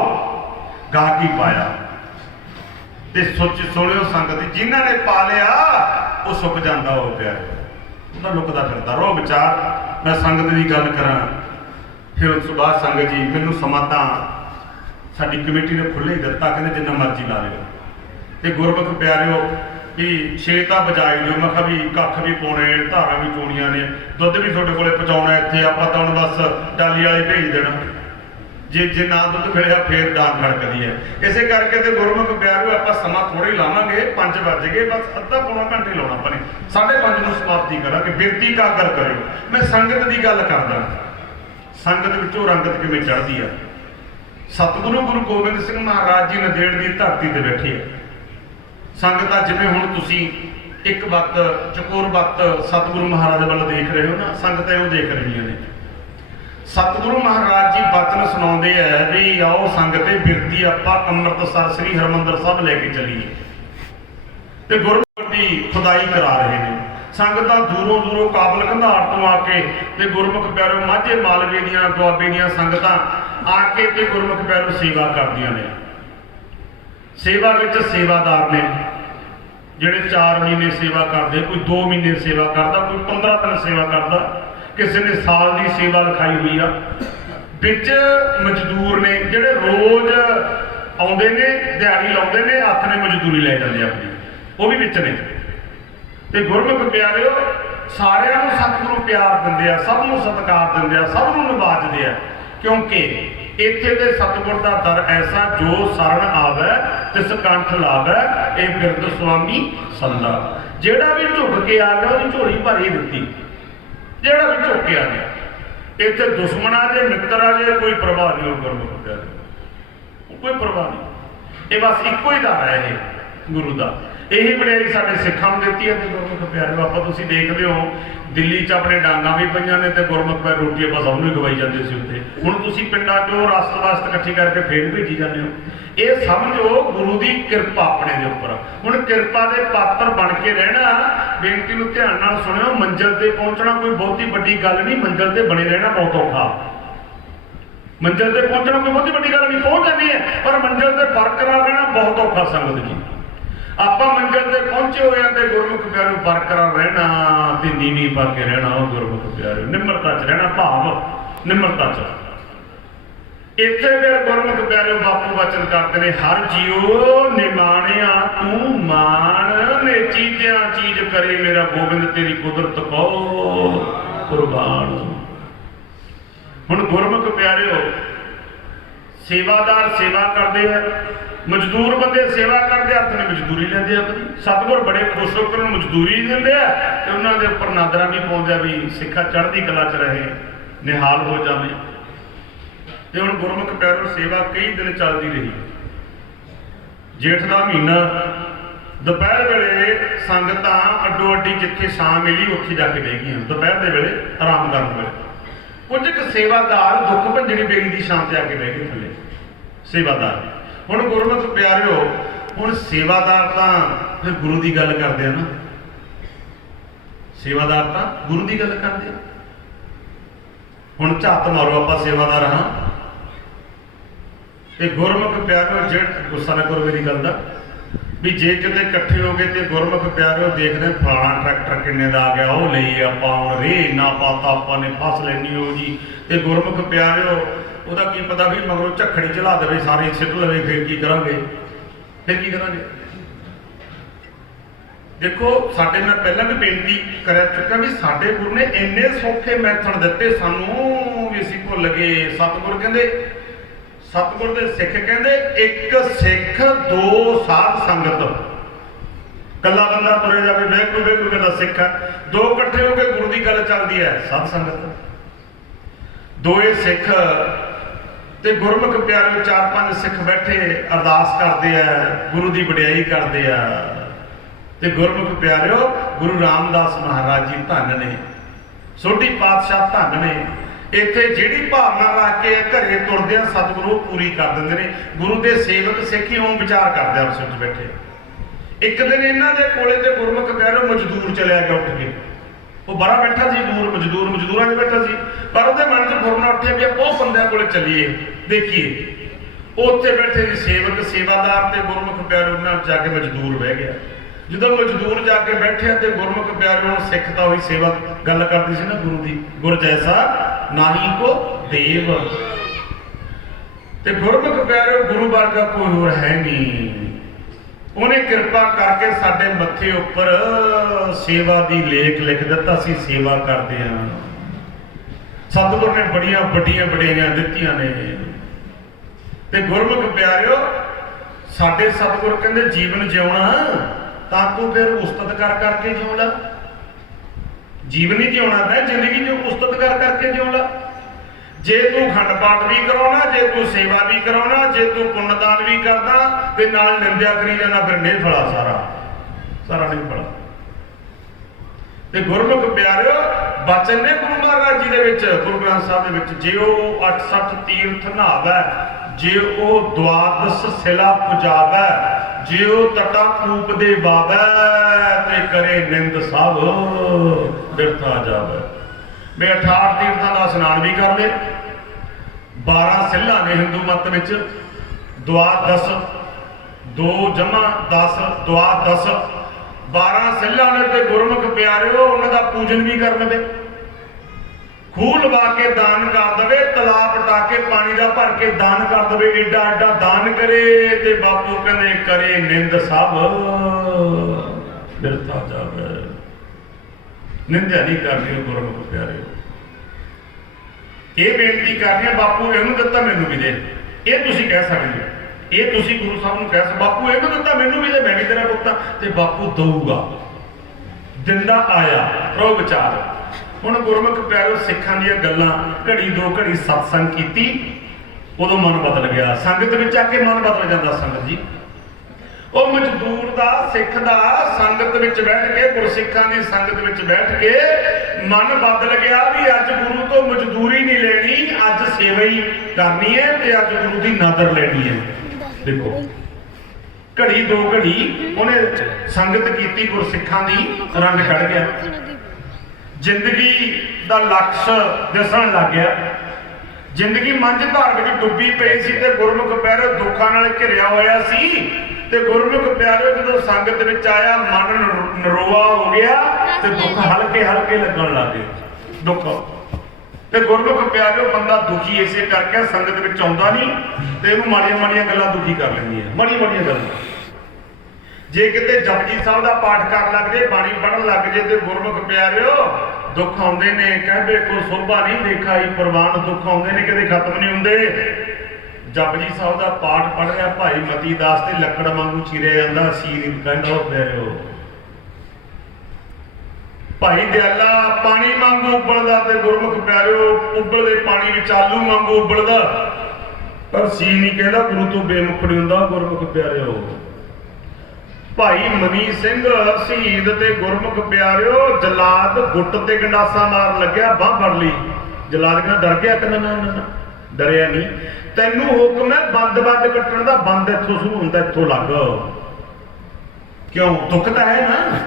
गा की पाया। ते सोच सुनियो संगत, जिन्हां ने पा लिया वो सुख जाता हो प्यार, ਉਹਦਾ ਲੁਕਦਾ ਫਿਰਦਾ ਰੋ ਵਿਚਾਰ। मैं संगत की गल करा, फिर उस बाद संगत जी मैनू समा तां साडी कमेटी ने खुले ही दिता, कहते जिन्ना मर्जी ला लिओ। ते गुरमुख प्यारिओ भी 6 तां बजाई दिओ। मैं कहा भी कख भी पाउणे, धारां भी चोणियां ने, दुੱਧ भी तुहाडे कोले पहुंचाउणा इत्थे, आपां तां हुण बस डाली वाले भेज देना। जे ना दुੱਧ मिलिਆ फिर डांग खड़कदी है। इसे करके तो गुरमुख प्यारिओ आपां समा थोड़े लावांगे, 5 वज गए, बस अद्धा पौना घंटे लाउणा अपने, 5:30 ਨੂੰ समाप्ति करांगे। बिरती कागर करिओ। मैं संगत की गल करदा, संगत विचों रंगत किवें चढ़दी है। सतगुरु गुरु गोबिंद सिंह महाराज जी नदेड़ की धरती ते बैठे है। संगत जिवें हुण तुसीं एक वक्त चकोर वक्त सतगुरु महाराज वाल देख रहे हो ना, संगत इउं देख रही ने। सतगुरु महाराज जी बचन सुणाउंदे है भी आओ संगते बिरती आपां अमृतसर श्री हरमंदर साहब लैके चलीए। ते गुरमुख की खुदाई करा रहे हैं। संगतां दूरों दूरों काबल कंधार तो आके ते गुरमुख प्यारों माझे मालवे दियां दुआबे दियां संगतां आके ते गुरमुख प्यारों सेवा करदियां ने। सेवा विच सेवादार ने जिहड़े 4 महीने सेवा करते, कोई 2 महीने सेवा करता, कोई 15 दिन सेवा करता, किसी ने साल की सेवा लिखाई हुई आ। विच मजदूर ने जिहड़े रोज़ आउंदे ने, दिहाड़ी लाउंदे ने, हत्थ ने मजदूरी लै जांदे अपनी, वो भी विच ने। ते गुरमुख प्यारिओ सारिआं नूं सतगुरु प्यार दिंदे आ, सब नूं सत्कार दिंदे आ, सब नूं नवाजदे आ, क्योंकि इत्थे ते सतगुर दा दर ऐसा जो शरण आवे तिस कंठ लावे, ए बिरद स्वामी सल्ला। जिहड़ा भी झुक के आ गया उहदी झोली भर ही दित्ती, जिहड़ा भी झुक के आ गया। इत्थे दुश्मन आ जे मित्र आ जे कोई प्रभाव नहीं। गुरमुख प्यारे कोई प्रभाव नहीं, ये बस इक्को ही दर है गुरु का। यही वडियाई साडे सिखां नूं दित्ती है। ते गुरमुख प्यारे आपां तुसीं देखदे हो दिल्ली च अपने डांगा भी पईआं ने, ते गुरमुख प्यारे रोटी आपां सब नूं खवाई जांदे सी उत्थे। हुण तुसीं पिंडां चों रसत वासत इकट्ठी करके फेर भेजी जांदे हो। ये समझो गुरु की किरपा अपने दे उपर। हुण किरपा के पात्र बन के रहना। बेनती नूं ध्यान नाल सुणिओ, मंजिल ते पहुंचना कोई बहुती वड्डी गल नहीं, मंजिल ते बने रहना बहुत औखा। मंजिल ते पहुंचना कोई बहुती वड्डी गल नहीं, पहुंच जानी है, पर मंजिल ते बरकरार रहना बहुत औखा संगत जी। आपां मंजिल ते पहुंचे होए ते गुरमुख प्यारे बरकरार रहना ते नीवी पा के रहना। वो गुरमुख प्यारे निम्रता च रहना, भाव निम्रता च। इत्थे फिर गुरमुख प्यारे बापू वचन करते हैं, हर जीओ निमाणिया तू मान, ने चीज़ां चीज करे मेरा गोबिंद तेरी कुदरत को कुर्बान। हुण गुरमुख प्यारे सेवादार सेवा करते हैं, मजदूर बंदे सेवा करते हत्थ ने मजदूरी लेंदे अपनी। सतगुर बड़े खुश होकर मजदूरी देंदे आ ते उन्हां दे उपर नादरा भी पाउंदे भी सिखा चढ़दी कला च रहे, निहाल हो जावे। ते हुण गुरमुख प्यारों सेवा कई दिन चलती रही। जेठ का महीना दोपहर वेले संगतां अड्डो अड्डी जिथे छां मिली उत्थे जाके बह गईआं। दोपहर के वेले आराम करन वेले कुछ क सेवादार दुख भंजनी बेरी की छां ते आके बह गए थल्ले सेवादार। हुण गुरमुख प्यारिओ हुण सेवादार तां फिर गुरु की गल करदे आ ना, सेवादार तां गुरु की गल करदे आ। हुण झट मारो आपां सेवादार हाँ। ते गुरमुख प्यारिओ जे गुस्सा ना करो मेरी गल दा भी जे किते इकट्ठे हो गए तो गुरमुख प्यारिओ देखदे फलाना ट्रैक्टर किन्ने दा आ गया, वो लईए आपां हुण रे ना पाता आपां ने फस लैनी हो जी। ते गुरमुख प्यारिओ ਉਹਦਾ ਕੀ ਪਤਾ ਵੀ ਮਗਰੋਂ ਝੱਖੜੀ ਚਲਾ ਦੇਵੇ ਸਾਰੇ ਸਿੱਟ ਲਵੇ, ਫਿਰ ਕੀ ਕਰਾਂਗੇ? ਫਿਰ ਕੀ ਕਰਾਂਗੇ? ਦੇਖੋ ਸਾਡੇ ਮੈਂ ਪਹਿਲਾਂ ਵੀ ਬੇਨਤੀ ਕਰ ਚੁੱਕਾ ਵੀ ਸਾਡੇ ਗੁਰੂ ਨੇ ਇੰਨੇ ਸੌਖੇ ਮੈਥਡ ਦਿੱਤੇ ਸਾਨੂੰ ਵੀ ਅਸੀਂ ਭੁੱਲ ਗਏ। ਸਤਿਗੁਰ ਕਹਿੰਦੇ ਸਤਿਗੁਰ ਦੇ ਸਿੱਖ ਕਹਿੰਦੇ ਇੱਕ ਸਿੱਖ ਦੋ ਸਾਧ ਸੰਗਤ। ਕੱਲਾ ਬੰਦਾ ਤੁਰੇ ਜਾਵੇ ਵੇਖੂ ਵੇਖੂ ਕਹਿੰਦਾ ਸਿੱਖ ਹੈ, ਦੋ ਇਕੱਠੇ ਹੋ ਕੇ ਗੁਰੂ ਦੀ ਗੱਲ ਚੱਲਦੀ ਹੈ ਸਾਧ ਸੰਗਤ। ਦੋਏ ਸਿੱਖ ਤੇ ਗੁਰਮੁਖ ਪਿਆਰੇ ਚਾਰ ਪੰਜ ਸਿੱਖ ਬੈਠੇ ਅਰਦਾਸ ਕਰਦੇ ਆ, ਗੁਰੂ ਦੀ ਵਡਿਆਈ ਕਰਦੇ ਆ। ਤੇ ਗੁਰਮੁਖ ਪਿਆਰਿਓ ਗੁਰੂ ਰਾਮਦਾਸ ਮਹਾਰਾਜ ਜੀ ਧੰਨ ਨੇ, ਸੋਢੀ ਪਾਤਸ਼ਾਹ ਧੰਨ ਨੇ। ਇੱਥੇ ਜਿਹੜੀ ਭਾਵਨਾ ਰੱਖ ਕੇ ਘਰੇ ਤੁਰਦੇ ਆ ਸਤਿਗੁਰੂ ਪੂਰੀ ਕਰ ਦਿੰਦੇ ਨੇ। ਗੁਰੂ ਦੇ ਸੇਵਕ ਸਿੱਖ ਹੀ ਉਹ ਵਿਚਾਰ ਕਰਦੇ ਆਪਸ ਵਿੱਚ ਬੈਠੇ। ਇੱਕ ਦਿਨ ਇਹਨਾਂ ਦੇ ਕੋਲੇ ਤੇ ਗੁਰਮੁਖ ਪਿਆਰਿਓ ਮਜ਼ਦੂਰ ਚਲਿਆ ਗਿਆ ਉੱਠ ਕੇ। ਉਹ ਬਾਹਰ ਬੈਠਾ ਸੀ, ਮਜ਼ਦੂਰਾਂ 'ਚ ਬੈਠਾ ਸੀ, ਪਰ ਉਹਦੇ ਮਨ 'ਚ ਫੁਰਨਾ ਉੱਠਿਆ ਵੀ ਆਪਾਂ ਉਹ ਬੰਦਿਆਂ ਕੋਲੇ ਚੱਲੀਏ ਦੇਖੀਏ। ਉੱਥੇ ਬੈਠੇ ਸੀ ਸੇਵਕ ਸੇਵਾਦਾਰ ਤੇ ਗੁਰਮੁਖ ਪਿਆਰਿਓ ਉਹਨਾਂ ਜਾ ਕੇ ਮਜ਼ਦੂਰ ਬਹਿ ਗਿਆ। ਜਦੋਂ ਮਜ਼ਦੂਰ ਜਾ ਕੇ ਬੈਠਿਆ ਤੇ ਗੁਰਮੁਖ ਪਿਆਰਿਓ ਨੂੰ ਸਿੱਖ ਤਾਂ ਉਹੀ ਸੇਵਾ ਗੱਲ ਕਰਦੀ ਸੀ ਨਾ ਗੁਰੂ ਦੀ, ਗੁਰ ਜੈਸਾ ਨਾਹੀ ਕੋ ਦੇਵ। ਤੇ ਗੁਰਮੁਖ ਪਿਆਰਿਓ ਗੁਰੂ ਵਰਗਾ ਕੋਈ ਹੋਰ ਹੈ ਨਹੀਂ। ਉਹਨੇ ਕਿਰਪਾ ਕਰਕੇ ਸਾਡੇ ਮੱਥੇ ਉੱਪਰ ਸੇਵਾ ਦੀ ਲੇਖ ਲਿਖ ਦਿੱਤਾ, ਅਸੀਂ ਸੇਵਾ ਕਰਦੇ ਹਾਂ। ਸਤਿਗੁਰ ਨੇ ਬੜੀਆਂ ਵੱਡੀਆਂ ਵਡਿਆਈਆਂ ਦਿੱਤੀਆਂ ਨੇ। ਤੇ ਗੁਰਮੁਖ ਪਿਆਰਿਓ ਸਾਡੇ ਸਤਿਗੁਰ ਕਹਿੰਦੇ ਜੀਵਨ ਜਿਉਣਾ ਤਾਂ ਤੂੰ ਫਿਰ ਉਸਤਤ ਕਰ ਕਰਕੇ ਜਿਉ ਲਾ। ਜੀਵਨ ਹੀ ਜਿਉਣਾ ਤਾਂ ਜ਼ਿੰਦਗੀ ਚ ਉਸਤਤ ਕਰ ਕਰਕੇ ਜਿਉ ਲਾ। ਜੇ ਤੂੰ ਖੰਡ ਪਾਠ ਵੀ ਕਰਾਉਣਾ, ਜੇ ਤੂੰ ਸੇਵਾ ਵੀ ਕਰਾਉਣਾ, ਜੇ ਤੂੰ ਪੁੰਨਦਾਨ ਵੀ ਕਰਦਾ ਤੇ ਨਾਲ ਨਿੰਦਿਆ ਕਰੀ ਜਾਣਾ, ਫਿਰ ਨਹੀਂ ਫਲਾ ਸਾਰਾ ਨਹੀਂ ਫਲਾ। ਤੇ ਗੁਰਮੁਖ ਪਿਆਰਿਓ ਬਚਨ ਨੇ ਗੁਰੂ ਮਹਾਰਾਜ ਜੀ ਦੇ ਵਿੱਚ, ਗੁਰੂ ਗ੍ਰੰਥ ਸਾਹਿਬ ਦੇ ਵਿੱਚ, ਜੇ ਉਹ 68 ਤੀਰਥ ਨਹਾਵੈ, ਜੇ ਉਹ ਦੁਆਦਸ ਸਿਲਾ ਪੁਜਾਵੈ, ਜੇ ਉਹ ਤਟਾ ਕੂਪ ਦੇ ਬਾਵੈ, ਤੇ ਕਰੇ ਨਿੰਦ ਸਭ ਬਿਰਥਾ ਜਾਵੈ। ਮੈਂ 68 ਤੀਰਥਾਂ ਦਾ ਇਸ਼ਨਾਨ ਵੀ ਕਰ ਲਏ। 12 ਸਿੱਲਾਂ ਨੇ ਹਿੰਦੂ ਮਤ ਵਿੱਚ, ਦੁਆਦਸ 2 ਜਮਾ 10 ਦੁਆਦਸ 12 ਸਿੱਲਾਂ ਨੇ। ਤੇ ਗੁਰਮੁਖ ਪਿਆਰਿਓ ਉਹਨਾਂ ਦਾ ਪੂਜਨ ਵੀ ਕਰ ਲਵੇ, ਖੂਹ ਲਵਾ ਕੇ ਦਾਨ ਕਰ ਦਵੇ, ਤਲਾਬ ਪਟਾ ਕੇ ਪਾਣੀ ਦਾ ਭਰ ਕੇ ਦਾਨ ਕਰ ਦਵੇ, ਏਡਾ ਏਡਾ ਦਾਨ ਕਰੇ। ਤੇ ਬਾਪੂ ਕਹਿੰਦੇ ਕਰੇ ਨਿੰਦ ਸਭ ਬਿਰਥਾ ਜਾਵੇ। ਨਿੰਦਿਆ ਨਹੀਂ ਕਰਨੀ ਗੁਰਮੁਖ ਪਿਆਰਿਓ। ਇਹ ਬੇਨਤੀ ਕਰਨੀ ਹੈ ਬਾਪੂ ਇਹਨੂੰ ਦਿੱਤਾ ਮੈਨੂੰ ਵੀ ਦੇ। ਇਹ ਤੁਸੀਂ ਕਹਿ ਸਕਦੇ ਹੋ, ਇਹ ਤੁਸੀਂ ਗੁਰੂ ਸਾਹਿਬ ਨੂੰ ਕਹਿ ਸਕਦੇ ਬਾਪੂ ਇਹਨੂੰ ਦਿੱਤਾ ਮੈਨੂੰ ਵੀ ਦੇ, ਮੈਂ ਵੀ ਤੇਰਾ ਪੁੱਤ ਹਾਂ। ਤੇ ਬਾਪੂ ਦਊਗਾ, ਦਿੰਦਾ ਆਇਆ ਪ੍ਰੋ ਵਿਚਾਰ। ਹੁਣ ਗੁਰਮੁਖ ਪਿਆਰਿਓ ਸਿੱਖਾਂ ਦੀਆਂ ਗੱਲਾਂ ਘੜੀ ਦੋ ਘੜੀ ਸਤਸੰਗ ਕੀਤੀ, ਉਦੋਂ ਮਨ ਬਦਲ ਗਿਆ। ਸੰਗਤ ਵਿੱਚ ਆ ਕੇ ਮਨ ਬਦਲ ਜਾਂਦਾ ਸੰਗਤ ਜੀ। ਉਹ ਮਜ਼ਦੂਰ ਦਾ ਸਿੱਖ ਦਾ ਸੰਗਤ ਵਿੱਚ ਬੈਠ ਕੇ, ਗੁਰਸਿੱਖਾਂ ਦੀ ਸੰਗਤ ਵਿੱਚ ਬੈਠ ਕੇ ਮਨ ਬਦਲ ਗਿਆ ਵੀ ਅੱਜ ਗੁਰੂ ਤੋਂ ਮਜ਼ਦੂਰੀ ਨਹੀਂ ਲੈਣੀ, ਅੱਜ ਸੇਵਾ ਹੀ ਕਰਨੀ ਹੈ ਤੇ ਅੱਜ ਗੁਰੂ ਦੀ ਨਾਦਰ ਲੈਣੀ ਹੈ। ਦੇਖੋ ਘੜੀ ਦੋ ਘੜੀ ਉਹਨੇ ਸੰਗਤ ਕੀਤੀ, ਗੁਰਸਿੱਖਾਂ ਦੀ ਰੰਗ ਕੱਢ ਗਿਆ। ਜ਼ਿੰਦਗੀ ਦਾ ਲਕਸ਼ ਦਿਸਣ ਲੱਗ ਗਿਆ। ਜ਼ਿੰਦਗੀ ਮੰਝ ਧਾਰ ਵਿੱਚ ਡੁੱਬੀ ਪਈ ਸੀ ਤੇ ਗੁਰਮੁਖ ਪਿਆਰਿਓ ਦੁੱਖਾਂ ਨਾਲ ਘਿਰਿਆ ਹੋਇਆ ਸੀ। ਤੇ ਗੁਰਮੁਖ ਪਿਆਰਿਓ ਜਦੋਂ ਸੰਗਤ ਵਿੱਚ ਆਇਆ ਮਨ ਨਰੋਆ ਹੋ ਗਿਆ ਤੇ ਦੁੱਖ ਹਲਕੇ ਹਲਕੇ ਲੱਗਣ ਲੱਗ ਗਏ। ਦੁੱਖ ਤੇ ਗੁਰਮੁਖ ਪਿਆਰਿਓ ਬੰਦਾ ਦੁਖੀ ਇਸੇ ਕਰਕੇ ਸੰਗਤ ਵਿੱਚ ਆਉਂਦਾ ਨਹੀਂ ਤੇ ਇਹਨੂੰ ਮਾੜੀਆਂ ਮਾੜੀਆਂ ਗੱਲਾਂ ਦੁਖੀ ਕਰ ਲੈਂਦੀਆਂ, ਮਾੜੀਆਂ ਮਾੜੀਆਂ ਗੱਲਾਂ। ਜੇ ਕਿਤੇ ਜਪਜੀ ਸਾਹਿਬ ਦਾ ਪਾਠ ਕਰਨ ਲੱਗ ਜੇ, ਬਾਣੀ ਪੜ੍ਹਨ ਲੱਗ ਜੇ ਤੇ ਗੁਰਮੁਖ ਪਿਆਰਿਓ ਦੁੱਖ ਆਉਂਦੇ ਨੇ। ਕਹਿੰਦੇ ਕੋ ਸੋਭਾ ਨਹੀਂ ਦੇਖਾਈ ਪ੍ਰਵਾਨ, ਦੁੱਖ ਆਉਂਦੇ ਨੇ ਕਦੇ ਖਤਮ ਨਹੀਂ ਹੁੰਦੇ। ਜਪਜੀ ਸਾਹਿਬ ਦਾ ਪਾਠ ਪੜ੍ਹ ਰਿਹਾ ਭਾਈ ਮਤੀ ਦਾਸ ਤੇ ਲੱਕੜ ਵਾਂਗੂ ਚੀਰਿਆ ਜਾਂਦਾ, ਸੀਰ ਕਹਿੰਦਾ ਉਹ ਪਿਆਰਿਓ। ਭਾਈ ਦਿਆਲਾ ਪਾਣੀ ਵਾਂਗੂ ਉਬਲਦਾ ਤੇ ਗੁਰਮੁਖ ਪਿਆਰਿਓ ਉਬਲਦੇ ਪਾਣੀ ਵਿੱਚ ਆਲੂ ਵਾਂਗੂ ਉਬਲਦਾ, ਪਰ ਸੀ ਨਹੀਂ ਕਹਿੰਦਾ ਗੁਰੂ ਤੋਂ ਬੇਮੁਖ ਨਹੀਂ ਹੁੰਦਾ ਗੁਰਮੁਖ ਪਿਆਰਿਓ। ਭਾਈ ਮਨੀ ਸਿੰਘ ਸ਼ਹੀਦ ਤੇ ਗੁਰਮੁਖ ਪਿਆਰਿਓ ਜਲਾਦ ਗੁੱਟ ਤੇ ਗੰਡਾਸਾ ਮਾਰਨ ਲੱਗਿਆ, ਬਾਹ ਫੜ ਲਈ। ਜਲਾਦ ਕਹਿੰਦਾ ਡਰ ਗਿਆ? ਕਹਿੰਦਾ ਨਾ ਡਰਿਆ ਨਹੀਂ, ਤੈਨੂੰ ਹੁਕਮ ਹੈ ਬੰਦ ਕੱਟਣ ਦਾ, ਬੰਦ ਇੱਥੋਂ ਸ਼ੁਰੂ ਹੁੰਦਾ, ਇੱਥੋਂ ਲੱਗ। ਕਿਉਂ? ਦੁੱਖ ਤਾਂ ਹੈ ਨਾ।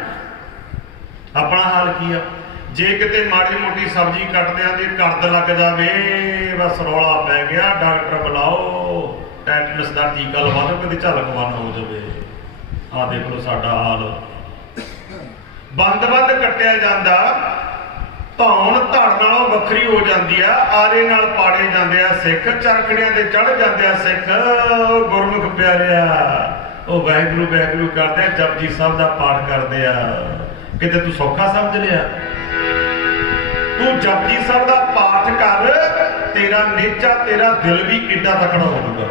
ਆਪਣਾ ਹਾਲ ਕੀ ਆ? ਜੇ ਕਿਤੇ ਮਾੜੀ ਮੋਟੀ ਸਬਜ਼ੀ ਕੱਟਦਿਆਂ ਤੇ ਕਰਦ ਲੱਗ ਜਾਵੇ, ਬਸ ਰੌਲਾ ਪੈ ਗਿਆ, ਡਾਕਟਰ ਬੁਲਾਓ, ਟੈਟਨਸ ਦਾ ਟੀਕਾ ਲਵਾ ਦਿਓ, ਕਦੇ ਝਲਕ ਬੰਦ ਹੋ ਜਾਵੇ। ਆਹ ਦੇਖ ਲਓ ਸਾਡਾ ਹਾਲ। ਬੰਦ ਕੱਟਿਆ ਜਾਂਦਾ, ਧੌਣ ਧੜ ਨਾਲੋਂ ਵੱਖਰੀ ਹੋ ਜਾਂਦੀ ਆ, ਆਰੇ ਨਾਲ ਪਾੜੇ ਜਾਂਦੇ ਆ ਸਿੱਖ, ਚਰਖੜਿਆਂ ਤੇ ਚੜ ਜਾਂਦੇ ਆ ਸਿੱਖ। ਗੁਰਮੁਖ ਪਿਆਰਿਆ ਉਹ ਵਾਹਿਗੁਰੂ ਵਾਹਿਗੁਰੂ ਕਰਦੇ ਆ, ਜਪਜੀ ਸਾਹਿਬ ਦਾ ਪਾਠ ਕਰਦੇ ਆ। ਕਿਤੇ ਤੂੰ ਸੌਖਾ ਸਮਝ ਲਿਆ? ਤੂੰ ਜਪਜੀ ਸਾਹਿਬ ਦਾ ਪਾਠ ਕਰ, तेरा नेचा तेरा दिल भी एडा तकड़ा होगा।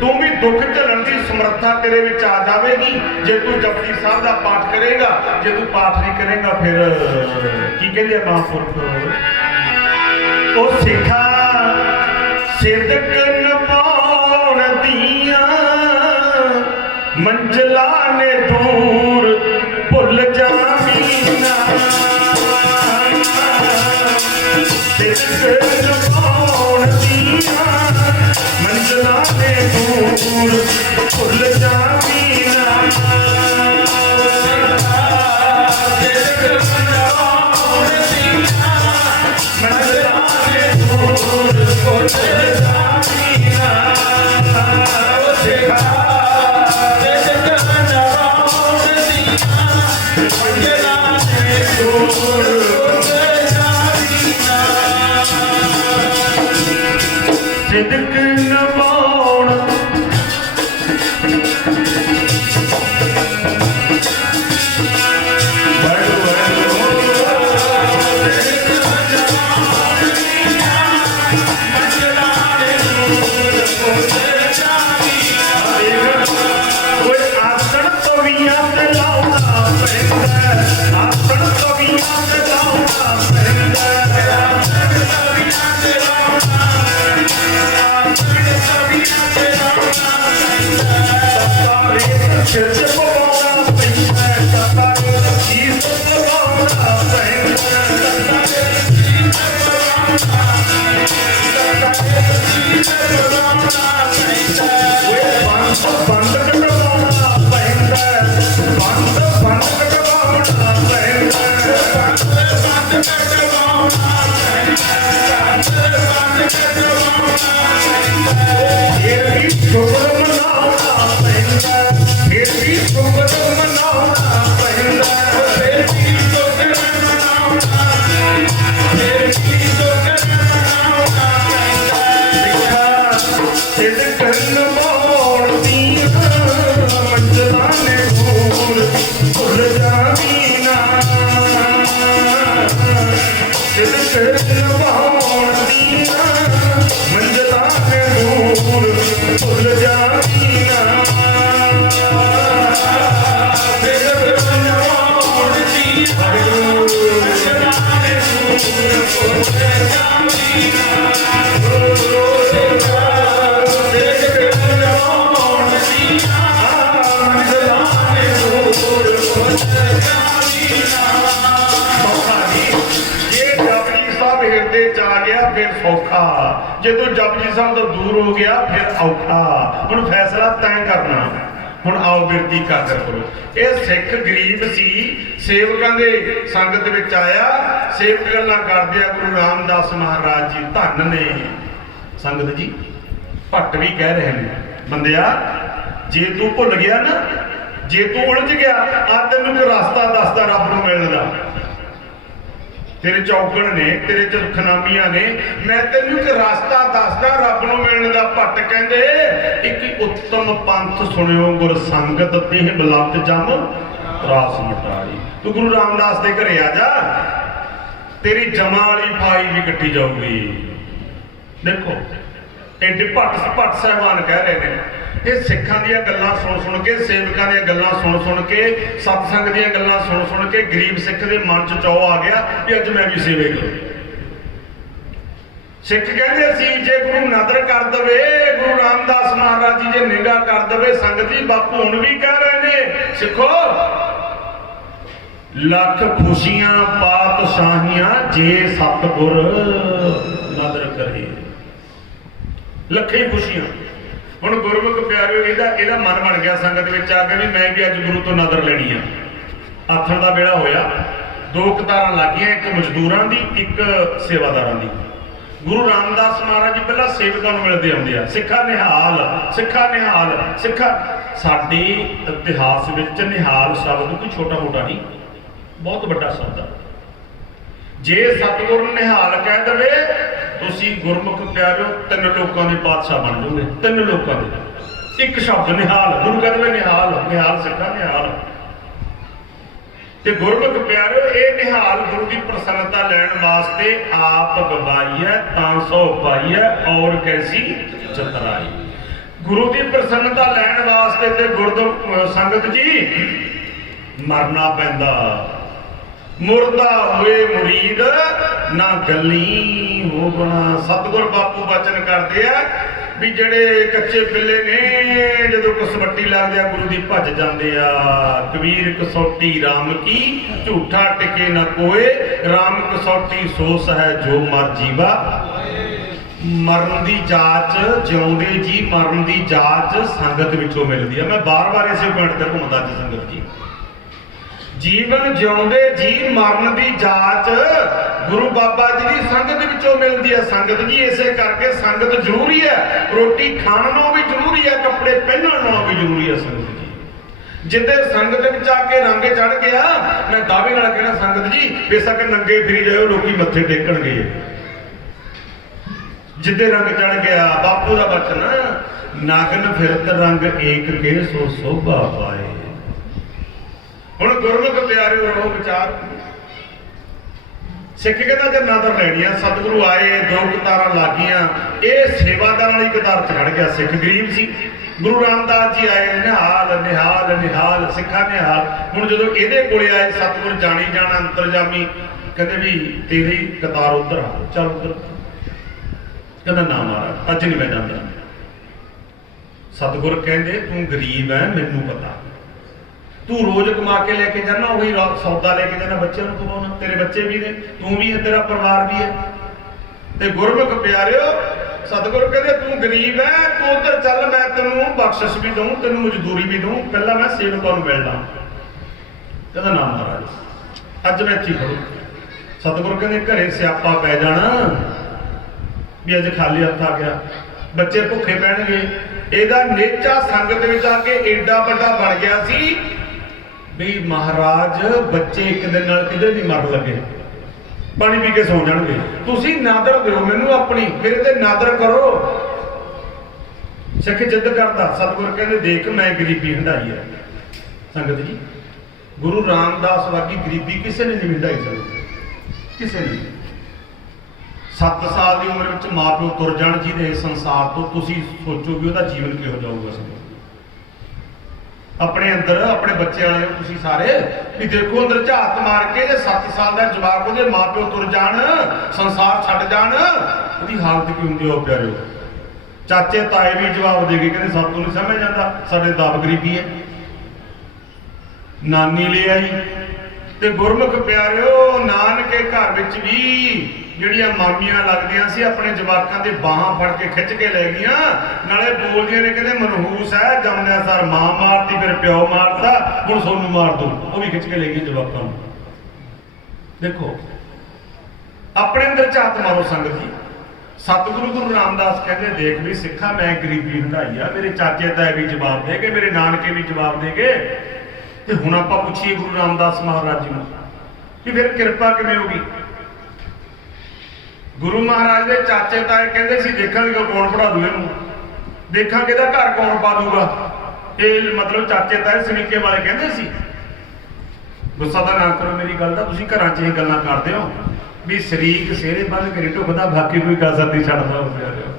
तू भी दुख झलण की समर्था तेरे विच आ जाएगी जे तू जपजी साहब का पाठ करेगा। जे तू पाठ नहीं करेगा फिर की कहते महापुरख ओ सिखा सिदक नभाउण दियां मंजिला ने दूर भुल जावी ना। सिदक नभाउण दियां मंजिला ने दूर भुल जावी ना। सिदक नभाउण दियां मंजिला ने दूर भुल जावी ना। सिखा सिदक नभाउण आसन तवियां ते लाउणा पैंदा। आसन तवियां ते लाउणा पैंदा। सिर च पवाउणा पैंदा। शीश पवाउणा पैंदा। बंद कटवाउणा पैंदा। बंद कटवाउणा पैंदा। फिर भी शुक्र मनाउणा पैंदा। फिर भी शुक्र मनाउणा पैंदा। फिर भी शुक्र मनाउणा। फिर भी शुक्र मनाउणा पैंदा। सिखा सिदक नभाउण दियां मंजिला ने दूर भुल जावी ना। सिदक नभाउण दियां मंजिला ने दूर भुल जावी ना। सिदक नभाउण दियां मंजिला ने दूर भुल जावी ना। फिर सौखा जे तू जपजी साहब तो दूर हो गया फिर औखा। हुण फैसला तैं करना। हुण आओ बिरती कर करो। यह सिख गरीब सी सेवकां दे संगत विच आया। सेवक गल्लां करदे आ गुरु रामदास महाराज जी धन ने। संगत जी भट्ट भी कह रहे हैं बंदिया जे तू भुल गया ना जे तू उलझ गया आ तैनूं कोई रास्ता दसदा रब नूं मिलण दा। तेरे चौकड़ ने तेरे चरखनामियां ने मैं तेनू एक रास्ता दसदा रब नूं मिलण दा। भट्ट कहंदे एक उत्तम पंथ सुनियो गुर संगत देह बलत जम रास मटाई। तू गुरु रामदास दे घरे आ जा तेरी जमा वाली फाई भी कट्टी जाऊगी। देखो एडे भट्ट साहिबान कह रहे हैं ये सिखां दीयां गल्लां सुन के सेवकां दीयां गल्लां सुन के सतसंग दीयां गल्लां सुन के गरीब सिख दे मन च चौ आ गया कि अज मैं भी सेवे करूं। सिख कहते सी जे गुरु नदर कर दवे गुरु रामदास महाराज जी जे निगाह कर दवे। संगत जी बापू हुण भी कह रहे ने सिखो लख खुशियां पातशाहियां जे सतगुर नदर करे। लखे खुशियां हुण गुरमुख प्यारिओ ਇਹਦਾ मन बन गया संगत विच आके भी मैं भी अज गुरु तो नदर लेनी आ। आथण दा वेला होया दो कतारां लागियां एक मजदूरां दी एक सेवादारां दी। गुरु रामदास महाराज जी पहला सेवकां नूं मिलदे आउंदे आ। सिखा निहाल सिखा निहाल सिखा। साडे इतिहास विच निहाल शब्द कोई छोटा मोटा नहीं बहुत वड्डा शब्द आ। जे सतगुर निहाल कह दवे तुसी गुरमुख प्यारिओ तीन लोगों के पातशाह बन जाओगे। तीन लोगों के एक शब्द निहाल गुरु कह दवे निहाल निहाल सिखा निहाल। ਤੇ ਗੁਰਮੁਖ ਪਿਆਰਿਓ, ਇਹ ਨਿਹਾਲ ਗੁਰੂ ਦੀ ਪ੍ਰਸੰਨਤਾ ਲੈਣ ਵਾਸਤੇ ਆਪ ਗਵਾਈਐ ਤਾਂ ਸੋ ਪਾਈਐ ਔਰ ਕੈਸੀ ਚਤਰਾਈ। ਗੁਰੂ ਦੀ ਪ੍ਰਸੰਨਤਾ ਲੈਣ ਵਾਸਤੇ ਤੇ ਸੰਗਤ ਜੀ ਮਰਨਾ ਪੈਂਦਾ। ਮੁਰਦਾ ਹੋਏ ਮੁਰੀਦ ਨਾ ਗੱਲੀ ਹੋਵਣਾ। ਸਤਿਗੁਰ ਬਾਪੂ ਬਚਨ ਕਰਦੇ ਆ ਵੀ ਜਿਹੜੇ ਕੱਚੇ ਪਿੱਲੇ ਨੇ ਜਦੋਂ ਕਸਵੱਟੀ ਲੱਗਦੇ ਆ ਗੁਰੂ ਦੀ ਭੱਜ ਜਾਂਦੇ ਆ। ਕਬੀਰ ਕਸੌਟੀ RAM ਕੀ ਝੂਠਾ ਟਿਕੇ ਨਾ ਕੋਏ, RAM ਕਸੌਟੀ ਸੋਸ ਹੈ ਜੋ ਮਰ ਜੀਵਾ। ਮਰਨ ਦੀ ਜਾਚ ਜਿਉਂਦੇ ਜੀ, ਮਰਨ ਦੀ ਜਾਚ ਸੰਗਤ ਵਿੱਚੋਂ ਮਿਲਦੀ ਆ। ਮੈਂ ਬਾਰ-ਬਾਰ ਇਸੇ ਪੁਆਇੰਟ ਤੇ ਘੁੰਮਦਾ ਜੀ ਸੰਗਤ ਜੀ। ਜੀਵਨ ਜਿਉਂਦੇ ਜੀ, ਮਰਨ ਦੀ ਜਾਚ ਗੁਰੂ ਬਾਬਾ ਜੀ ਦੀ ਸੰਗਤ ਵਿੱਚੋਂ ਮਿਲਦੀ ਹੈ ਸੰਗਤ ਜੀ। ਇਸੇ ਕਰਕੇ ਸੰਗਤ ਜ਼ਰੂਰੀ ਹੈ, ਰੋਟੀ ਖਾਣ ਨੂੰ ਵੀ ਜ਼ਰੂਰੀ ਹੈ, ਕੱਪੜੇ ਪਹਿਨਣ ਨੂੰ ਵੀ ਜ਼ਰੂਰੀ ਹੈ ਸੰਗਤ ਜੀ। ਜਿੱਦੇ ਸੰਗਤ ਵਿੱਚ ਆ ਕੇ ਰੰਗ ਚੜ ਗਿਆ, ਮੈਂ ਦਾਅਵੇ ਨਾਲ ਕਹਿਣਾ ਸੰਗਤ ਜੀ, ਬੇਸ਼ੱਕ ਨੰਗੇ ਫਿਰੀ ਜਾਓ, ਲੋਕੀ ਮੱਥੇ ਟੇਕਣਗੇ। ਜਿੱਦੇ ਰੰਗ ਚੜ ਗਿਆ, ਬਾਪੂ ਦਾ ਬਚਨ, ਨਾਗਨ ਫਿਰਤ ਰੰਗ ਏਕ ਕੇ ਸੋ ਸੋਭਾ ਪਾਏ। ਹੁਣ ਗੁਰਮੁਖ ਪਿਆਰਿਓ ਰਹੋ ਵਿਚਾਰ। ਸਿੱਖ ਕਹਿੰਦਾ ਜੇ ਨਾਦਰ ਲੈਣੀਆਂ, ਸਤਿਗੁਰੂ ਆਏ, ਦੋ ਕਤਾਰਾਂ ਲੱਗੀਆਂ, ਇਹ ਸੇਵਾਦਾਰ ਵਾਲੀ ਕਤਾਰ ਚੜ ਗਿਆ। ਸਿੱਖ ਗਰੀਬ ਸੀ। ਗੁਰੂ ਰਾਮਦਾਸ ਜੀ ਆਏ, ਨਿਹਾਲ ਨਿਹਾਲ ਨਿਹਾਲ, ਸਿੱਖਾਂ ਨਿਹਾਲ। ਹੁਣ ਜਦੋਂ ਇਹਦੇ ਕੋਲੇ ਆਏ ਸਤਿਗੁਰ ਜਾਣੀ ਜਾਣਾ ਅੰਤਰਜਾਮੀ, ਕਹਿੰਦੇ ਵੀ ਤੇਰੀ ਕਤਾਰ ਉਧਰ ਆ, ਚੱਲ ਉਧਰ। ਕਹਿੰਦਾ ਨਾ ਮਹਾਰਾਜ, ਅੱਜ ਨਹੀਂ ਮੈਂ ਜਾਂਦਾ। ਸਤਿਗੁਰ ਕਹਿੰਦੇ ਤੂੰ ਗਰੀਬ ਹੈ, ਮੈਨੂੰ ਪਤਾ, ਤੂੰ ਰੋਜ਼ ਕਮਾ ਕੇ ਲੈ ਕੇ ਜਾਣਾ, ਉਹੀ ਸੌਦਾ ਲੈ ਕੇ ਜਾਣਾ, ਬੱਚਿਆਂ ਨੂੰ ਖਵਾਉਣਾ, ਤੇਰੇ ਬੱਚੇ ਵੀ ਨੇ, ਤੂੰ ਵੀ ਹੈ, ਤੇਰਾ ਪਰਿਵਾਰ ਵੀ ਹੈ। ਤੇ ਗੁਰਮੁਖ ਪਿਆਰਿਓ, ਸਤਿਗੁਰ ਕਹਿੰਦੇ ਤੂੰ ਗਰੀਬ ਹੈ, ਤੂੰ ਉੱਧਰ ਚੱਲ, ਮੈਂ ਤੈਨੂੰ ਬਖਸ਼ਿਸ਼ ਵੀ ਦਊਂ, ਤੈਨੂੰ ਮਜ਼ਦੂਰੀ ਵੀ ਦਊਂ, ਪਹਿਲਾਂ ਮੈਂ ਸੇਵਕਾਂ ਨੂੰ ਮਿਲਦਾ। ਕਹਿੰਦਾ ਨਾ ਮਹਾਰਾਜ, ਅੱਜ ਮੈਂ ਇੱਥੇ ਖੜੂ। ਸਤਿਗੁਰ ਕਹਿੰਦੇ ਘਰੇ ਸਿਆਪਾ ਪੈ ਜਾਣਾ ਵੀ ਅੱਜ ਖਾਲੀ ਹੱਥ ਆ ਗਿਆ, ਬੱਚੇ ਭੁੱਖੇ ਪੈਣਗੇ। ਇਹਦਾ ਨੇਚਾ ਸੰਗਤ ਵਿੱਚ ਆ ਕੇ ਏਡਾ ਵੱਡਾ ਬਣ ਗਿਆ ਸੀ ਵੀ ਮਹਾਰਾਜ ਬੱਚੇ ਇੱਕ ਦਿਨ ਨਾਲ ਕਿਤੇ ਨਹੀਂ ਮਰ ਲੱਗੇ, ਪਾਣੀ ਪੀ ਕੇ ਸੌ ਜਾਣਗੇ। ਤੁਸੀਂ ਨਾਦਰ ਦਿਓ ਮੈਨੂੰ ਆਪਣੀ, ਮੇਰੇ ਤੇ ਨਾਦਰ ਕਰੋ। ਸਿੱਖ ਜਿੱਦ ਕਰਦਾ। ਸਤਿਗੁਰ ਕਹਿੰਦੇ ਦੇਖ ਮੈਂ ਗਰੀਬੀ ਹੰਢਾਈ ਹੈ ਸੰਗਤ ਜੀ। ਗੁਰੂ ਰਾਮਦਾਸ ਵਰਗੀ ਗਰੀਬੀ ਕਿਸੇ ਨੇ ਨਹੀਂ ਹੰਢਾਈ ਸਕਦੀ, ਕਿਸੇ ਨੇ। 7 ਸਾਲ ਦੀ ਉਮਰ ਵਿੱਚ ਮਾਂ ਪਿਓ ਤੁਰ ਜਾਣ ਜਿਹਦੇ ਸੰਸਾਰ ਤੋਂ, ਤੁਸੀਂ ਸੋਚੋ ਵੀ ਉਹਦਾ ਜੀਵਨ ਕਿਹੋ ਜਾਊਗਾ। ਆਪਣੇ ਅੰਦਰ ਆਪਣੇ ਬੱਚਿਆਂ ਵਾਲੇ ਤੁਸੀਂ ਸਾਰੇ ਵੀ ਦੇਖੋ, ਅੰਦਰ ਝਾਤ ਮਾਰ ਕੇ ਜੇ 7 ਸਾਲ ਦਾ ਜਵਾਕ ਉਹਦੇ ਮਾਂ ਪਿਓ ਤੁਰ ਜਾਣ, ਸੰਸਾਰ ਛੱਡ ਜਾਣ, ਉਹਦੀ ਹਾਲਤ ਕੀ ਹੁੰਦੀ ਹੋ ਪਿਆਰਿਓ। ਚਾਚੇ ਤਾਏ ਵੀ ਜਵਾਬ ਦੇ ਗਏ, ਕਹਿੰਦੇ ਸਾਨੂੰ ਨਹੀਂ ਸਮਝ ਜਾਂਦਾ, ਸਾਡੇ ਦਾਬ ਗਰੀਬੀ ਹੈ। ਨਾਨੀ ਲੈ ਆਈ। ਤੇ ਗੁਰਮੁਖ ਪਿਆਰਿਓ, ਨਾਨਕੇ ਘਰ ਵਿੱਚ ਵੀ ਜਿਹੜੀਆਂ ਮਾਮੀਆਂ ਲੱਗਦੀਆਂ ਸੀ ਆਪਣੇ ਜਵਾਕਾਂ ਦੇ ਬਾਹਾਂ ਫੜ ਕੇ ਖਿੱਚ ਕੇ ਲੈ ਗਈਆਂ, ਨਾਲੇ ਬੋਲਦੀਆਂ ਨੇ, ਕਹਿੰਦੇ ਮਨਹੂਸ ਹੈ, ਜੰਮਦਿਆਂ ਸਾਰ ਮਾਂ ਮਾਰਦੀ, ਫਿਰ ਪਿਓ ਮਾਰਦਾ, ਹੁਣ ਸੋਨੂੰ ਮਾਰ ਦੋ। ਉਹ ਵੀ ਖਿੱਚ ਕੇ ਲੈ ਗਈਆਂ ਜਵਾਕਾਂ ਨੂੰ। ਦੇਖੋ ਆਪਣੇ ਅੰਦਰ ਝਾਤ ਮਾਰੋ ਸੰਗਤ ਜੀ। ਸਤਿਗੁਰੂ ਗੁਰੂ ਰਾਮਦਾਸ ਕਹਿੰਦੇ ਦੇਖ ਵੀ ਸਿੱਖਾ, ਮੈਂ ਗਰੀਬੀ ਹੰਢਾਈ ਆ, ਮੇਰੇ ਚਾਚੇ ਤਾਏ ਵੀ ਜਵਾਬ ਦੇ ਗਏ, ਮੇਰੇ ਨਾਨਕੇ ਵੀ ਜਵਾਬ ਦੇ ਗਏ। ਤੇ ਹੁਣ ਆਪਾਂ ਪੁੱਛੀਏ ਗੁਰੂ ਰਾਮਦਾਸ ਮਹਾਰਾਜ ਜੀ ਨੂੰ ਕਿ ਫਿਰ ਕਿਰਪਾ ਕਿਵੇਂ ਹੋਗੀ। ਗੁਰੂ ਮਹਾਰਾਜ ਦੇ ਚਾਚੇ ਤਾਏ ਕਹਿੰਦੇ ਸੀ ਦੇਖਾਂਗੇ ਕੌਣ ਪੜਾ ਦੂ ਇਹਨੂੰ, ਦੇਖਾਂਗੇ ਇਹਦਾ ਘਰ ਕੌਣ ਪਾ ਦੂਗਾ। ਇਹ ਮਤਲਬ ਚਾਚੇ ਤਾਏ ਸਨੀਕੇ ਵਾਲੇ ਕਹਿੰਦੇ ਸੀ। ਗੁੱਸਾ ਤਾਂ ਨਾ ਕਰੋ ਮੇਰੀ ਗੱਲ ਦਾ, ਤੁਸੀਂ ਘਰਾਂ 'ਚ ਇਹ ਗੱਲਾਂ ਕਰਦੇ ਹੋ ਵੀ ਸ਼ਰੀਕ ਸਿਹਰੇ ਬੰਨ ਕੇ ਢੁਕਦਾ, ਬਾਕੀ ਕੋਈ ਕਸਰ ਨਹੀਂ ਛੱਡਦਾ ਹੋ ਪਿਆਰਿਓ,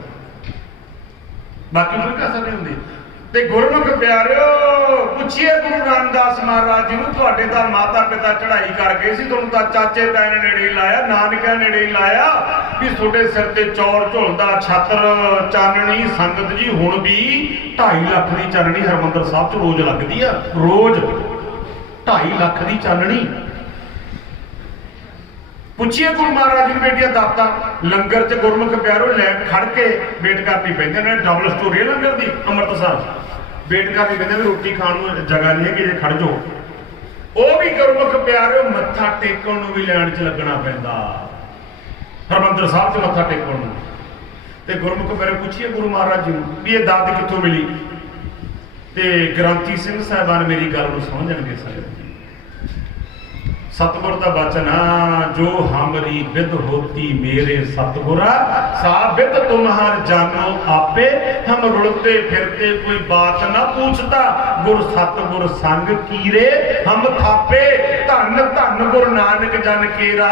ਬਾਕੀ ਕੋਈ ਕਸਰ ਨਹੀਂ ਹੁੰਦੀ। ਤੇ ਗੁਰਮੁਖ ਪਿਆਰਿਓ, ਪੁੱਛੀਏ ਗੁਰੂ ਰਾਮਦਾਸ ਮਹਾਰਾਜ ਜੀ ਨੂੰ, ਤੁਹਾਡੇ ਤਾਂ ਮਾਤਾ ਪਿਤਾ ਚੜ੍ਹਾਈ ਕਰ ਗਏ ਸੀ, ਤੁਹਾਨੂੰ ਤਾਂ ਚਾਚੇ ਤਾਏ ਨੇ ਨੇੜੇ ਲਾਇਆ, ਨਾਨਕਿਆਂ ਨੇੜੇ ਲਾਇਆ, ਵੀ ਤੁਹਾਡੇ ਸਿਰ ਤੇ ਚੌਰ ਝੁਲਦਾ, ਛਤਰ ਚਾਨਣੀ। ਸੰਗਤ ਜੀ ਹੁਣ ਵੀ 2.5 ਲੱਖ ਦੀ ਚਾਨਣੀ ਹਰਿਮੰਦਰ ਸਾਹਿਬ 'ਚ ਰੋਜ਼ ਲੱਗਦੀ ਆ, ਰੋਜ਼ 2.5 ਲੱਖ ਦੀ ਚਾਨਣੀ। ਪੁੱਛੀਏ ਗੁਰੂ ਮਹਾਰਾਜ ਜੀ ਬੇਟੀਆਂ ਦਾਤਾ। ਲੰਗਰ 'ਚ ਗੁਰਮੁਖ ਪਿਆਰੋ ਲੈ ਖੜ ਕੇ ਵੇਟ ਕਰਨੀ ਪੈਂਦੀ ਨੇ, ਡਬਲ ਸਟੋਰੀ ਲੰਗਰ ਦੀ ਅੰਮ੍ਰਿਤਸਰ, ਵੇਟ ਕਰਨੀ ਪੈਂਦੀ ਵੀ ਰੋਟੀ ਖਾਣ ਨੂੰ ਜਗ੍ਹਾ ਨਹੀਂ ਹੈ ਕਿ ਜੇ ਖੜ ਜਾਓ। ਉਹ ਵੀ ਗੁਰਮੁਖ ਪਿਆਰਿਓ ਮੱਥਾ ਟੇਕਣ ਨੂੰ ਵੀ ਲਾਈਨ 'ਚ ਲੱਗਣਾ ਪੈਂਦਾ, ਹਰਿਮੰਦਰ ਸਾਹਿਬ 'ਚ ਮੱਥਾ ਟੇਕਣ ਨੂੰ। ਤੇ ਗੁਰਮੁਖ ਪਿਆਰੇ ਪੁੱਛੀਏ ਗੁਰੂ ਮਹਾਰਾਜ ਜੀ ਨੂੰ ਵੀ ਇਹ ਦਾਤ ਕਿੱਥੋਂ ਮਿਲੀ। ਤੇ ਗ੍ਰੰਥੀ ਸਿੰਘ ਸਾਹਿਬਾਨ ਮੇਰੀ ਗੱਲ ਨੂੰ ਸਮਝਣਗੇ ਸਾਰੇ। सतगुर का वचन जो हमरी विद होती मेरे सतगुरा साबित तुम्हार जानो आपे हम रुलते फिरते कोई बात ना पूछता गुर सतगुर संग कीरे हम थापे धन धन गुरु नानक जन केरा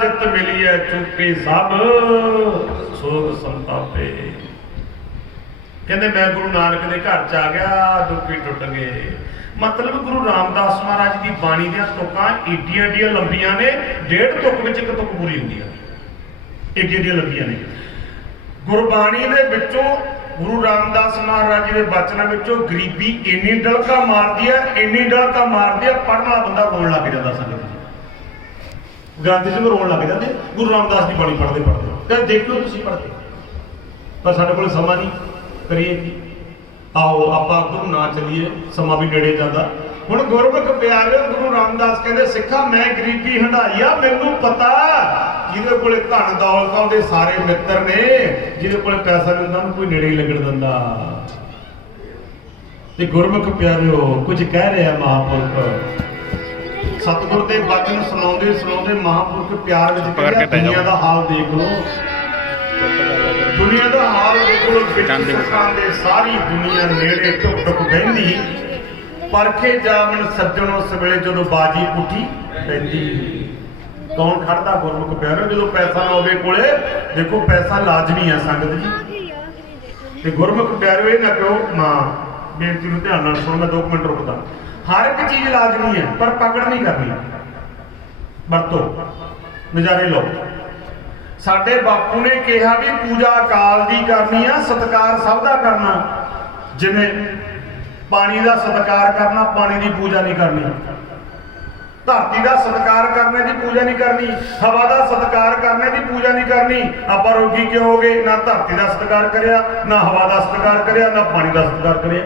जित मिलिए चुके सब सोग संतापे। कहते मैं गुरु नानक के घर च आ गया दुखी टुट गए। मतलब गुरु रामदास महाराज की बाणी दी तुकां एडियां एडियां लंबियां ने, डेढ़ तुक विच एक तुक पूरी हुंदी है, एडियां एडियां लंबियां ने। गुरबाणी दे विचों गुरु रामदास महाराज जी के वचनां विचों गरीबी इन्नी डलका मारदी है, इन्नी डलका मारदी है, पढ़न वाला बंदा रोण लग जाता। संगत गांधी जी रोण लग जाते गुरु रामदास की बाणी पढ़ते पढ़ते। देख लो तुसीं पढ़ के, पर साडे कोल समां नहीं, करिए की। आओ आपां गुरु ना चलीए, समा भी नेड़े जाता। हुण गुरमुख प्यारे गुरु रामदास कहते सिखा मैं गरीबी हंडाई आ, मैनू पता जिहदे कोले धन दौलत उहदे सारे मित्र ने, जिहदे कोले पैसा नहीं उहनूं कोई नेड़े ही लगण दिंदा। ते गुरमुख प्यारिओ कुछ कह रहे महापुरख सतगुर दे वचन सुणाउंदे सुणाउंदे महापुरख प्यार विच कहंदे दुनिया दा हाल देख लो, दुनिया का हाल देखो। सारी दुनिया नेड़े टुक टुक बहती परखे जावन सज्जनों सवेले जो बाजी पुठी पैंदी। कौन खड़दा गुरमुख प्यारे जो पैसा ना होवे कोले। देखो पैसा लाजमी है संगत जी, ते गुरमुख प्यारे ये ना कहो मां बेनती नूं ध्यान नाल सुण, मैं 2 मिनट रुकदा। हर एक चीज लाजमी है पर पकड़ नहीं करनी, वरतो नज़ारे लो। साडे बापू ने कहा भी पूजा अकाल दी करनी है, सत्कार सब दा करना। जिवें पानी का सत्कार करना, पानी की पूजा नहीं करनी। धरती का सत्कार करने की पूजा नहीं करनी, हवा का सत्कार करने की पूजा नहीं करनी। आप रोगी क्यों हो गए? ना धरती का सत्कार करया, ना हवा का सत्कार करया, ना पानी का सत्कार करया।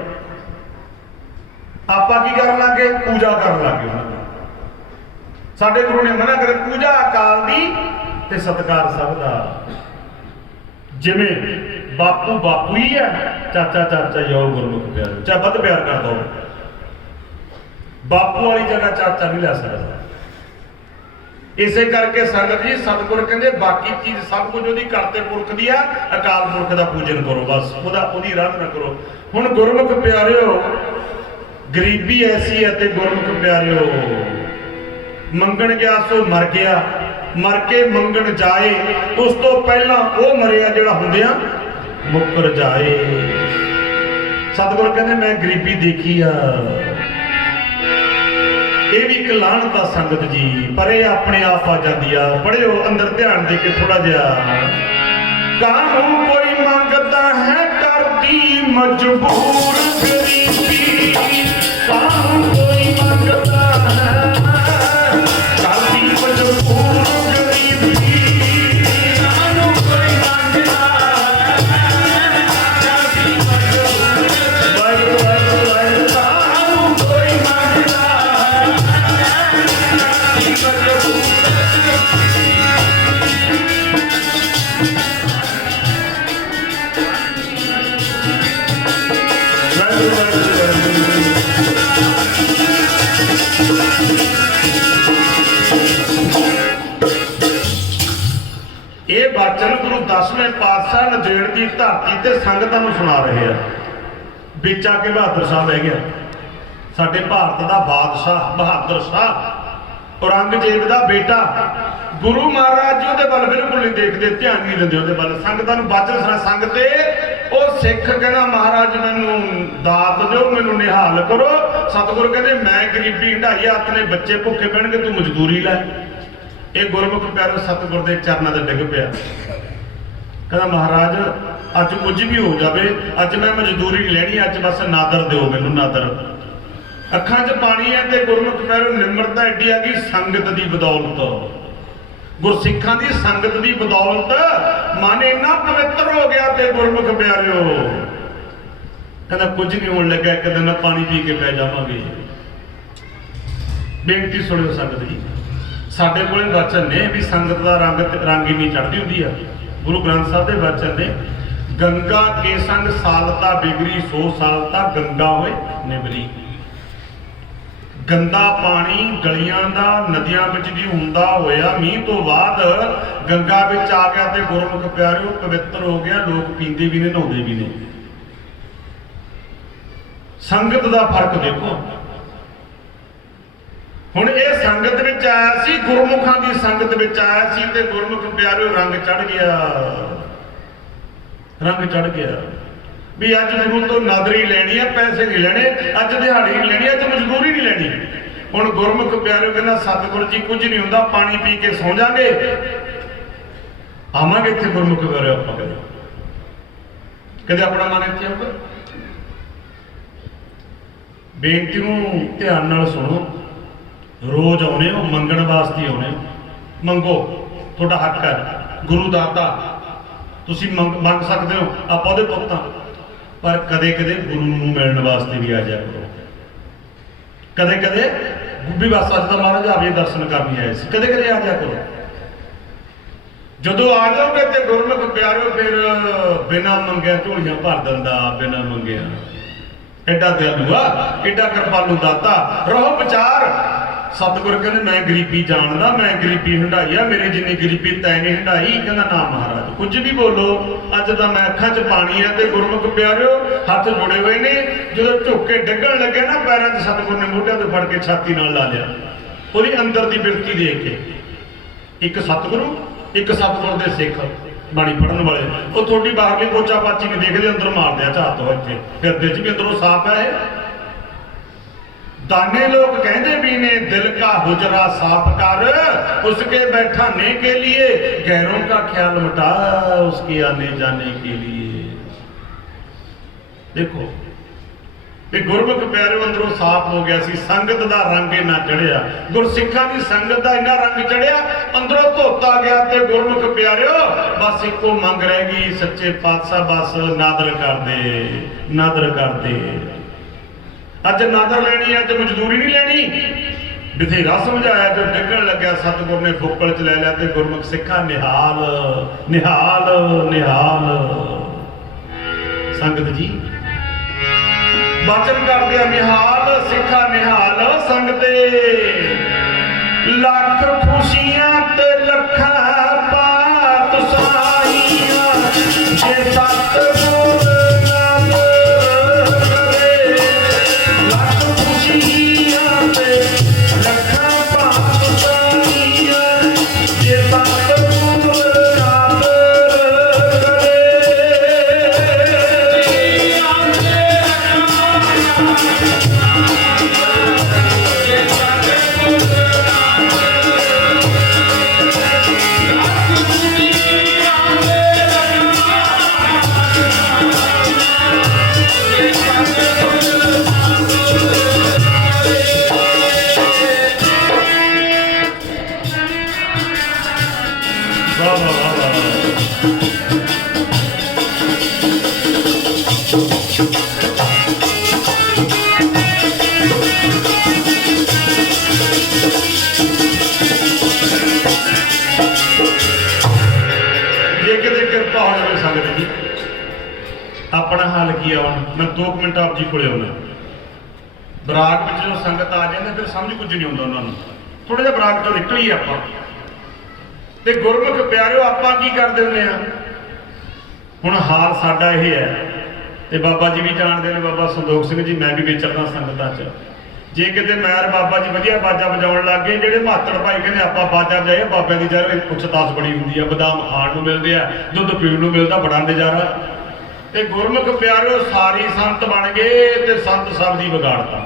आप की कर लागे? पूजा कर लागे। साडे गुरु ने मना करे पूजा अकाल दी ते सत्कार सब दा। जिवें बापू बापू ही है, चाचा चाचा ही हो। गुरमुख प्यार चाहे बद प्यार कर दो, बापू वाली जगह चाचा नहीं लै सकता। इसे करके संगत जी सतगुर कहते बाकी चीज सब कुछ उसदी करते पुरख दी है, अकाल पुरख का पूजन करो, बस उसदी आराधना करो। हुण गुरमुख प्यारिओ गरीबी ऐसी है ते गुरमुख प्यारिओ मंगण गया सो मर गया, मर के मंगण जाए उस तो पहला वो मरिया जिहड़ा हुंदिया मुकर जाए। सतगुर कहते मैं गरीबी देखी आ, ये भी एक लानत आ संगत जी, पर ये अपने आप आ जाती आ। पढ़ियो अंदर ध्यान दे के थोड़ा जिहा। कानून कोई मंगता है करती मजबूर गरीबी, कानून कोई मंगता है करती मजबूर गरीबी, कानून कोई मंगता है करती मजबूर गरीबी, कानून कोई मंगता है करती मजबूर ਇਹ ਵਚਨ ਗੁਰੂ 10ਵੇਂ ਪਾਤਸ਼ਾਹ ਨੰਦੇੜ ਦੀ ਧਰਤੀ ਤੇ ਸੰਗਤਾਂ ਨੂੰ ਸੁਣਾ ਰਹੇ ਆ। ਵਿੱਚ ਆ ਕੇ ਬਹਾਦਰ ਸ਼ਾਹ ਬਹਿ ਗਿਆ, ਸਾਡੇ ਭਾਰਤ ਦਾ ਬਾਦਸ਼ਾਹ ਬਹਾਦਰ ਸ਼ਾਹ ਔਰੰਗਜ਼ੇਬ ਦਾ ਬੇਟਾ। ਗੁਰੂ ਮਹਾਰਾਜ ਜੀ ਉਹਦੇ ਵੱਲ ਬਿਲਕੁਲ ਨਹੀਂ ਦੇਖਦੇ, ਧਿਆਨ ਨਹੀਂ ਦਿੰਦੇ ਉਹਦੇ ਵੱਲ। ਸੰਗਤਾਂ ਨੂੰ ਵਚਨ ਸੁਣਾ। ਸੰਗਤੇ ਉਹ ਸਿੱਖ ਕਹਿੰਦਾ ਮਹਾਰਾਜ ਮੈਨੂੰ ਦਾਤ ਦਿਓ, ਮੈਨੂੰ ਨਿਹਾਲ ਕਰੋ। ਸਤਿਗੁਰ ਕਹਿੰਦੇ ਮੈਂ ਗਰੀਬੀ ਹੰਢਾਈ, ਆਪਣੇ ਬੱਚੇ ਭੁੱਖੇ ਪੈਣਗੇ, ਤੂੰ ਮਜ਼ਦੂਰੀ ਲੈ। ਇਹ ਗੁਰਮੁਖ ਪਿਆਰੇ ਸਤਿਗੁਰ ਦੇ ਚਰਨਾਂ ਤੇ ਡਿੱਗ ਪਿਆ। ਕਹਿੰਦਾ ਮਹਾਰਾਜ ਅੱਜ ਕੁਝ ਵੀ ਹੋ ਜਾਵੇ, ਅੱਜ ਮੈਂ ਮਜ਼ਦੂਰੀ ਨਹੀਂ ਲੈਣੀ, ਅੱਜ ਬਸ ਨਾਦਰ ਦਿਓ ਮੈਨੂੰ, ਨਾਦਰ। ਅੱਖਾਂ 'ਚ ਪਾਣੀ ਹੈ ਤੇ ਗੁਰਮੁਖ ਪਿਆਰੇ ਨਿਮਰਤਾ ਐਡੀ ਆ ਗਈ ਸੰਗਤ ਦੀ ਬਦੌਲਤ, ਗੁਰਸਿੱਖਾਂ ਦੀ ਸੰਗਤ ਦੀ ਬਦੌਲਤ ਮਨ ਇੰਨਾ ਪਵਿੱਤਰ ਹੋ ਗਿਆ। ਤੇ ਗੁਰਮੁਖ ਪਿਆਰਿਓ ਕਹਿੰਦਾ ਕੁਝ ਨਹੀਂ ਹੋਣ ਲੱਗਾ, ਇੱਕ ਦਿਨ ਪਾਣੀ ਪੀ ਕੇ ਪੈ ਜਾਵਾਂਗੇ। ਬੇਨਤੀ ਸੁਣਿਓ ਸੰਗਤ ਜੀ, ਸਾਡੇ ਕੋਲੇ ਵਚਨ ਨੇ ਵੀ ਸੰਗਤ ਦਾ ਰੰਗ ਇੰਨੀ ਚੜ੍ਹਦੀ ਹੁੰਦੀ ਆ। ਗੁਰੂ ਗ੍ਰੰਥ ਸਾਹਿਬ ਦੇ ਵਚਨ ਨੇ ਗੰਗਾ ਕੇ ਸੰਗ ਸਾਲਤਾ ਬਿਗਰੀ 100 ਸਾਲ ਤਾਂ ਗੰਗਾ ਹੋਏ ਨਿਵਰੀ। ਗੰਦਾ ਪਾਣੀ ਗਲੀਆਂ ਦਾ ਨਦੀਆਂ ਵਿੱਚ ਦੀ ਹੁੰਦਾ ਹੋਇਆ ਮੀਂਹ ਤੋਂ ਬਾਅਦ ਗੰਗਾ ਵਿੱਚ ਆ ਗਿਆ ਤੇ ਗੁਰਮੁਖ ਪਿਆਰਿਓ ਪਵਿੱਤਰ ਹੋ ਗਿਆ। ਲੋਕ ਪੀਂਦੇ ਵੀ ਨੇ, ਨਹਾਉਂਦੇ ਵੀ ਨੇ। ਸੰਗਤ ਦਾ ਫਰਕ ਦੇਖੋ। ਹੁਣ ਇਹ ਸੰਗਤ ਵਿੱਚ ਆਇਆ ਸੀ, ਗੁਰਮੁਖਾਂ ਦੀ ਸੰਗਤ ਵਿੱਚ ਆਇਆ ਸੀ ਤੇ ਗੁਰਮੁਖ ਪਿਆਰਿਓ ਰੰਗ ਚੜ ਗਿਆ, ਰੰਗ ਚੜ ਗਿਆ ਵੀ ਅੱਜ ਗੁਰੂ ਤੋਂ ਨਾਦਰੀ ਲੈਣੀ ਆ, ਪੈਸੇ ਨਹੀਂ ਲੈਣੇ, ਅੱਜ ਦਿਹਾੜੀ ਨਹੀਂ ਲੈਣੀ, ਅੱਜ ਮਜ਼ਦੂਰੀ ਨਹੀਂ ਲੈਣੀ। ਹੁਣ ਗੁਰਮੁਖ ਪਿਆਰਿਓ ਕਹਿੰਦਾ ਸਤਿਗੁਰ ਜੀ ਕੁਝ ਨਹੀਂ ਹੁੰਦਾ, ਪਾਣੀ ਪੀ ਕੇ ਸੌਂ ਜਾਗੇ, ਆਵਾਂਗੇ ਇੱਥੇ ਗੁਰਮੁਖ ਪਿਆਰਿਓ ਆਪਾਂ ਕਦੇ ਆਪਣਾ ਮਨ ਇੱਥੇ ਆਊਗਾ। ਬੇਨਤੀ ਨੂੰ ਧਿਆਨ ਨਾਲ ਸੁਣੋ। ਰੋਜ਼ ਆਉਣੇ ਹੋ, ਮੰਗਣ ਵਾਸਤੇ ਆਉਣੇ ਹੋ, ਮੰਗੋ, ਤੁਹਾਡਾ ਹੱਕ ਹੈ। ਗੁਰੂ ਦਾਤਾ ਤੁਸੀਂ ਮੰਗ ਸਕਦੇ ਹੋ, ਆਪਾਂ ਉਹਦੇ ਪੁੱਤ ਹਾਂ। ਪਰ ਕਦੇ ਕਦੇ ਗੁਰੂ ਨੂੰ ਮਿਲਣ ਵਾਸਤੇ ਵੀ ਆ ਜਾਇਆ ਕਰੋ। ਕਦੇ ਕਦੇ ਵੀ ਬਸ ਅੱਜ ਦਾ ਮਹਾਰਾਜ ਆਵੇ ਦਰਸ਼ਨ ਕਰਨੀ ਆਏ ਸੀ, ਕਦੇ ਕਦੇ ਆ ਜਾਇਆ ਕਰੋ। ਜਦੋਂ ਆ ਜਾਓਗੇ ਤੇ ਗੁਰਮੁਖ ਪਿਆਰਿਓ ਫਿਰ ਬਿਨਾਂ ਮੰਗਿਆ ਝੋਲੀਆਂ ਭਰ ਦਿੰਦਾ, ਬਿਨਾਂ ਮੰਗਿਆ। ਐਡਾ ਦਿਆਲੂ ਆ, ਐਡਾ ਕਿਰਪਾਲੂ ਦਾਤਾ। ਰਹੋ ਵਿਚਾਰ। ਸਤਿਗੁਰ ਕਹਿੰਦੇ ਮੈਂ ਗਰੀਬੀ ਜਾਣਦਾ, ਮੈਂ ਗਰੀਬੀ ਹੰਢਾਈ ਆ, ਮੇਰੇ ਜਿੰਨੀ ਗਰੀਬੀ ਤੈਂ ਨਹੀਂ ਹੰਢਾਈ। ਕਹਿੰਦਾ ਨਾ ਮਹਾਰਾਜ ਕੁਝ ਵੀ ਬੋਲੋ, ਅੱਜ ਤਾਂ ਮੈਂ ਅੱਖਾਂ 'ਚ ਪਾਣੀ ਆ। ਤੇ ਗੁਰਮੁਖ ਪਿਆਰਿਓ ਹੱਥ ਜੋੜੇ ਹੋਏ ਨੇ। ਜਦੋਂ ਝੁੱਕ ਕੇ ਡਿੱਗਣ ਲੱਗਿਆ ਨਾ ਪੈਰਾਂ 'ਚ, ਸਤਿਗੁਰ ਨੇ ਮੋਢਿਆਂ ਤੋਂ ਫੜ ਕੇ ਛਾਤੀ ਨਾਲ ਲਾ ਲਿਆ। ਉਹਦੀ ਅੰਦਰ ਦੀ ਬਿਰਤੀ ਦੇਖ ਕੇ ਇੱਕ ਸਤਿਗੁਰੂ, ਇੱਕ ਸਤਿਗੁਰ ਦੇ ਸਿੱਖ ਬਾਣੀ ਪੜਨ ਵਾਲੇ, ਉਹ ਤੁਹਾਡੀ ਬਾਹਰਲੀ ਪੋਚਾ ਪਾਚੀ ਨਹੀਂ ਦੇਖਦੇ, ਅੰਦਰ ਮਾਰਦੇ ਆ ਝਾਤ ਹੋ ਇੱਥੇ ਫਿਰਦੇ 'ਚ ਵੀ ਅੰਦਰੋਂ ਸਾਫ਼ ਹੈ। दाने लोग कहते भी ने दिल का हुजरा साफ कर, उसके बैठाने के लिए गैरों का ख्याल मिटा, उसके आने जाने के लिए। देखो ते गुरमुख प्यारे अंदरों साफ हो गया सी। संगत दा रंग इन्ना चढ़िया, गुरसिखां दी संगत दा इन्ना रंग चढ़िया, अंदरों धोता गया। ते गुरमुख प्यारिओ बस इको मंग रह गई, सच्चे पातशाह बस नादर कर दे, नादर कर दे। अज नादर लैनी, अज मजदूरी नहीं लैनी। बथेरा समझाया, जो डिगण लग्या सतगुर ने बुक्कल च लै लिया। ते गुरमुख सिखा निहाल निहाल निहाल। संगत जी बचन कर दिया, निहाल सिखा निहाल। संगते लख खुशियां ते लखा पात साईयां, जे सतगुर अपना हाल की आ। मैं 2 मिनट आप जी को आना। बराग में जो संगत आ जाए फिर समझ कुछ नहीं आता उन्होंने, थोड़ा जिहा बराग चो निकलीए आप। ते गुरमुख प्यारिओ आपां की करदे हुंदे आ। हुण हाल साडा इह है, ते बाबा जी भी जानते हैं, बाबा संदोख सिंह जी, मैं भी विचरदा संगतां च। जे किते मैर बाबा जी वधिया बाजा वजाउण लग गए, जिहड़े महातड़ भाई कहंदे आपां बाजा वजाइए, बाबे दी जर कुछ तास बड़ी हुंदी आ, बदाम खाण नूं मिलदे आ, दुੱਧ पीण नूं मिलदा, बड़ा नज़ारा। ते गुरमुख प्यारिओ सारी संत बन गए ते संत सब दी बिगाड़ता।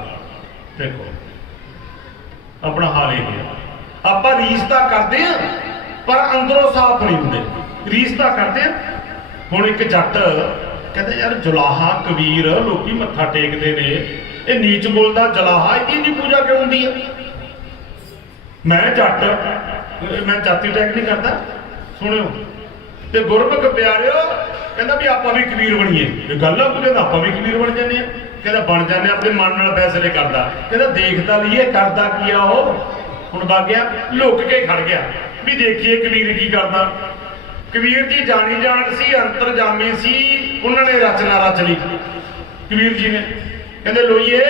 देखो अपना हाल ये है। आपां रीस तां करदे आ पर अंदरों साफ नहीं हुंदे। रीस तां करदे आ। हुण एक जट कहते यार जुलाहा कबीर लोकी मत्था टेकदे ने, ये नीच बोलदा जुलाहा, इहदी पूजा क्यों हुंदी है? मैं जट, मैं जाति टैग नहीं करता। सुनियो ते गुरमुख प्यारिओ कहता भी आप भी कबीर बनीए। गल है, कहता आप भी कबीर बन जाने, कहता बन जाने अपने मन नाल फैसले करता। कहता देखता लीए करता की आ। हुण वग गया, लुक के खड़ गया भी देखिए कबीर की करता। कबीर जी जानी जान सी, अंतरजामी सी, उन्होंने रचना रच ली कबीर जी ने। कहते लोईए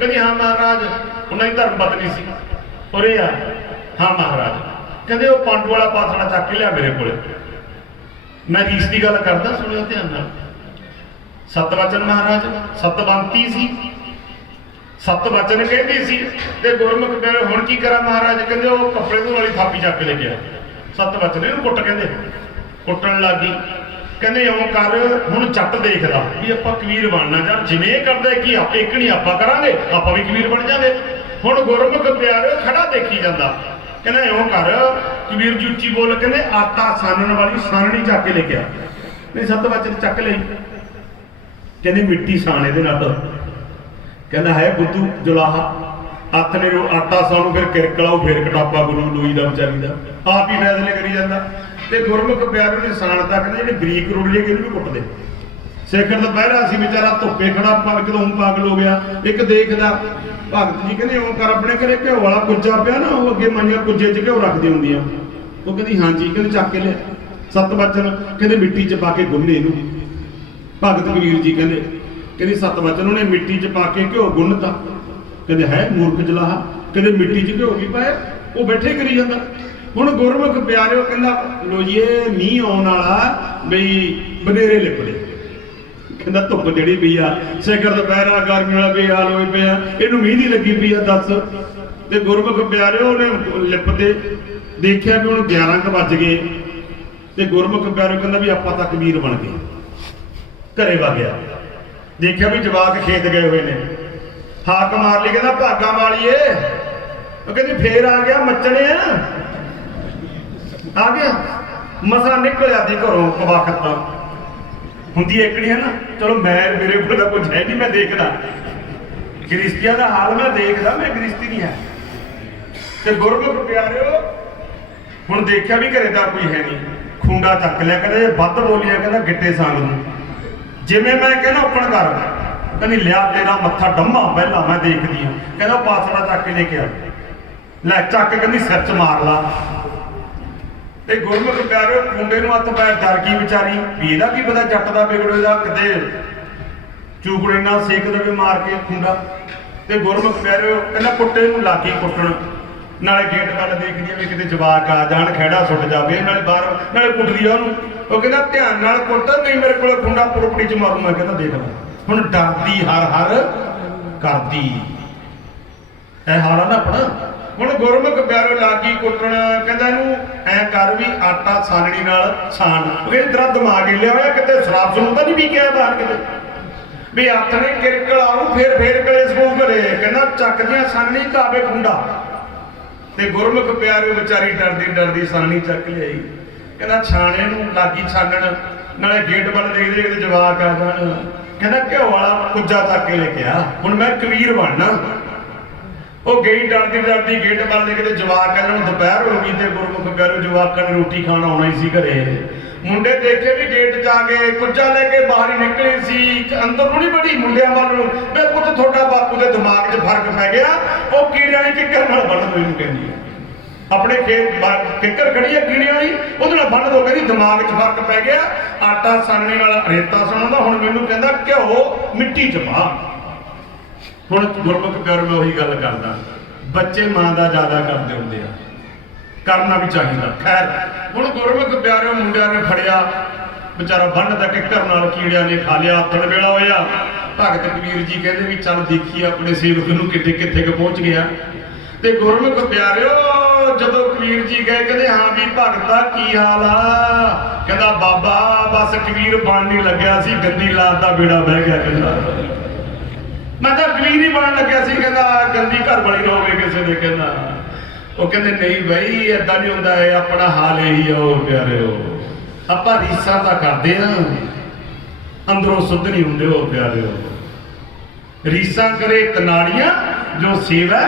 कहती हाँ महाराज, उन्होंने धर्म पत्नी सी और ये हाँ महाराज, कहते वो पांडु वाला पासड़ा चक के लिया मेरे को। मैं रीस की गल करदा, सुनियो ध्यान नाल। सत वचन महाराज, सतवंती सी, सत वचन कहती सी ते गुरमुख प्यारे हुण की करा महाराज, कहते वो कपड़े धोने वाली थापी चक के ले गया। सत वचन इहनूं कुट कहंदे, कुटण लग गई। कहते इउं कर हुण जट देखदा भी आपां कबीर बनना, यार जिवें करदा कि एक नहीं आपां करांगे, आपां भी कबीर बन जांगे। हुण गुरमुख प्यारे खड़ा देखी जांदा, कहना इउं कर कबीर जी उच्ची बोल, कहते आटा सानण वाली सानणी चक के लेके आ। नहीं सत वचन चक लई, कहते मिट्टी सान इहदे नाल। कहना है बुद्धू जुलाहा हथ ने आटा सानू फिर किरकलाओ फिर कटापा गुरु लोई का विचारी का आप ही फैसले करी जाता। तो गुरमुख प्यारे ने सानता, कहते जो बरीक रुड़िए कि भी कुटते। सिखर दुपहरा सी बेचारा धुप्पे खड़ा एकदम पागल हो गया। एक देखदा भगत जी कहते ओं कर अपने घरे घ्यो वाला कुज्जा पिया ना, वो अगे माइया कुज्जे च घ्यो रखदी हुंदियां। वो कहती हाँ जी, कहते चक के लिया। सत वचन कहते मिट्टी च पा के गुन्ने इनू। भगत कबीर जी कहते सत वचन उन्हें मिट्टी च पा के घ्यो गुन्नता। कहते है मूर्ख जलाहा, कहते मिट्टी च घ्यो भी पाया, वो बैठे करी जाता। हुण गुरमुख प्यारिओ कहंदा लो जी मींह आउण वाला बई बनेरे लिपड़े, कहंदा धुप्प जड़ी पई आ, सिखर दुपहरा गर्मी वाला बेहाल होए पिया, इहनूं मींह दी लगी पई आ दस। ते गुरमुख प्यारिओ ने लिपते देखिया भी हुण 11 क वज गए। ते गुरमुख प्यारिओ कहंदा भी आपां तां कबीर बन गए। घरे वा गया, देखिया भी जवाक खेत गए हुए ने, हाक मार ली, कहंदा भागा वालीए। वो कहंदी फेर आ गया मचने आ गया, मसा निकलिया दी घरों कवाखत हुंदी एकड़ी है ना। चलो मैं मेरे को कुछ है नहीं, मैं देखदा गृहस्थियां दा हाल, मैं देखदा, मैं गृहस्थी नहीं है। ते गुरमुख प्यारिओ हुण देखिया भी घरे दा कोई है नहीं, खूंडा चक लिया, कहंदा जे वध बोलिया कहंदा गिट्टे सांग दूं, जिवें मैं कहना ओपन कर, कहंदी लिया तेरा मत्था डम्मा पहला मैं देखदी हां। कहंदा पासड़ा चक के लेके आ, लै चक कहंदी सिर च मार ला। ते गुरमुख प्यारिओ खूंडे नूं हत्थ पाया, डर गई बेचारी भी इहदा की पता जट दा बिगड़े दा किते चूकड़े नाल सेक देवे मार के खूंडा। ते गुरमुख प्यारिओ कहंदा कुੱਟੇ नूं लागी कुੱਟਣ, नाले गेट वाल देखदी भी किते जवाक आ जाण, खैड़ा सुट जावे, नाले बाहर नाले कुੱਟਦੀ आ ਉਹਨੂੰ। ਉਹ ਕਹਿੰਦਾ ਧਿਆਨ ਨਾਲ ਕੁੱਟ, ਨਹੀਂ ਮੇਰੇ ਕੋਲ ਖੁੰਡਾ ਪੁਰਪੜੀ ਚ ਮਾਰੂ। ਮੈਂ ਕਹਿੰਦਾ ਦੇਖ ਲੈ ਹੁਣ ਡਰਦੀ ਹਰ ਹਰ ਕਰਦੀ, ਇਹ ਹਾਲ ਆ ਨਾ ਆਪਣਾ। ਹੁਣ ਗੁਰਮੁਖ ਪਿਆਰਿਓ ਲਾਗੀ ਕੁੱਟਣ, ਕਹਿੰਦਾ ਇਹਨੂੰ ਐ ਕਰ ਵੀ ਆਟਾ ਸਾਨਣੀ ਨਾਲ ਸਾਨ। ਉਹ ਕਹਿੰਦਾ ਤੇਰਾ ਦਿਮਾਗ ਹਿੱਲਿਆ ਹੋਇਆ, ਕਿਤੇ ਸ਼ਰਾਬ ਸੁਣੂ ਤਾਂ ਨਹੀਂ ਪੀ ਕੇ ਆਇਆ ਬਾਹਰ ਕਿਤੇ ਵੀ ਹੱਥ ਨੇ ਕਿਰਕਲ ਆਉ ਫਿਰ ਕਲੇਸ਼ ਪਊ ਘਰੇ। ਕਹਿੰਦਾ ਚੱਕਦੀਆਂ ਸਾਨਣੀ ਕਾਵੇ ਖੁੰਡਾ। ਤੇ ਗੁਰਮੁਖ ਪਿਆਰਿਓ ਵਿਚਾਰੀ ਡਰਦੀ ਸਾਨਣੀ ਚੱਕ ਲਿਆਈ। ਕਹਿੰਦਾ ਛਾਣੇ ਨੂੰ ਲਾਗੀ ਛਾਨਣ, ਨਾਲੇ ਗੇਟ ਵੱਲ ਦੇਖਦੇ ਕਿਤੇ ਜਵਾਕ ਆ ਜਾਣ। ਕਹਿੰਦਾ ਘਿਓ ਵਾਲਾ ਕੁੱਜਾ ਚੱਕ ਕੇ ਲੈ ਕੇ ਆ, ਹੁਣ ਮੈਂ ਕਬੀਰ ਬਣਨਾ। ਉਹ ਗਈ ਡਰਦੀ ਗੇਟ ਵੱਲ ਦੇ ਕਿਤੇ ਜਵਾਕ ਆ ਜਾਣ। ਦੁਪਹਿਰ ਹੋ ਗਈ ਤੇ ਗੁਰਮੁਖ ਪਿਆਰਿਓ ਜਵਾਕਾਂ ਨੇ ਰੋਟੀ ਖਾਣ ਆਉਣਾ ਹੀ ਸੀ ਘਰੇ। ਮੁੰਡੇ ਦੇਖੇ ਵੀ ਗੇਟ 'ਚ ਆ ਗਏ, ਕੁੱਜਾ ਲੈ ਕੇ ਬਾਹਰ ਹੀ ਨਿਕਲੇ ਸੀ, ਅੰਦਰ ਨੂੰ ਨਹੀਂ ਬੜੀ ਮੁੰਡਿਆਂ ਵੱਲ ਨੂੰ। ਵੇ ਪੁੱਤ ਤੁਹਾਡਾ ਬਾਪੂ ਦੇ ਦਿਮਾਗ 'ਚ ਫਰਕ ਪੈ ਗਿਆ, ਉਹ ਕੀੜਿਆਂ ਦੀ ਕਿੱਕਰ ਨਾਲ ਬੰਨ ਦੋ ਇਹਨੂੰ, ਕਹਿੰਦੀ ਹੈ ਆਪਣੇ ਖੇਤ ਕਿੱਕਰ ਖੜੀ ਹੈ ਕੀੜਿਆਂ ਵਾਲੀ, ਉਹਦੇ ਨਾਲ ਬੰਨ ਦੋ, ਕਹਿੰਦੀ ਦਿਮਾਗ 'ਚ ਫਰਕ ਪੈ ਗਿਆ, ਆਟਾ ਸਾਨਣੇ ਵਾਲਾ ਰੇਤਾ ਸਾਣਦਾ, ਹੁਣ ਮੈਨੂੰ ਕਹਿੰਦਾ ਘਿਓ ਮਿੱਟੀ 'ਚ ਪਾ। ਹੁਣ ਗੁਰਮੁਖ ਪਿਆਰਿਓ ਮੈਂ ਉਹੀ ਗੱਲ ਕਰਦਾ, ਬੱਚੇ ਮਾਂ ਦਾ ਜ਼ਿਆਦਾ ਕਰਦੇ ਹੁੰਦੇ ਆ, ਕਰਨਾ ਵੀ ਚਾਹੀਦਾ। ਖੈਰ ਹੁਣ ਗੁਰਮੁਖ ਪਿਆਰਿਓ ਮੁੰਡਿਆਂ ਨੇ ਫੜਿਆ, ਵਿਚਾਰਾ ਬੰਨ੍ਹਦਾ ਕਿੱਕਰ ਨਾਲ, ਕੀੜਿਆਂ ਨੇ ਖਾ ਲਿਆ। ਆਥਣ ਵੇਲਾ ਹੋਇਆ, ਭਗਤ ਕਬੀਰ ਜੀ ਕਹਿੰਦੇ ਵੀ ਚੱਲ ਦੇਖੀਏ ਆਪਣੇ ਸੇਵਕ ਨੂੰ ਕਿੱਥੇ ਕੁ ਪਹੁੰਚ ਗਿਆ। ਤੇ ਗੁਰਮੁਖ ਪਿਆਰਿਓ ਜਦੋਂ ਕਬੀਰ ਜੀ ਗਏ, ਕਹਿੰਦੇ ਹਾਂ ਵੀ ਭਗਤਾ ਕੀ ਹਾਲ ਆ? ਕਹਿੰਦਾ ਬਾਬਾ ਬਸ ਕਬੀਰ ਬਣ ਨਹੀਂ ਲੱਗਿਆ ਸੀ, ਗੰਦੀ ਲਾਤ ਦਾ ਬੇੜਾ ਬਹਿ ਗਿਆ। ਕਹਿੰਦਾ ਮੈਂ ਤਾਂ ਕਬੀਰ ਹੀ ਬਣਨ ਲੱਗਿਆ ਸੀ, ਕਹਿੰਦਾ ਗੰਦੀ ਘਰ ਵਾਲੀ ਨਾ ਹੋਵੇ ਕਿਸੇ ਦੇ। ਕਹਿੰਦਾ ਉਹ ਕਹਿੰਦੇ ਨਹੀਂ ਬਈ ਏਦਾਂ ਨਹੀਂ ਹੁੰਦਾ, ਇਹ ਆਪਣਾ ਹਾਲ ਇਹੀ ਆ। ਉਹ ਪਿਆਰਿਓ ਆਪਾਂ ਰੀਸਾਂ ਤਾਂ ਕਰਦੇ ਆ, ਅੰਦਰੋਂ ਸੁੱਧ ਨਹੀਂ ਹੁੰਦੇ। ਉਹ ਪਿਆਰਿਓ ਰੀਸਾਂ ਕਰੇ ਕਨਾੜੀਆਂ, ਜੋ ਸੇਵਾ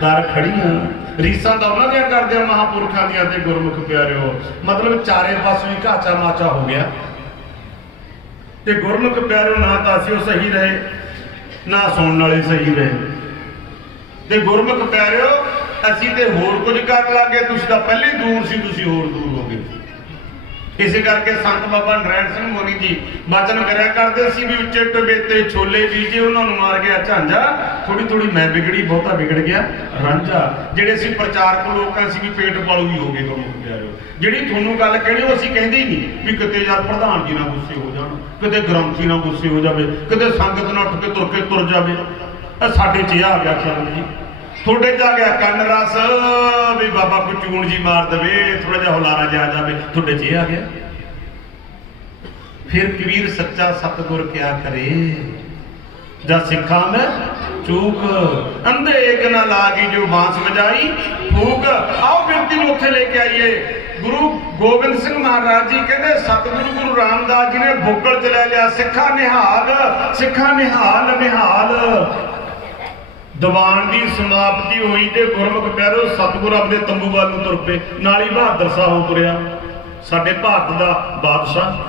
ਦਰ ਖੜੀਆਂ। ਰੀਸਾਂ ਤਾਂ ਉਹਨਾਂ ਦੀਆਂ ਕਰਦੇ ਆ ਮਹਾਂਪੁਰਖਾਂ ਦੀਆਂ। ਤੇ ਗੁਰਮੁਖ ਪਿਆਰਿਓ ਮਤਲਬ ਚਾਰੇ ਪਾਸੋਂ ਹੀ ਘਾਚਾ ਮਾਚਾ ਹੋ ਗਿਆ। ਤੇ ਗੁਰਮੁਖ ਪਿਆਰਿਓ ਨਾ ਤਾਂ ਅਸੀਂ ਉਹ ਸਹੀ ਰਹੇ, ਨਾ ਸੁਣਨ ਵਾਲੇ ਸਹੀ ਰਹੇ। ਤੇ ਗੁਰਮੁਖ ਪਿਆਰਿਓ ਅਸੀਂ ਤੇ ਹੋਰ ਕੁਝ ਕਰਨ ਲੱਗੇ, ਤੁਸੀਂ ਤਾਂ ਪਹਿਲੇ ਦੂਰ ਸੀ, ਤੁਸੀਂ ਹੋਰ ਦੂਰ ਹੋ ਗਏ। ਇਸੇ ਕਰਕੇ ਸੰਤ ਬਾਬਾ ਨਰੈਣ ਸਿੰਘ ਮੋਨੀ ਜੀ ਬਚਨ ਕਰਿਆ ਕਰਦੇ ਸੀ ਵੀ ਉੱਚੇ ਟਿੱਬੇ ਤੇ ਛੋਲੇ ਬੀਜੇ ਉਹਨਾਂ ਨੂੰ ਮਾਰ ਗਿਆ ਝਾਂਜਾ, ਥੋੜੀ ਥੋੜੀ ਮੈਂ ਵਿਗੜੀ ਬਹੁਤਾ ਵਿਗੜ ਗਿਆ ਰਾਂਝਾ। ਜਿਹੜੇ ਸੀ ਪ੍ਰਚਾਰਕ ਲੋਕਾਂ ਸੀ ਵੀ ਪੇਟ ਪਾਲੂ ਵੀ ਹੋ ਗਏ ਗੁਰਮੁਖ ਪਿਆਰਿਓ। ਜਿਹੜੀ ਤੁਹਾਨੂੰ ਗੱਲ ਕਹਿਣੀ ਉਹ ਅਸੀਂ ਕਹਿੰਦੇ ਹੀ ਨਹੀਂ ਵੀ ਕਿਤੇ ਯਾਰ ਪ੍ਰਧਾਨ ਜੀ ਨਾਲ ਗੁੱਸੇ ਹੋ ਜਾਣ, ਕਿਤੇ ਗ੍ਰੰਥੀ ਨਾਲ ਗੁੱਸੇ ਹੋ ਜਾਵੇ, ਕਿਤੇ ਸੰਗਤ ਨਾਲ ਉੱਠ ਕੇ ਤੁਰ ਜਾਵੇ। ਸਾਡੇ 'ਚ ਇਹ ਆ ਗਿਆ ਖਿਆਲ ਜੀ, ਤੁਹਾਡੇ 'ਚ ਆ ਗਿਆ ਕੰਨ ਰਸ ਵੀ ਬਾਬਾ ਕੋਈ ਚੂਣ ਜੀ ਮਾਰ ਦੇਵੇ, ਥੋੜਾ ਜਿਹਾ ਹੁਲਾਰਾ ਜਾ ਜਾਵੇ, ਤੁਹਾਡੇ 'ਚ ਇਹ ਆ ਗਿਆ। ਫਿਰ ਕਬੀਰ ਸੱਚਾ ਸਤਿਗੁਰ ਕਿਆ ਕਰੇ, ਜਦ ਸਿੱਖਾਂ ਮੈਂ ਚੂਕ ਅੰਧੇ ਇੱਕ ਨਾ ਲਾਗੀ ਜੋ ਬਾਂਸ ਵਜਾਈ ਫੂਕ। ਆਓ ਬਿਰਤੀ ਨੂੰ ਉੱਥੇ ਲੈ ਕੇ ਆਈਏ। ਗੁਰੂ ਗੋਬਿੰਦ ਸਿੰਘ ਮਹਾਰਾਜ ਜੀ ਕਹਿੰਦੇ ਸਤਿਗੁਰੂ ਗੁਰੂ ਰਾਮਦਾਸ ਜੀ ਨੇ ਬੁੱਕਲ 'ਚ ਲੈ ਲਿਆ ਸਿੱਖਾਂ ਨਿਹਾਲ, ਸਿੱਖਾਂ ਨਿਹਾਲ ਨਿਹਾਲ। ਦੀਵਾਨ ਦੀ ਸਮਾਪਤੀ ਹੋਈ ਤੇ ਗੁਰਮੁਖ ਪਿਆਰਿਓ ਸਤਿਗੁਰ ਆਪਣੇ ਤੰਬੂ ਵੱਲ ਨੂੰ ਤੁਰ ਪਏ। ਨਾਲ ਹੀ ਬਹਾਦਰ ਸਾਹਿਬ ਤੁਰਿਆ, ਸਾਡੇ ਭਾਰਤ ਦਾ ਬਾਦਸ਼ਾਹ।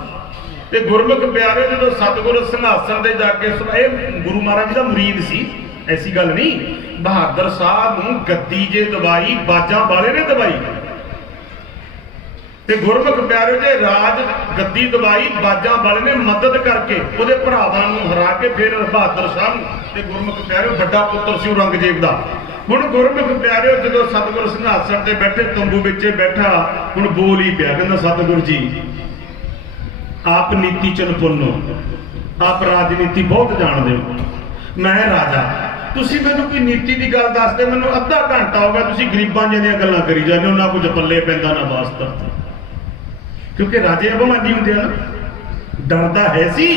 ਤੇ ਗੁਰਮੁਖ ਪਿਆਰਿਓ ਜਦੋਂ ਸਤਿਗੁਰ ਸਿੰਘਾਸਣ ਤੇ ਜਾ ਕੇ ਇਹ ਗੁਰੂ ਮਹਾਰਾਜ ਜੀ ਦਾ ਮੁਰੀਦ ਸੀ, ਐਸੀ ਗੱਲ ਨਹੀਂ। ਬਹਾਦਰ ਸਾਹਿਬ ਨੂੰ ਗੱਦੀ ਜੇ ਦਵਾਈ ਬਾਜਾਂ ਵਾਲੇ ਨੇ ਦਵਾਈ, ਤੇ ਗੁਰਮੁਖ ਪਿਆਰਿਓ ਜੇ ਰਾਜ ਗੱਦੀ ਦਵਾਈ ਬਾਜਾਂ ਵਾਲੇ ਨੇ ਮਦਦ ਕਰਕੇ ਉਹਦੇ ਭਰਾਵਾਂ ਨੂੰ ਹਰਾ ਕੇ ਫਿਰ ਬਹਾਦਰ ਸਾਹਿਬ ਨੂੰ। ਤੇ ਗੁਰਮੁਖ ਪਿਆਰਿਓ ਵੱਡਾ ਪੁੱਤਰ ਸੀ ਔਰੰਗਜ਼ੇਬ ਦਾ। ਹੁਣ ਗੁਰਮੁਖ ਪਿਆਰਿਓ ਜਦੋਂ ਸਤਿਗੁਰ ਸਿੰਘਾਸਣ ਤੇ ਬੈਠੇ ਤੰਬੂ ਵਿੱਚ ਬੈਠਾ, ਹੁਣ ਬੋਲ ਹੀ ਪਿਆ, ਕਹਿੰਦਾ ਸਤਿਗੁਰ ਜੀ ਆਪ ਨੀਤੀ ਚਨ ਪੁੰਨੋ, ਆਪ ਰਾਜਨੀਤੀ ਬਹੁਤ ਜਾਣਦੇ ਹੋ, ਮੈਂ ਰਾਜਾ, ਤੁਸੀਂ ਮੈਨੂੰ ਕੋਈ ਨੀਤੀ ਦੀ ਗੱਲ ਦੱਸਦੇ। ਮੈਨੂੰ ਅੱਧਾ ਘੰਟਾ ਹੋ ਗਿਆ ਤੁਸੀਂ ਗਰੀਬਾਂ ਜਿਹੀਆਂ ਗੱਲਾਂ ਕਰੀ ਜਾਂਦੇ ਹੋ, ਨਾ ਕੁਝ ਪੱਲੇ ਪੈਂਦਾ ਨਾ ਵਾਸਤਾ। ਕਿਉਂਕਿ ਰਾਜੇ ਅਭਿਮਾਨੀ ਹੁੰਦੇ ਆ ਨਾ, ਡਰਦਾ ਹੈ ਸੀ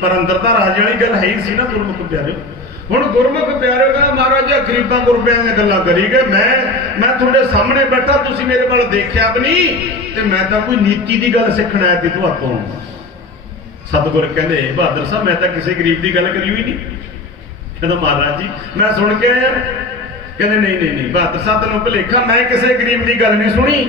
ਪਰ ਅੰਦਰ ਤਾਂ ਰਾਜੇ ਵਾਲੀ ਗੱਲ ਹੈ ਹੀ ਸੀ ਨਾ ਗੁਰਮੁਖ ਪਿਆਰਿਓ। ਹੁਣ ਗੁਰਮੁਖ ਪਿਆਰਿਓ ਕਹਿੰਦਾ ਮਹਾਰਾਜ ਜੀ ਗਰੀਬਾਂ ਗੁਰਬਿਆਂ ਦੀਆਂ ਗੱਲਾਂ ਕਰੀ ਗਏ, ਮੈਂ ਤੁਹਾਡੇ ਸਾਹਮਣੇ ਬੈਠਾ, ਤੁਸੀਂ ਮੇਰੇ ਵੱਲ ਦੇਖਿਆ ਵੀ ਨਹੀਂ, ਤੇ ਮੈਂ ਤਾਂ ਕੋਈ ਨੀਤੀ ਦੀ ਗੱਲ ਸਿੱਖਣ ਆਇਆ ਸੀ ਤੁਹਾਤੋਂ। ਸਤਿਗੁਰ ਕਹਿੰਦੇ ਬਹਾਦਰ ਸਾਹਿਬ ਮੈਂ ਤਾਂ ਕਿਸੇ ਗਰੀਬ ਦੀ ਗੱਲ ਕਰੀ ਹੋਈ ਨਹੀਂ। ਕਹਿੰਦਾ ਮਹਾਰਾਜ ਜੀ ਮੈਂ ਸੁਣ ਕੇ ਆਇਆ। ਕਹਿੰਦੇ ਨਹੀਂ ਬਹਾਦਰ ਸਾਹਿਬ ਤੈਨੂੰ ਭੁਲੇਖਾ, ਮੈਂ ਕਿਸੇ ਗਰੀਬ ਦੀ ਗੱਲ ਨਹੀਂ ਸੁਣੀ।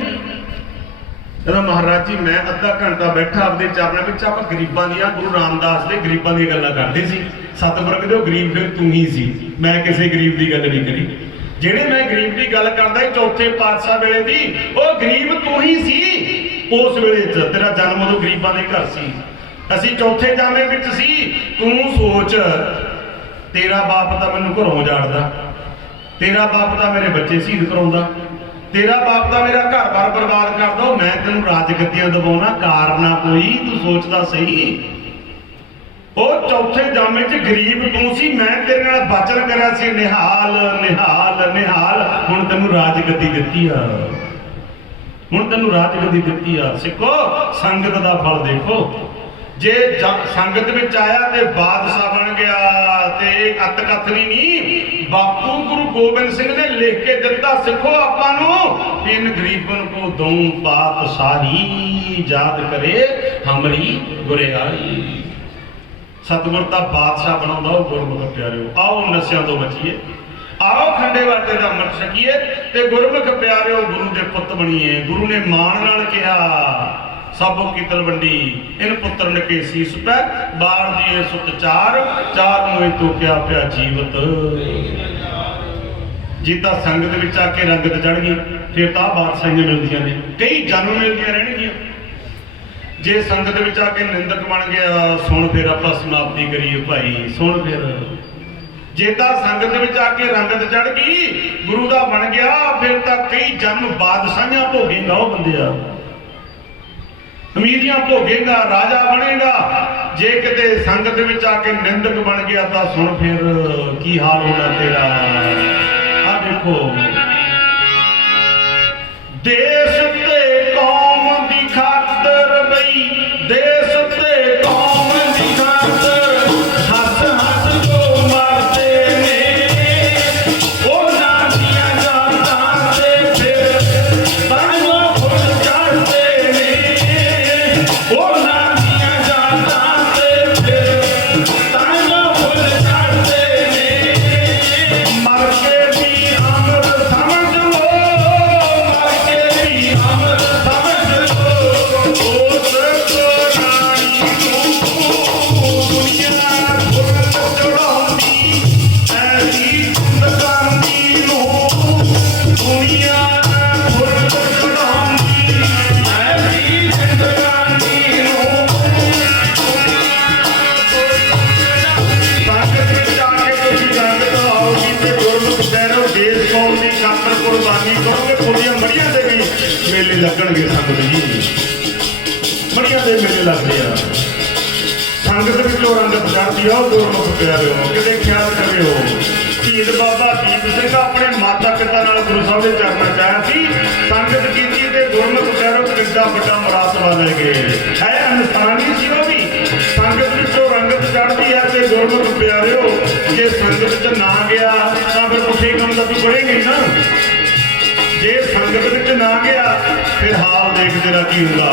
ਕਹਿੰਦਾ ਮਹਾਰਾਜ ਜੀ ਮੈਂ ਅੱਧਾ ਘੰਟਾ ਬੈਠਾ ਆਪਦੇ ਚਰਨਾਂ ਵਿੱਚ, ਆਪਾਂ ਗਰੀਬਾਂ ਦੀਆਂ ਗੁਰੂ ਰਾਮਦਾਸ ਦੇ ਗਰੀਬਾਂ ਦੀਆਂ ਗੱਲਾਂ ਕਰਦੇ ਸੀ। ਸਤਿਗੁਰ ਕਹਿੰਦੇ ਉਹ ਗਰੀਬ ਫਿਰ ਤੂੰ ਹੀ ਸੀ, ਮੈਂ ਕਿਸੇ ਗਰੀਬ ਦੀ ਗੱਲ ਨਹੀਂ ਕਰੀ। ਜਿਹੜੇ ਮੈਂ ਗਰੀਬ ਦੀ ਗੱਲ ਕਰਦਾ ਚੌਥੇ ਪਾਤਸ਼ਾਹ ਵੇਲੇ ਦੀ, ਉਹ ਗਰੀਬ ਤੂੰ ਹੀ ਸੀ। ਉਸ ਵੇਲੇ 'ਚ ਤੇਰਾ ਜਨਮ ਉਦੋਂ ਗਰੀਬਾਂ ਦੇ ਘਰ ਸੀ, ਅਸੀਂ ਚੌਥੇ ਜਾਮੇ ਵਿੱਚ ਸੀ। ਤੂੰ ਸੋਚ, ਤੇਰਾ ਬਾਪ ਤਾਂ ਮੈਨੂੰ ਘਰੋਂ ਉਜਾੜਦਾ, ਤੇਰਾ ਬਾਪ ਤਾਂ ਮੇਰੇ ਬੱਚੇ ਸ਼ਹੀਦ ਕਰਾਉਂਦਾ, ਤੇਰਾ ਬਾਪ ਤਾਂ ਮੇਰਾ ਘਰ-ਬਾਰ ਬਰਬਾਦ ਕਰਦਾ, ਮੈਂ ਤੈਨੂੰ ਰਾਜਗੱਦੀਆਂ ਦਵਾਉਣਾ, ਕਾਰਨਾ ਕੋਈ ਤੂੰ ਸੋਚਦਾ ਸਹੀ। ਉਹ ਚੌਥੇ ਜਾਮੇ 'ਚ ਗਰੀਬ ਤੂੰ ਸੀ, ਮੈਂ ਤੇਰੇ ਨਾਲ ਬਚਨ ਕਰਿਆ ਸੀ ਨਿਹਾਲ ਨਿਹਾਲ ਨਿਹਾਲ। ਹੁਣ ਤੈਨੂੰ ਰਾਜਗੱਦੀ ਦਿੱਤੀ ਆ, ਹੁਣ ਤੈਨੂੰ ਰਾਜਗੱਦੀ ਦਿੱਤੀ ਆ। ਸਿੱਖੋ ਸੰਗਤ ਦਾ ਫਲ ਦੇਖੋ, ਜੇ ਸੰਗਤ ਵਿੱਚ ਆਇਆ ਤੇ ਬਾਦਸ਼ਾਹ ਬਣ ਗਿਆ। ਤੇ ਅੱਤ ਕਥਨੀ ਨਹੀਂ, ਬਾਪੂ ਗੁਰੂ ਗੋਬਿੰਦ ਸਿੰਘ ਨੇ ਲਿਖ ਕੇ ਦਿੱਤਾ ਸਿੱਖੋ ਆਪਾਂ ਨੂੰ, ਇਨ ਗਰੀਬਨ ਕੋ ਦਊ ਪਾਤਸ਼ਾਹੀ, ਯਾਦ ਕਰੇ ਹਮਰੀ ਗੁਰਿਆਈ। ਸਤਿਗੁਰ ਦਾ ਬਾਦਸ਼ਾਹ ਬਣਾਉਂਦਾ ਉਹ ਗੁਰਮੁਖ ਪਿਆਰਿਓ। ਆਓ ਨਸ਼ਿਆਂ ਤੋਂ ਬਚੀਏ, ਆਓ ਖੰਡੇ ਵਾਟੇ ਦਾ ਅੰਮ੍ਰਿਤ ਛਕੀਏ, ਤੇ ਗੁਰਮੁਖ ਪਿਆਰਿਓ ਗੁਰੂ ਦੇ ਪੁੱਤ ਬਣੀਏ। ਗੁਰੂ ਨੇ ਮਾਣ ਨਾਲ ਕਿਹਾ ਸਭੋ ਕੀ ਤਲਵੰਡੀ ਇਨ ਪੁੱਤਰ ਨਕੇ ਸੀਸ ਪੈ, ਬਾਰ ਦੀਏ ਸੁਤ ਚਾਰ, ਚਾਰ ਮੋਹਿ ਤੋ ਕਿਆ ਪਿਆ ਜੀਵਤ। ਜੇ ਤਾਂ ਸੰਗਤ ਵਿੱਚ ਆ ਕੇ ਰੰਗਤ ਚੜ ਗਈ ਫਿਰ ਤਾਂ ਬਾਦਸ਼ਾਹੀਆਂ ਮਿਲਦੀਆਂ ਨੇ, ਕਈ ਜਨਮ ਮਿਲਦੀਆਂ ਰਹਿਣਗੀਆਂ। ਜੇ ਸੰਗਤ ਵਿੱਚ ਆ ਕੇ ਨਿੰਦਕ ਬਣ ਗਿਆ, ਸੁਣ ਫਿਰ ਆਪਾਂ ਸਮਾਪਤੀ ਕਰੀਏ ਭਾਈ, ਸੁਣ ਫਿਰ। ਜੇ ਤਾਂ ਸੰਗਤ ਵਿੱਚ ਆ ਕੇ ਰੰਗਤ ਚੜ ਗਈ, ਗੁਰੂ ਦਾ ਬਣ ਗਿਆ, ਫਿਰ ਤਾਂ ਕਈ ਜਨਮ ਬਾਦਸ਼ਾਹੀਆਂ ਭੋਗੇਗਾ ਉਹ ਬੰਦਿਆ, ਅਮੀਰੀਆਂ ਭੋਗੇਗਾ, ਰਾਜਾ ਬਣੇਗਾ। ਜੇ ਕਿਤੇ ਸੰਗਤ ਵਿੱਚ ਆ ਕੇ ਨਿੰਦਕ ਬਣ ਗਿਆ ਤਾਂ ਸੁਣ ਫਿਰ ਕੀ ਹਾਲ ਹੋਣਾ ਤੇਰਾ। ਆ ਦੇਖੋ ਦੇਸ਼ ਤੇ ਕੌਮ ਦੀ ਖਾਤਰ ਬਈ, ਦੇਸ਼ ਤੇ ਕੌਮ ਦੀ ਖਾਤਰ ਹੱਥ ਹੱਥ ਜੋ ਮਾਰਦੇ ਨੇ, ਉਹਨਾਂ ਦੀਆਂ ਜਾਤਾਂ ਤੇ ਫਿਰ ਤਾਈਓ ਫੁੱਲ ਚੜ੍ਹਦੇ ਨੇ, ਉਹਨਾਂ ਦੀਆਂ ਜਾਤਾਂ ਤੇ ਫਿਰ ਤਾਈਓ ਫੁੱਲ ਚੜ੍ਹਦੇ ਨੇ। ਕੁਰਬਾਨੀ ਕਰੋਗੇ ਤੁਹਾਡੀਆਂ ਮੜੀਆਂ ਦੇ ਵੀ ਮੇਲੇ ਲੱਗਣਗੇ ਸੰਗਤ ਜੀ। ਮੜੀਆਂ ਦੇ ਮੇਲੇ ਲੱਗਦੇ ਆ, ਸੰਗਤ ਵਿੱਚੋਂ ਰੰਗਤ ਚੜ੍ਹਦੀ ਆ। ਉਹ ਗੁਰਮੁਖ ਪਿਆਰਿਓ ਕਿਤੇ ਖਿਆਲ ਕਰਿਓ, ਸ਼ਹੀਦ ਬਾਬਾ ਦੀਪ ਸਿੰਘ ਆਪਣੇ ਮਾਤਾ ਪਿਤਾ ਨਾਲ ਗੁਰੂ ਸਾਹਿਬ ਦੇ ਚਰਨਾਂ ਚ ਆਇਆ ਸੀ, ਸੰਗਤ ਕੀਤੀ ਤੇ ਗੁਰਮੁਖ ਪਿਆਰਿਓ ਕਿੱਡਾ ਵੱਡਾ ਮਰਾਤਬਾ ਲੈ ਗਏ। ਹੈ ਇਨਸਾਨੀ ਸੀ ਉਹ ਵੀ, ਸੰਗਤ ਵਿੱਚੋਂ ਰੰਗਤ ਚੜ੍ਹਦੀ ਹੈ ਤੇ ਗੁਰਮੁਖ ਪਿਆਰਿਓ ਜੇ ਸੰਗਤ ਚ ਨਾ ਗਿਆ ਤਾਂ ਫਿਰ ਪੁੱਠੇ ਕੰਮ ਦਾ ਤੂੰ ਪੜੇਗਾ ਹੀ ਨਾ। ਜੇ ਸੰਗਤ ਵਿੱਚ ਨਾ ਗਿਆ ਫਿਰ ਹਾਲ ਦੇਖ ਤੇਰਾ ਕੀ ਹੁੰਦਾ।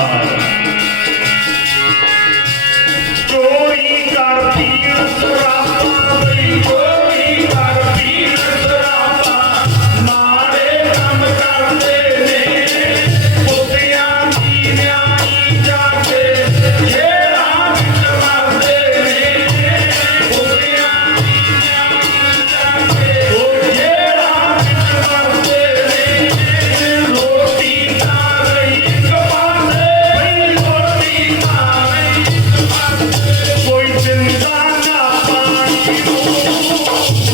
ਚੋਰੀ ਕਰ ਪੀਣ ਸ਼ਰਾਬਾਂ ਬਈ, ਚੋਰੀ ਕਰ ਪੀਣ ਸ਼ਰਾਬਾਂ, ਮਾੜੇ ਕੰਮ ਕਰਦੇ ਨੇ ਪੁੱਤਿਆਂ ਦੀ ਨਿਆਣੀ ਜਾਂਦੇ, ਜਿਹੜਾ ਵਿੱਚ ਮਰਦੇ ਨੇ ਪੁੱਤਿਆਂ ਦੀ ਨਿਆਣੀ ਜਾਂਦੇ, ਉਹ ਜਿਹੜਾ ਵਿੱਚ ਮਰਦੇ ਨੇ ਰੋਟੀ ਨਾ ਰਹੀ ਕਮਾਉਂਦੇ ਬਈ, ਰੋਟੀ ਨਾ ਰਹੀ ਕੋਈ ਚਿੰਤਾ ਨਾ ਪਾਣੀ ਨੂੰ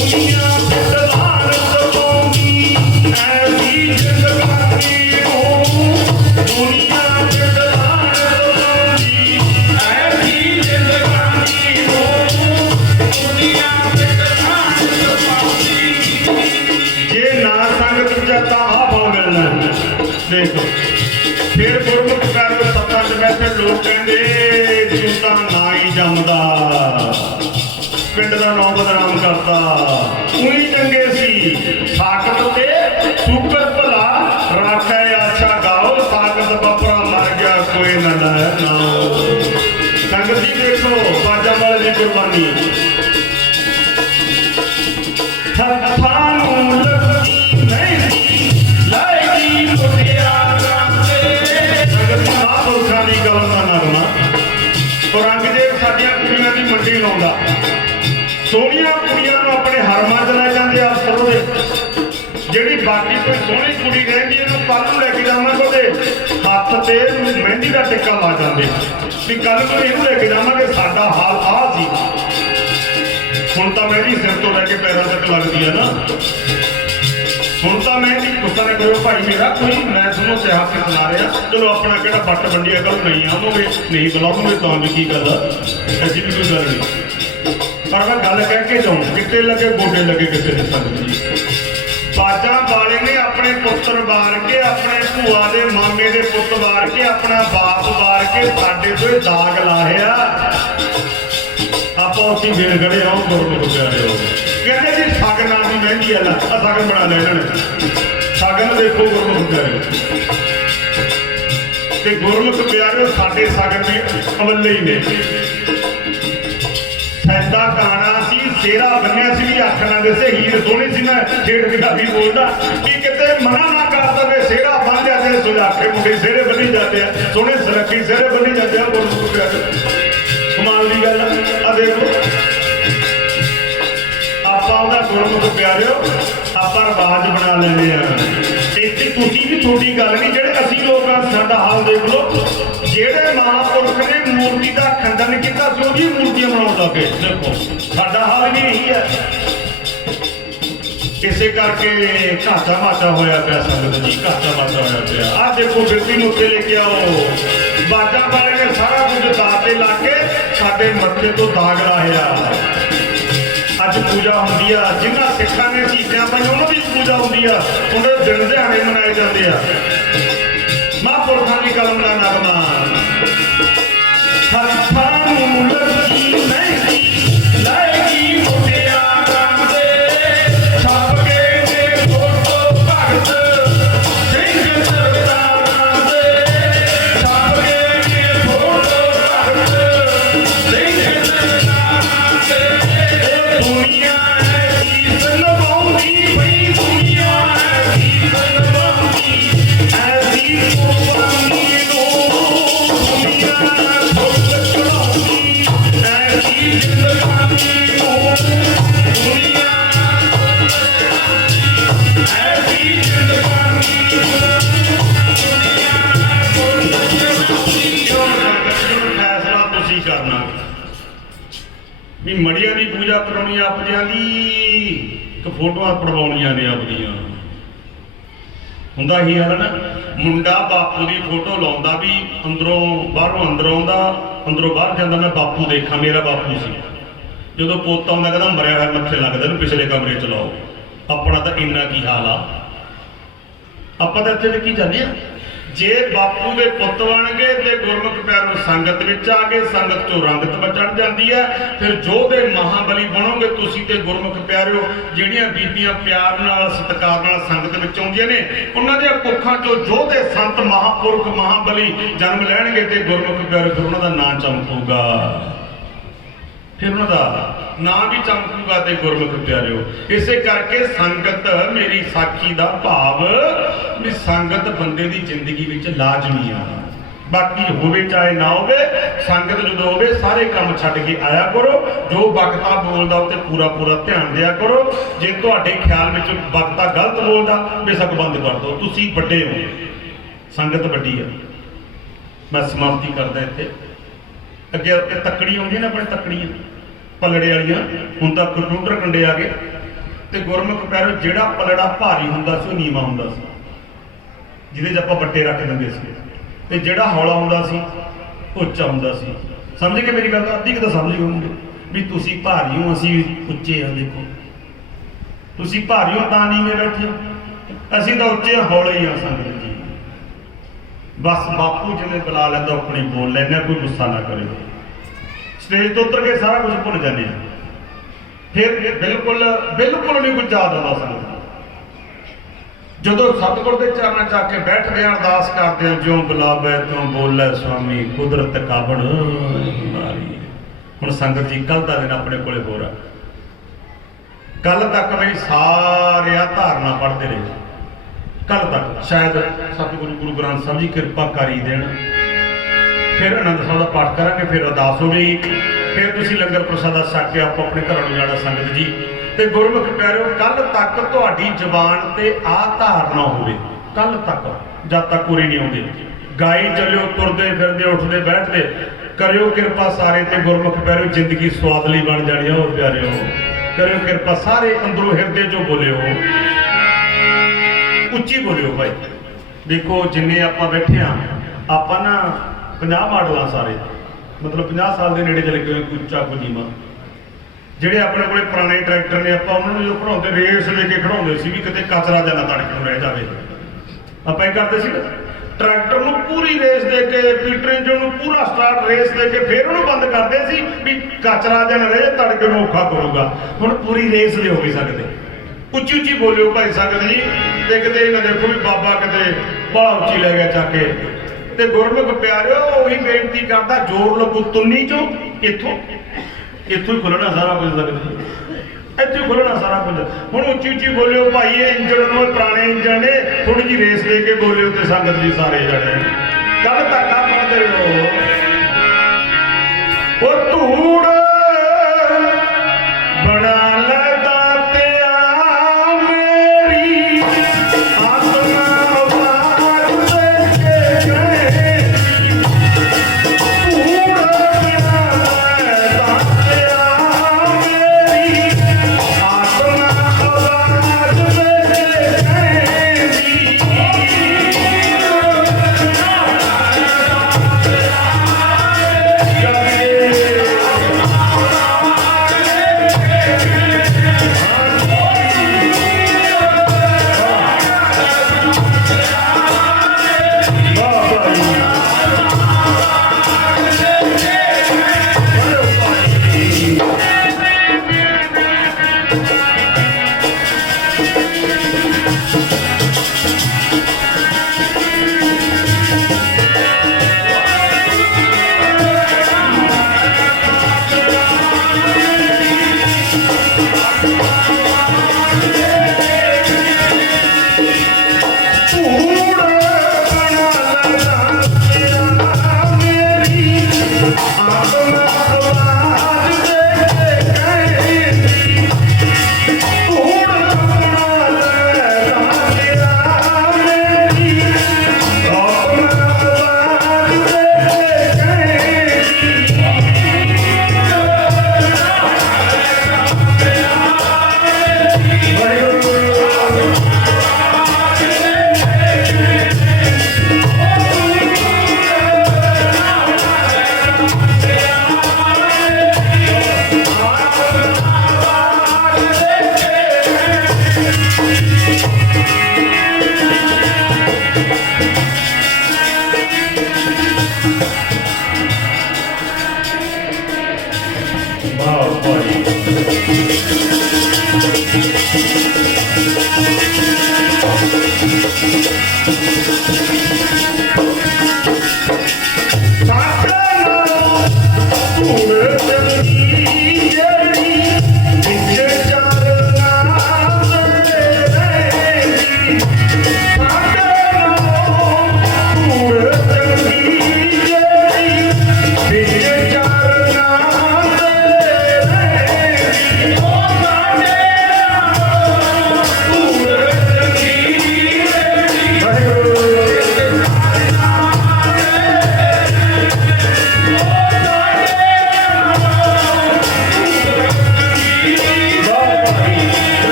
ਦੁਨੀਆ ਬਿਦਵਾਰ ਸਪਾਉਂਦੀ, ਐਸੀ ਜ਼ਿੰਦਗਾਨੀ ਨੂੰ ਦੁਨੀਆ ਬਿਦਵਾਰ ਸਪਾਉਂਦੀ, ਐਸੀ ਜ਼ਿੰਦਗਾਨੀ ਨੂੰ ਦੁਨੀਆ ਬਿਦਵਾਰ ਸਪਾਉਂਦੀ। ਜੇ ਨਾ ਸੰਗਤ ਵਿੱਚ ਤਾਂ ਆਹ ਭਾਵ ਮਿਲਣਾ। ਦੇਖੋ ਫਿਰ ਗੁਰਮੁਖ ਪਿਆਰਿਓ ਸੱਤਾਂ 'ਚ ਬੈਠੇ ਲੋਕ ਕਹਿੰਦੇ ਤੂੰ ਤਾਂ ਨਾ ਹੀ ਜੰਮਦਾ, ਪਿੰਡ ਦਾ ਨਾਂ ਬਦਨਾਮ ਕਰਤਾ। ਉਹੀ ਚੰਗੇ ਸੀ ਸਾਕਤ ਤੇ ਸ਼ੁਕਰ ਭਲਾ ਰਾਖੈ ਆਛਾ ਗਾਓ, ਸਾਕਤ ਬੱਪਰਾ ਮਰ ਗਿਆ ਕੋਈ ਨਾ ਲਾਇਆ ਨਾਓ। ਸੰਗਤ ਜੀ ਦੇਖੋ ਬਾਜਾਂ ਵਾਲੇ ਦੀ ਕੁਰਬਾਨੀ, ਹੱਥਾਂ ਨੂੰ ਲੱਗੀ ਮਹਿੰਦੀ ਲਾਏਗੀ ਮੁਟਿਆਰਾਂ ਤੇ। ਸੰਗਤ ਜੀ ਮਹਾਂਪੁਰਖਾਂ ਦੀ ਗੱਲ ਦਾ ਨਗਮਾ ਔਰੰਗਜ਼ੇਬ ਸਾਡੀਆਂ ਕੁੜੀਆਂ ਦੀ ਮੰਡੀ ਲਾਉਂਦਾ, ਸੋਹਣੀਆਂ ਕੁੜੀਆਂ ਨੂੰ ਆਪਣੇ ਹਰਮਾਂ 'ਚ ਲੈ ਜਾਂਦੇ ਅਫਸਰ ਉਹਦੇ, ਜਿਹੜੀ ਬਾਕੀ ਕੋਈ ਸੋਹਣੀ ਕੁੜੀ ਰਹਿੰਦੀ ਇਹਨੂੰ ਕੱਲ੍ਹ ਨੂੰ ਲੈ ਕੇ ਜਾਵਾਂਗੇ ਉਹਦੇ ਹੱਥ ਤੇ ਮਹਿੰਦੀ ਦਾ ਟਿੱਕਾ ਲਾ ਜਾਂਦੇ ਵੀ ਕੱਲ੍ਹ ਨੂੰ ਇਹਨੂੰ ਲੈ ਕੇ ਜਾਵਾਂਗੇ ਸਾਡਾ ਹਾਲ ਆਹ ਸੀ। ਹੁਣ ਤਾਂ ਮਹਿੰਦੀ ਸਿਰ ਤੋਂ ਲੈ ਕੇ ਪੈਰਾਂ ਤੱਕ ਲੱਗਦੀ ਹੈ ਨਾ। ਹੁਣ ਤਾਂ ਮਹਿੰਦੀ ਗੁੱਸਾ ਨਾ ਕਰਿਓ ਭਾਈ ਮੇਰਾ, ਕੋਈ ਮੈਂ ਤੁਹਾਨੂੰ ਇਤਿਹਾਸ ਸੁਣਾ ਰਿਹਾ, ਚਲੋ ਆਪਣਾ ਕਿਹੜਾ ਬੱਟ ਵੰਡੀ ਅਕਲ ਨਹੀਂ ਆਵਾਂਗੇ ਨਹੀਂ ਬੁਲਾਵਾਂਗੇ ਤਾਂ ਵੀ ਕੀ ਗੱਲ ਆ, ਐਸੀ ਵੀ ਕੋਈ ਗੱਲ ਨਹੀਂ। ਪਰ ਮੈਂ ਗੱਲ ਕਹਿ ਕੇ ਜਾਊਂ, ਕਿਤੇ ਲੱਗੇ ਗੋਡੇ ਲੱਗੇ ਕਿਸੇ ਦੇ ਸੰਗਤ ਜੀ। ਬਾਜਾਂ ਵਾਲੇ ਨੇ ਆਪਣੇ ਪੁੱਤਰ ਵਾਰ ਕੇ, ਆਪਣੇ ਭੂਆ ਦੇ ਮਾਮੇ ਦੇ ਪੁੱਤ ਵਾਰ ਕੇ, ਆਪਣਾ ਬਾਪ ਵਾਰ ਕੇ ਸਾਡੇ ਤੋਂ ਇਹ ਦਾਗ ਲਾਹਿਆ। ਆਪਾਂ ਉੱਥੇ ਫੇਰ ਖੜੇ ਆਓ ਗੁਰਮੁਖ ਪਿਆਰਿਓ, ਕਹਿੰਦੇ ਜੀ ਸ਼ਗਨਾਂ ਦੀ ਮਹਿੰਦੀ ਆ, ਸ਼ਗਨ ਬਣਾ ਲੈ ਇਹਨਾਂ ਨੇ। ਸ਼ਗਨ ਦੇਖੋ ਗੁਰਮੁਖ ਪਿਆਰਿਓ, ਤੇ ਗੁਰਮੁਖ ਪਿਆਰਿਓ ਸਾਡੇ ਸ਼ਗਨ ਵੀ ਅਵੱਲੇ ਹੀ ਨੇ। ਸੈਦਾ ਕਾਣਾ ਸੀ, ਸਿਹਰਾ ਬੰਨਿਆ ਸੀ ਵੀ ਅੱਖ ਨਾ ਦਿਸੇ, ਹੀਰ ਸੋਹਣੀ ਸੀ, ਮੈਂ ਠੇਠ ਪੰਜਾਬੀ ਬੋਲਦਾ ਕਿ ਕਿਤੇ ਮਨਾ ਨਾ ਕਰ ਦਵੇ, ਸਿਹਰਾ ਬੰਨ ਜਾਂਦੇ ਸੁਜਾਖੇ ਮੁੰਡੇ ਸਿਹਰੇ ਬੰਨੀ ਜਾਂਦੇ ਆ, ਸੋਹਣੇ ਸੁਰੱਖੀ ਸਿਹਰੇ ਬੰਨੀ ਜਾਂਦੇ ਆ। ਗੁਰਮੁਖ ਪਿਆਰਿਓ ਕਮਾਲ ਦੀ ਗੱਲ ਆ। ਦੇਖੋ ਆਪਾਂ ਉਹਦਾ ਗੁਰਮੁਖ ਪਿਆਰਿਓ ਆਪਾਂ ਰਿਵਾਜ ਬਣਾ ਲੈਂਦੇ ਆ। ਇੱਥੇ ਤੁਸੀਂ ਵੀ ਤੁਹਾਡੀ ਗੱਲ ਨਹੀਂ, ਜਿਹੜੇ ਅਸੀਂ ਲੋਕ ਆ ਸਾਡਾ ਹਾਲ ਦੇਖ ਲਓ। ਜਿਹੜੇ ਮਹਾਂਪੁਰਖ ਨੇ ਮੂਰਤੀ ਦਾ ਖੰਡਨ ਕੀਤਾ ਸੀ ਉਹਦੀ ਮੂਰਤੀਆਂ ਬਣਾਉਣ ਲੱਗੇ। ਦੇਖੋ ਸਾਡਾ ਹਾਲ ਵੀ ਇਹੀ ਹੈ। ਇਸੇ ਕਰਕੇ ਘਾਟਾ ਮਾਟਾ ਹੋਇਆ ਪਿਆ ਸੰਗਤ ਜੀ, ਘਾਟਾ ਮਾਟਾ ਹੋਇਆ ਪਿਆ। ਆਹ ਦੇਖੋ ਬਿਰਤੀ ਨੂੰ ਉੱਤੇ ਲੈ ਕੇ ਆਓ, ਬਾਜਾਂ ਵਾਲੇ ਨੇ ਸਾਰਾ ਕੁਝ ਦਾਤੇ ਲਾ ਕੇ ਸਾਡੇ ਮੱਥੇ ਤੋਂ ਦਾਗ ਲਾਹਿਆ। ਅੱਜ ਪੂਜਾ ਹੁੰਦੀ ਆ, ਜਿਨ੍ਹਾਂ ਸਿੱਖਾਂ ਨੇ ਸ਼ਹੀਦੀਆਂ ਪਾਈਆਂ ਉਹਨਾਂ ਦੀ ਪੂਜਾ ਹੁੰਦੀ ਆ, ਉਹਦੇ ਦਿਨ ਦਿਹਾੜੇ ਮਨਾਏ ਜਾਂਦੇ ਆ। ਮਹਾਂਪੁਰਖਾਂ ਦੀ ਕਲਮ ਦਾ ਨਗਮਾ, ਹੱਥਾਂ ਨੂੰ ਲੱਗੀ ਮਹਿੰਦੀ ਲਾਏਗੀ ਮੁਟਿਆਰਾਂ ਦੇ, ਛੱਪ ਕੇ ਨੇ ਫੋਟੋ ਭਗਤ ਸਿੰਘ ਸਰਦਾਰਾਂ ਦੇ, ਛੱਪ ਕੇ ਨੇ ਫੋਟੋ ਭਗਤ ਸਿੰਘ ਸਰਦਾਰਾਂ ਦੇ। ਦੁਨੀਆ ਹੈ ਗੀਤ ਲਵਾਉਂਦੀ ਬਈ, ਦੁਨੀਆ ਹੈ ਗੀਤ ਲਵਾਉਂਦੀ, ਐਸੀ ਕੁਰਬਾਨੀ ਨੂੰ ਦੁਨੀਆ ਫੁੱਲ ਚੜਾਉਂਦੀ, ਐਸੀ ਜ਼ਿੰਦਗਾਨੀ ਨੂੰ ਦੁਨੀਆ ਐਸੀ ਜ਼ਿੰਦਗਾਨੀ ਨੂੰ ਦੁਨੀਆ ਫੁੱਲ ਚੜਾਉਂਦੀ। ਫੈਸਲਾ ਤੁਸੀਂ ਕਰਨਾ ਵੀ ਮੜੀਆਂ ਦੀ ਪੂਜਾ ਕਰਾਉਣੀ ਆਪਦਿਆਂ ਦੀ ਕਿ ਫੋਟੋਆਂ ਪੜਵਾਉਣੀਆਂ ਨੇ ਆਪਦੀਆਂ। ਹੁੰਦਾ ਹੀ ਹਾਲ ਨਾ। ਮੁੰਡਾ ਬਾਪੂ ਦੀ ਫੋਟੋ ਲਾਉਂਦਾ ਵੀ ਅੰਦਰੋਂ ਬਾਹਰੋਂ ਅੰਦਰ ਆਉਂਦਾ, ਅੰਦਰੋਂ ਬਾਹਰ ਜਾਂਦਾ, ਮੈਂ ਬਾਪੂ ਦੇਖਾਂ, ਮੇਰਾ ਬਾਪੂ ਸੀ। ਜਦੋਂ ਪੋਤਾ ਆਉਂਦਾ ਕਹਿੰਦਾ ਮਰਿਆ ਹੋਇਆ ਮੱਥੇ ਲੱਗਦਾ, ਇਹਨੂੰ ਪਿਛਲੇ ਕਮਰੇ ਚ ਲਾਓ। ਆਪਣਾ ਤਾਂ ਇੰਨਾ ਕੀ ਹਾਲ ਆ, ਆਪਾਂ ਤਾਂ ਇੱਥੇ ਕੀ ਜਾਂਦੇ ਆ। ਜੇ ਬਾਪੂ ਦੇ ਪੁੱਤ ਬਣ ਗਏ ਤੇ ਗੁਰਮੁਖ ਪਿਆਰੋ ਸੰਗਤ ਵਿੱਚ ਆ ਗਏ, ਸੰਗਤ ਚੋਂ ਰੰਗਤ ਚੜ੍ਹ ਜਾਂਦੀ ਹੈ। ਫਿਰ ਜੋਧੇ ਮਹਾਬਲੀ ਬਣੋਗੇ ਤੁਸੀਂ ਤੇ ਗੁਰਮੁਖ ਪਿਆਰਿਓ। ਜਿਹੜੀਆਂ ਬੀਬੀਆਂ ਪਿਆਰ ਨਾਲ ਸਤਿਕਾਰ ਨਾਲ ਸੰਗਤ ਵਿੱਚ ਆਉਂਦੀਆਂ ਨੇ, ਉਹਨਾਂ ਦੀਆਂ ਕੁੱਖਾਂ ਚੋਂ ਜੋਧੇ ਸੰਤ ਮਹਾਂਪੁਰਖ ਮਹਾਬਲੀ ਜਨਮ ਲੈਣਗੇ ਤੇ ਗੁਰਮੁਖ ਪਿਆਰਿਓ ਫਿਰ ਉਹਨਾਂ ਦਾ ਨਾਂ ਚਮਕੂਗਾ, ਫਿਰ ਉਹਨਾਂ ਦਾ ਨਾਂ ਵੀ ਚਮਕੂਗਾ ਤੇ ਗੁਰਮੁਖ ਪਿਆਰਿਓ। ਇਸੇ ਕਰਕੇ ਸੰਗਤ ਮੇਰੀ ਸਾਖੀ ਦਾ ਭਾਵ ਵੀ ਸੰਗਤ ਬੰਦੇ ਦੀ ਜ਼ਿੰਦਗੀ ਵਿੱਚ ਲਾਜ਼ਮੀ ਆ। ਬਾਕੀ ਹੋਵੇ ਚਾਹੇ ਨਾ ਹੋਵੇ, ਸੰਗਤ ਜਦੋਂ ਹੋਵੇ ਸਾਰੇ ਕੰਮ ਛੱਡ ਕੇ ਆਇਆ ਕਰੋ। ਜੋ ਵਕਤਾ ਬੋਲਦਾ ਉਹ ਤੇ ਪੂਰਾ ਧਿਆਨ ਦਿਆ ਕਰੋ। ਜੇ ਤੁਹਾਡੇ ਖਿਆਲ ਵਿੱਚ ਵਕਤਾ ਗਲਤ ਬੋਲਦਾ, ਬੇਸ਼ੱਕ ਬੰਦ ਕਰ ਦਿਓ। ਤੁਸੀਂ ਵੱਡੇ ਹੋ, ਸੰਗਤ ਵੱਡੀ ਆ। ਮੈਂ ਸਮਾਪਤੀ ਕਰਦਾ ਇੱਥੇ। ਅੱਗੇ ਤੱਕੜੀ ਆਉਂਦੀ ਨਾ, ਆਪਣੇ ਤੱਕੜੀਆਂ ਪਲੜੇ ਵਾਲੀਆਂ, ਹੁਣ ਤਾਂ ਕੰਪਿਊਟਰ ਕੰਡੇ ਆ ਗਏ। ਤੇ ਗੁਰਮੁਖ ਪਿਆਰਿਓ, ਜਿਹੜਾ ਪਲੜਾ ਭਾਰੀ ਹੁੰਦਾ ਸੀ ਉਹ ਨੀਵਾਂ ਹੁੰਦਾ ਸੀ, ਜਿਹਦੇ 'ਚ ਆਪਾਂ ਵੱਟੇ ਰੱਖ ਦਿੰਦੇ ਸੀ, ਤੇ ਜਿਹੜਾ ਹੌਲਾ ਹੁੰਦਾ ਸੀ ਉਹ ਉੱਚਾ ਹੁੰਦਾ ਸੀ। ਸਮਝ ਕੇ ਮੇਰੀ ਗੱਲ ਤਾਂ ਅੱਧੀ ਕੁ ਤਾਂ ਸਮਝ ਹੋਊਗੇ ਵੀ ਤੁਸੀਂ ਭਾਰੀ ਹੋ, ਅਸੀਂ ਉੱਚੇ ਹਾਂ। ਦੇਖੋ ਤੁਸੀਂ ਭਾਰੀ ਹੋ ਤਾਂ ਨੀਵੇਂ ਬੈਠੇ ਹੋ, ਅਸੀਂ ਤਾਂ ਉੱਚੇ ਹੌਲੇ ਹੀ ਆ ਸੰਗਤ ਜੀ। ਬਸ ਬਾਪੂ ਜਿਵੇਂ ਬੁਲਾ ਲੈਂਦਾ ਆਪਣੀ ਬੋਲ ਲੈਂਦੇ, ਕੋਈ ਗੁੱਸਾ ਨਾ ਕਰੇ। ਸਟੇਜ ਤੋਂ ਉਤਰ ਕੇ ਸਾਰਾ ਕੁਝ ਭੁੱਲ ਜਾਂਦੇ ਆ, ਫਿਰ ਬਿਲਕੁਲ ਨਹੀਂ ਕੁਝ ਯਾਦ ਆਉਂਦਾ ਸਾਨੂੰ। ਜਦੋਂ ਸਤਿਗੁਰ ਦੇ ਚਰਨਾਂ 'ਚ ਆ ਕੇ ਬੈਠਦੇ ਆ, ਅਰਦਾਸ ਕਰਦੇ ਆ, ਜਿਉਂ ਬੁਲਾਵੇ ਤਿਉਂ ਬੋਲੇ ਸੁਆਮੀ, ਕੁਦਰਤ ਕਾਬੜ ਮਾਰੀ। ਹੁਣ ਸੰਗਤ ਜੀ ਕੱਲ ਦਾ ਦਿਨ ਆਪਣੇ ਕੋਲੇ ਹੋਰ ਆ। ਕੱਲ ਤੱਕ ਬਈ ਸਾਰੇ ਆ ਧਾਰਨਾ ਪੜ੍ਹਦੇ ਰਹੇ। ਕੱਲ ਤੱਕ ਸ਼ਾਇਦ ਸਤਿਗੁਰੂ ਗੁਰੂ ਗ੍ਰੰਥ ਸਾਹਿਬ ਜੀ ਕਿਰਪਾ ਕਰੀ ਦੇਣ, ਫਿਰ ਆਨੰਦ ਸਾਹਿਬ ਦਾ ਪਾਠ ਕਰਾਂਗੇ, ਫਿਰ ਅਰਦਾਸ ਹੋਵੇਗੀ, ਫਿਰ ਤੁਸੀਂ ਲੰਗਰ ਪ੍ਰਸ਼ਾਦਾ ਛਕ ਕੇ ਆਪੋ ਆਪਣੇ ਘਰਾਂ ਨੂੰ ਜਾਣਾ ਸੰਗਤ ਜੀ। ਤੇ ਗੁਰਮੁਖ ਪਿਆਰਿਓ, ਕੱਲ ਤੱਕ ਤੁਹਾਡੀ ਜ਼ੁਬਾਨ ਤੇ ਆਹ ਧਾਰਨਾ ਹੋਵੇ, ਕੱਲ ਤੱਕ ਜਦ ਤੱਕ ਪੂਰੀ ਨਹੀਂ ਆਉਂਦੀ। ਗਾਈ ਚੱਲਿਓ, ਤੁਰਦੇ ਫਿਰਦੇ ਉੱਠਦੇ ਬੈਠਦੇ, ਕਰਿਓ ਕਿਰਪਾ ਸਾਰੇ ਤੇ ਗੁਰਮੁਖ ਪਿਆਰਿਓ, ਜ਼ਿੰਦਗੀ ਸਵਾਦਲੀ ਬਣ ਜਾਣੀ ਆ। ਹੋਰ ਪਿਆਰਿਓ ਕਰਿਓ ਕਿਰਪਾ, ਸਾਰੇ ਅੰਦਰੋਂ ਹਿਰਦੇ ਚੋਂ ਬੋਲਿਓ, ਉੱਚੀ ਬੋਲਿਓ ਭਾਈ। ਦੇਖੋ ਜਿੰਨੇ ਆਪਾਂ ਬੈਠੇ ਆ, ਆਪਾਂ ਨਾ 50 ਮਾਡਲ ਆ ਸਾਰੇ, ਮਤਲਬ 50 ਸਾਲ ਦੇ ਨੇੜੇ ਚਲੇ ਗਏ, ਕੋਈ ਉੱਚਾ ਕੋਈ ਨੀਵਾਂ। ਜਿਹੜੇ ਆਪਣੇ ਕੋਲੇ ਪੁਰਾਣੇ ਟਰੈਕਟਰ ਨੇ, ਆਪਾਂ ਉਹਨਾਂ ਨੂੰ ਜੋ ਖੜਾਉਂਦੇ ਰੇਸ ਦੇ ਕੇ ਖੜਾਉਂਦੇ ਸੀ ਵੀ ਕਿਤੇ ਕਚਰਾ ਜਾਂ ਨਾ ਤੜਕੇ ਨੂੰ ਰਹਿ ਜਾਵੇ। ਆਪਾਂ ਇਹ ਕਰਦੇ ਸੀ ਨਾ, ਟਰੈਕਟਰ ਨੂੰ ਪੂਰੀ ਰੇਸ ਦੇ ਕੇ, ਪੀਟਰ ਇੰਜਨ ਨੂੰ ਪੂਰਾ ਸਟਾਰਟ ਰੇਸ ਦੇ ਕੇ ਫਿਰ ਉਹਨੂੰ ਬੰਦ ਕਰਦੇ ਸੀ ਵੀ ਕਚਰਾ ਜਾਂ ਨਾ ਰਹੇ, ਤੜਕੇ ਨੂੰ ਔਖਾ ਕਰੂਗਾ। ਹੁਣ ਪੂਰੀ ਰੇਸ ਦੇ ਹੋ ਵੀ ਸਕਦੇ। ਉੱਚੀ ਬੋਲਿਓ ਭਾਈ ਸੰਗਤ ਜੀ। ਤੇ ਕਿਤੇ ਇਹਨਾਂ ਦੇਖੋ ਵੀ ਬਾਬਾ ਕਿਤੇ ਬੜਾ ਉੱਚੀ ਲੈ ਗਿਆ ਚੱਕ ਕੇ। ਤੇ ਗੁਰਮੁਖ ਪਿਆਰਿਓ, ਉਹੀ ਬੇਨਤੀ ਕਰਦਾ, ਜ਼ੋਰ ਲੱਗੂ ਤੁੰਨੀ ਚੋਂ, ਇੱਥੋਂ ਹੀ ਖੁੱਲਣਾ ਸਾਰਾ ਕੁਝ ਲੱਗਦਾ, ਇੱਥੇ ਖੁੱਲਣਾ ਸਾਰਾ ਕੁਝ। ਹੁਣ ਉੱਚੀ ਬੋਲਿਓ ਭਾਈ। ਇਹ ਇੰਜਣ ਨੂੰ, ਪੁਰਾਣੇ ਇੰਜਣ ਨੇ, ਥੋੜੀ ਜਿਹੀ ਰੇਸ ਦੇ ਕੇ ਬੋਲਿਓ ਤੇ ਸੰਗਤ ਜੀ ਸਾਰੇ ਜਾਣੇ ਕੱਲ ਧੱਕਾ ਪੜਦੇ ਰਹੋ। ਉਹ ਧੂੜ ਬਣਾ ਲੈ ਦਾਤਿਆ ਮੇਰੀ, ਆਤਮਾ ਆਵਾਜ਼ ਦੇ ਕੇ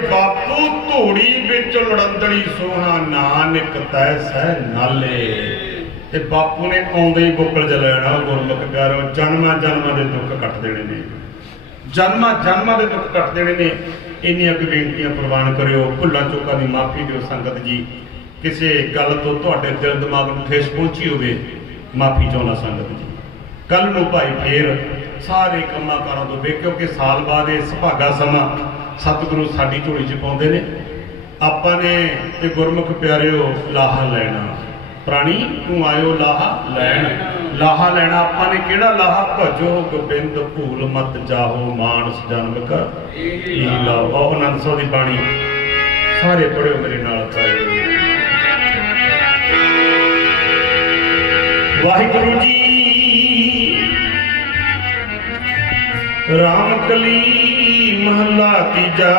बापू धूड़ी विच लड़ंदड़ी सोना नानक तै सह नाले। ते बापू ने आउंदे ही बुकल च लेना गुरमुख प्यारो जन्मां जन्मां दे दुख कट देने ने, जन्मां जन्मां दे दुख कट देने ने। इन्नियां कुछ बेनतियां प्रवान करियो, भुल्लां चूकां दी माफ़ी दिओ संगत जी। किसी गल तो तुहाडे दिल दिमाग नूं ठेस पहुंची होवे माफ़ी चाहुंदा संगत जी। कल नूं भाई फेर सारे कंमां कारां तो वे, क्योंकि साल बाद इह सुभागा समा सतगुरु साडी झोली च पाउंदे ने। आपां ने ते गुरमुख प्यारिओ लाहा लैना, प्राणी तूं आयो लाहा लैण। लाहा लैना आपां ने किहड़ा लाहा? भजो गोबिंद भूल मत जाहो मानस जन्म का ई लाओ। आओ आनंद सौ दी बाणी सारे पढ़िओ मेरे नाल पाए। वाहिगुरु जी राम कली महला तीजा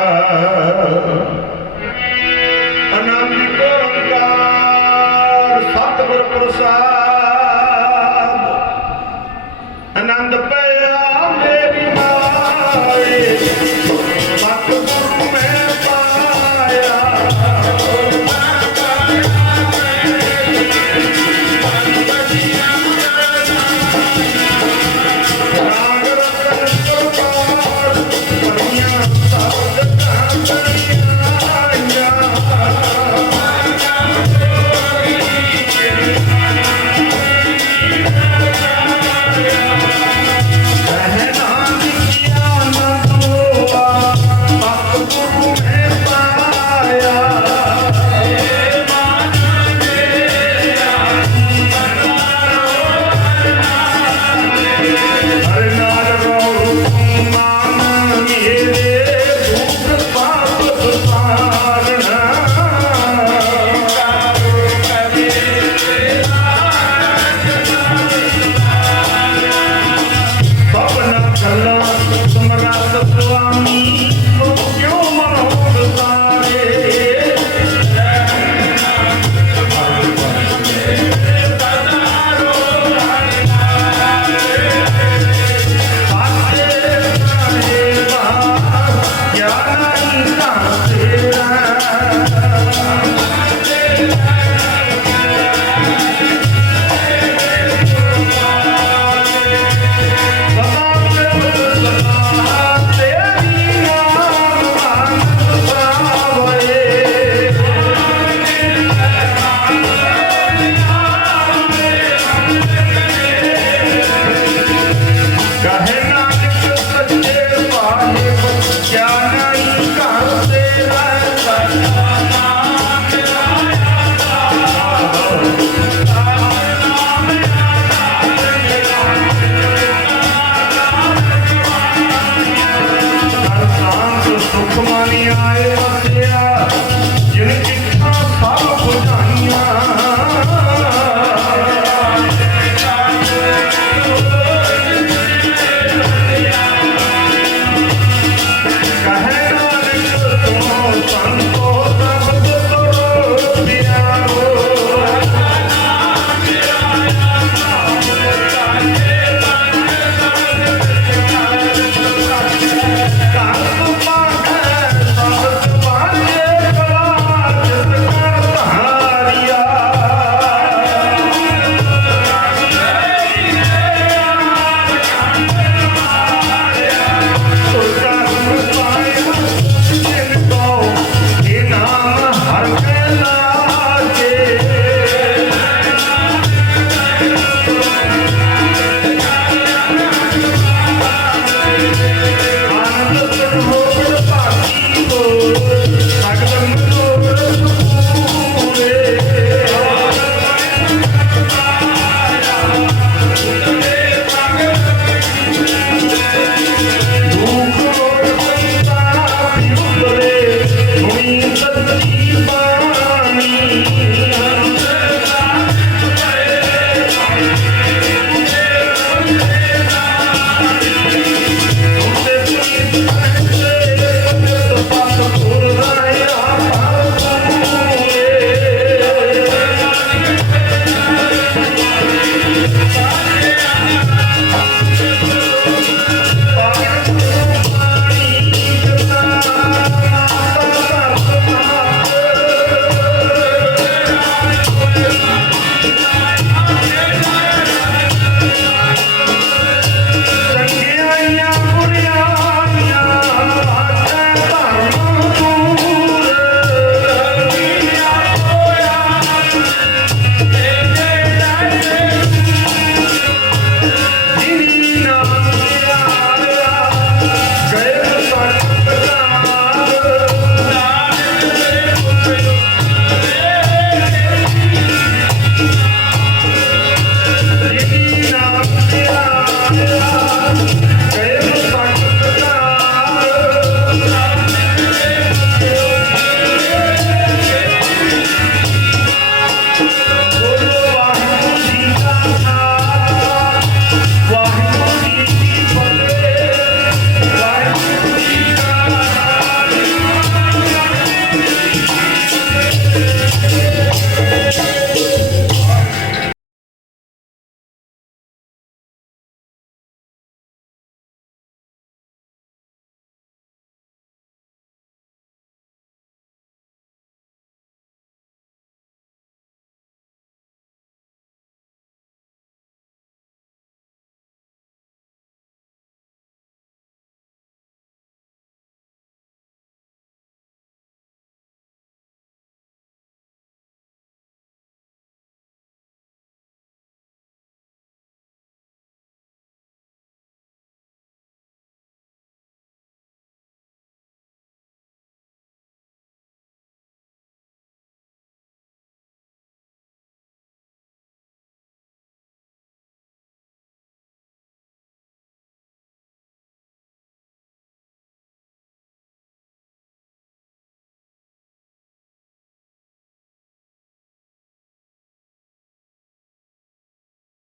आनंद ओंकार सतगुर प्रसाद। आनंद पया मेरी माए सतगुरु मैं पाया। ਆਏ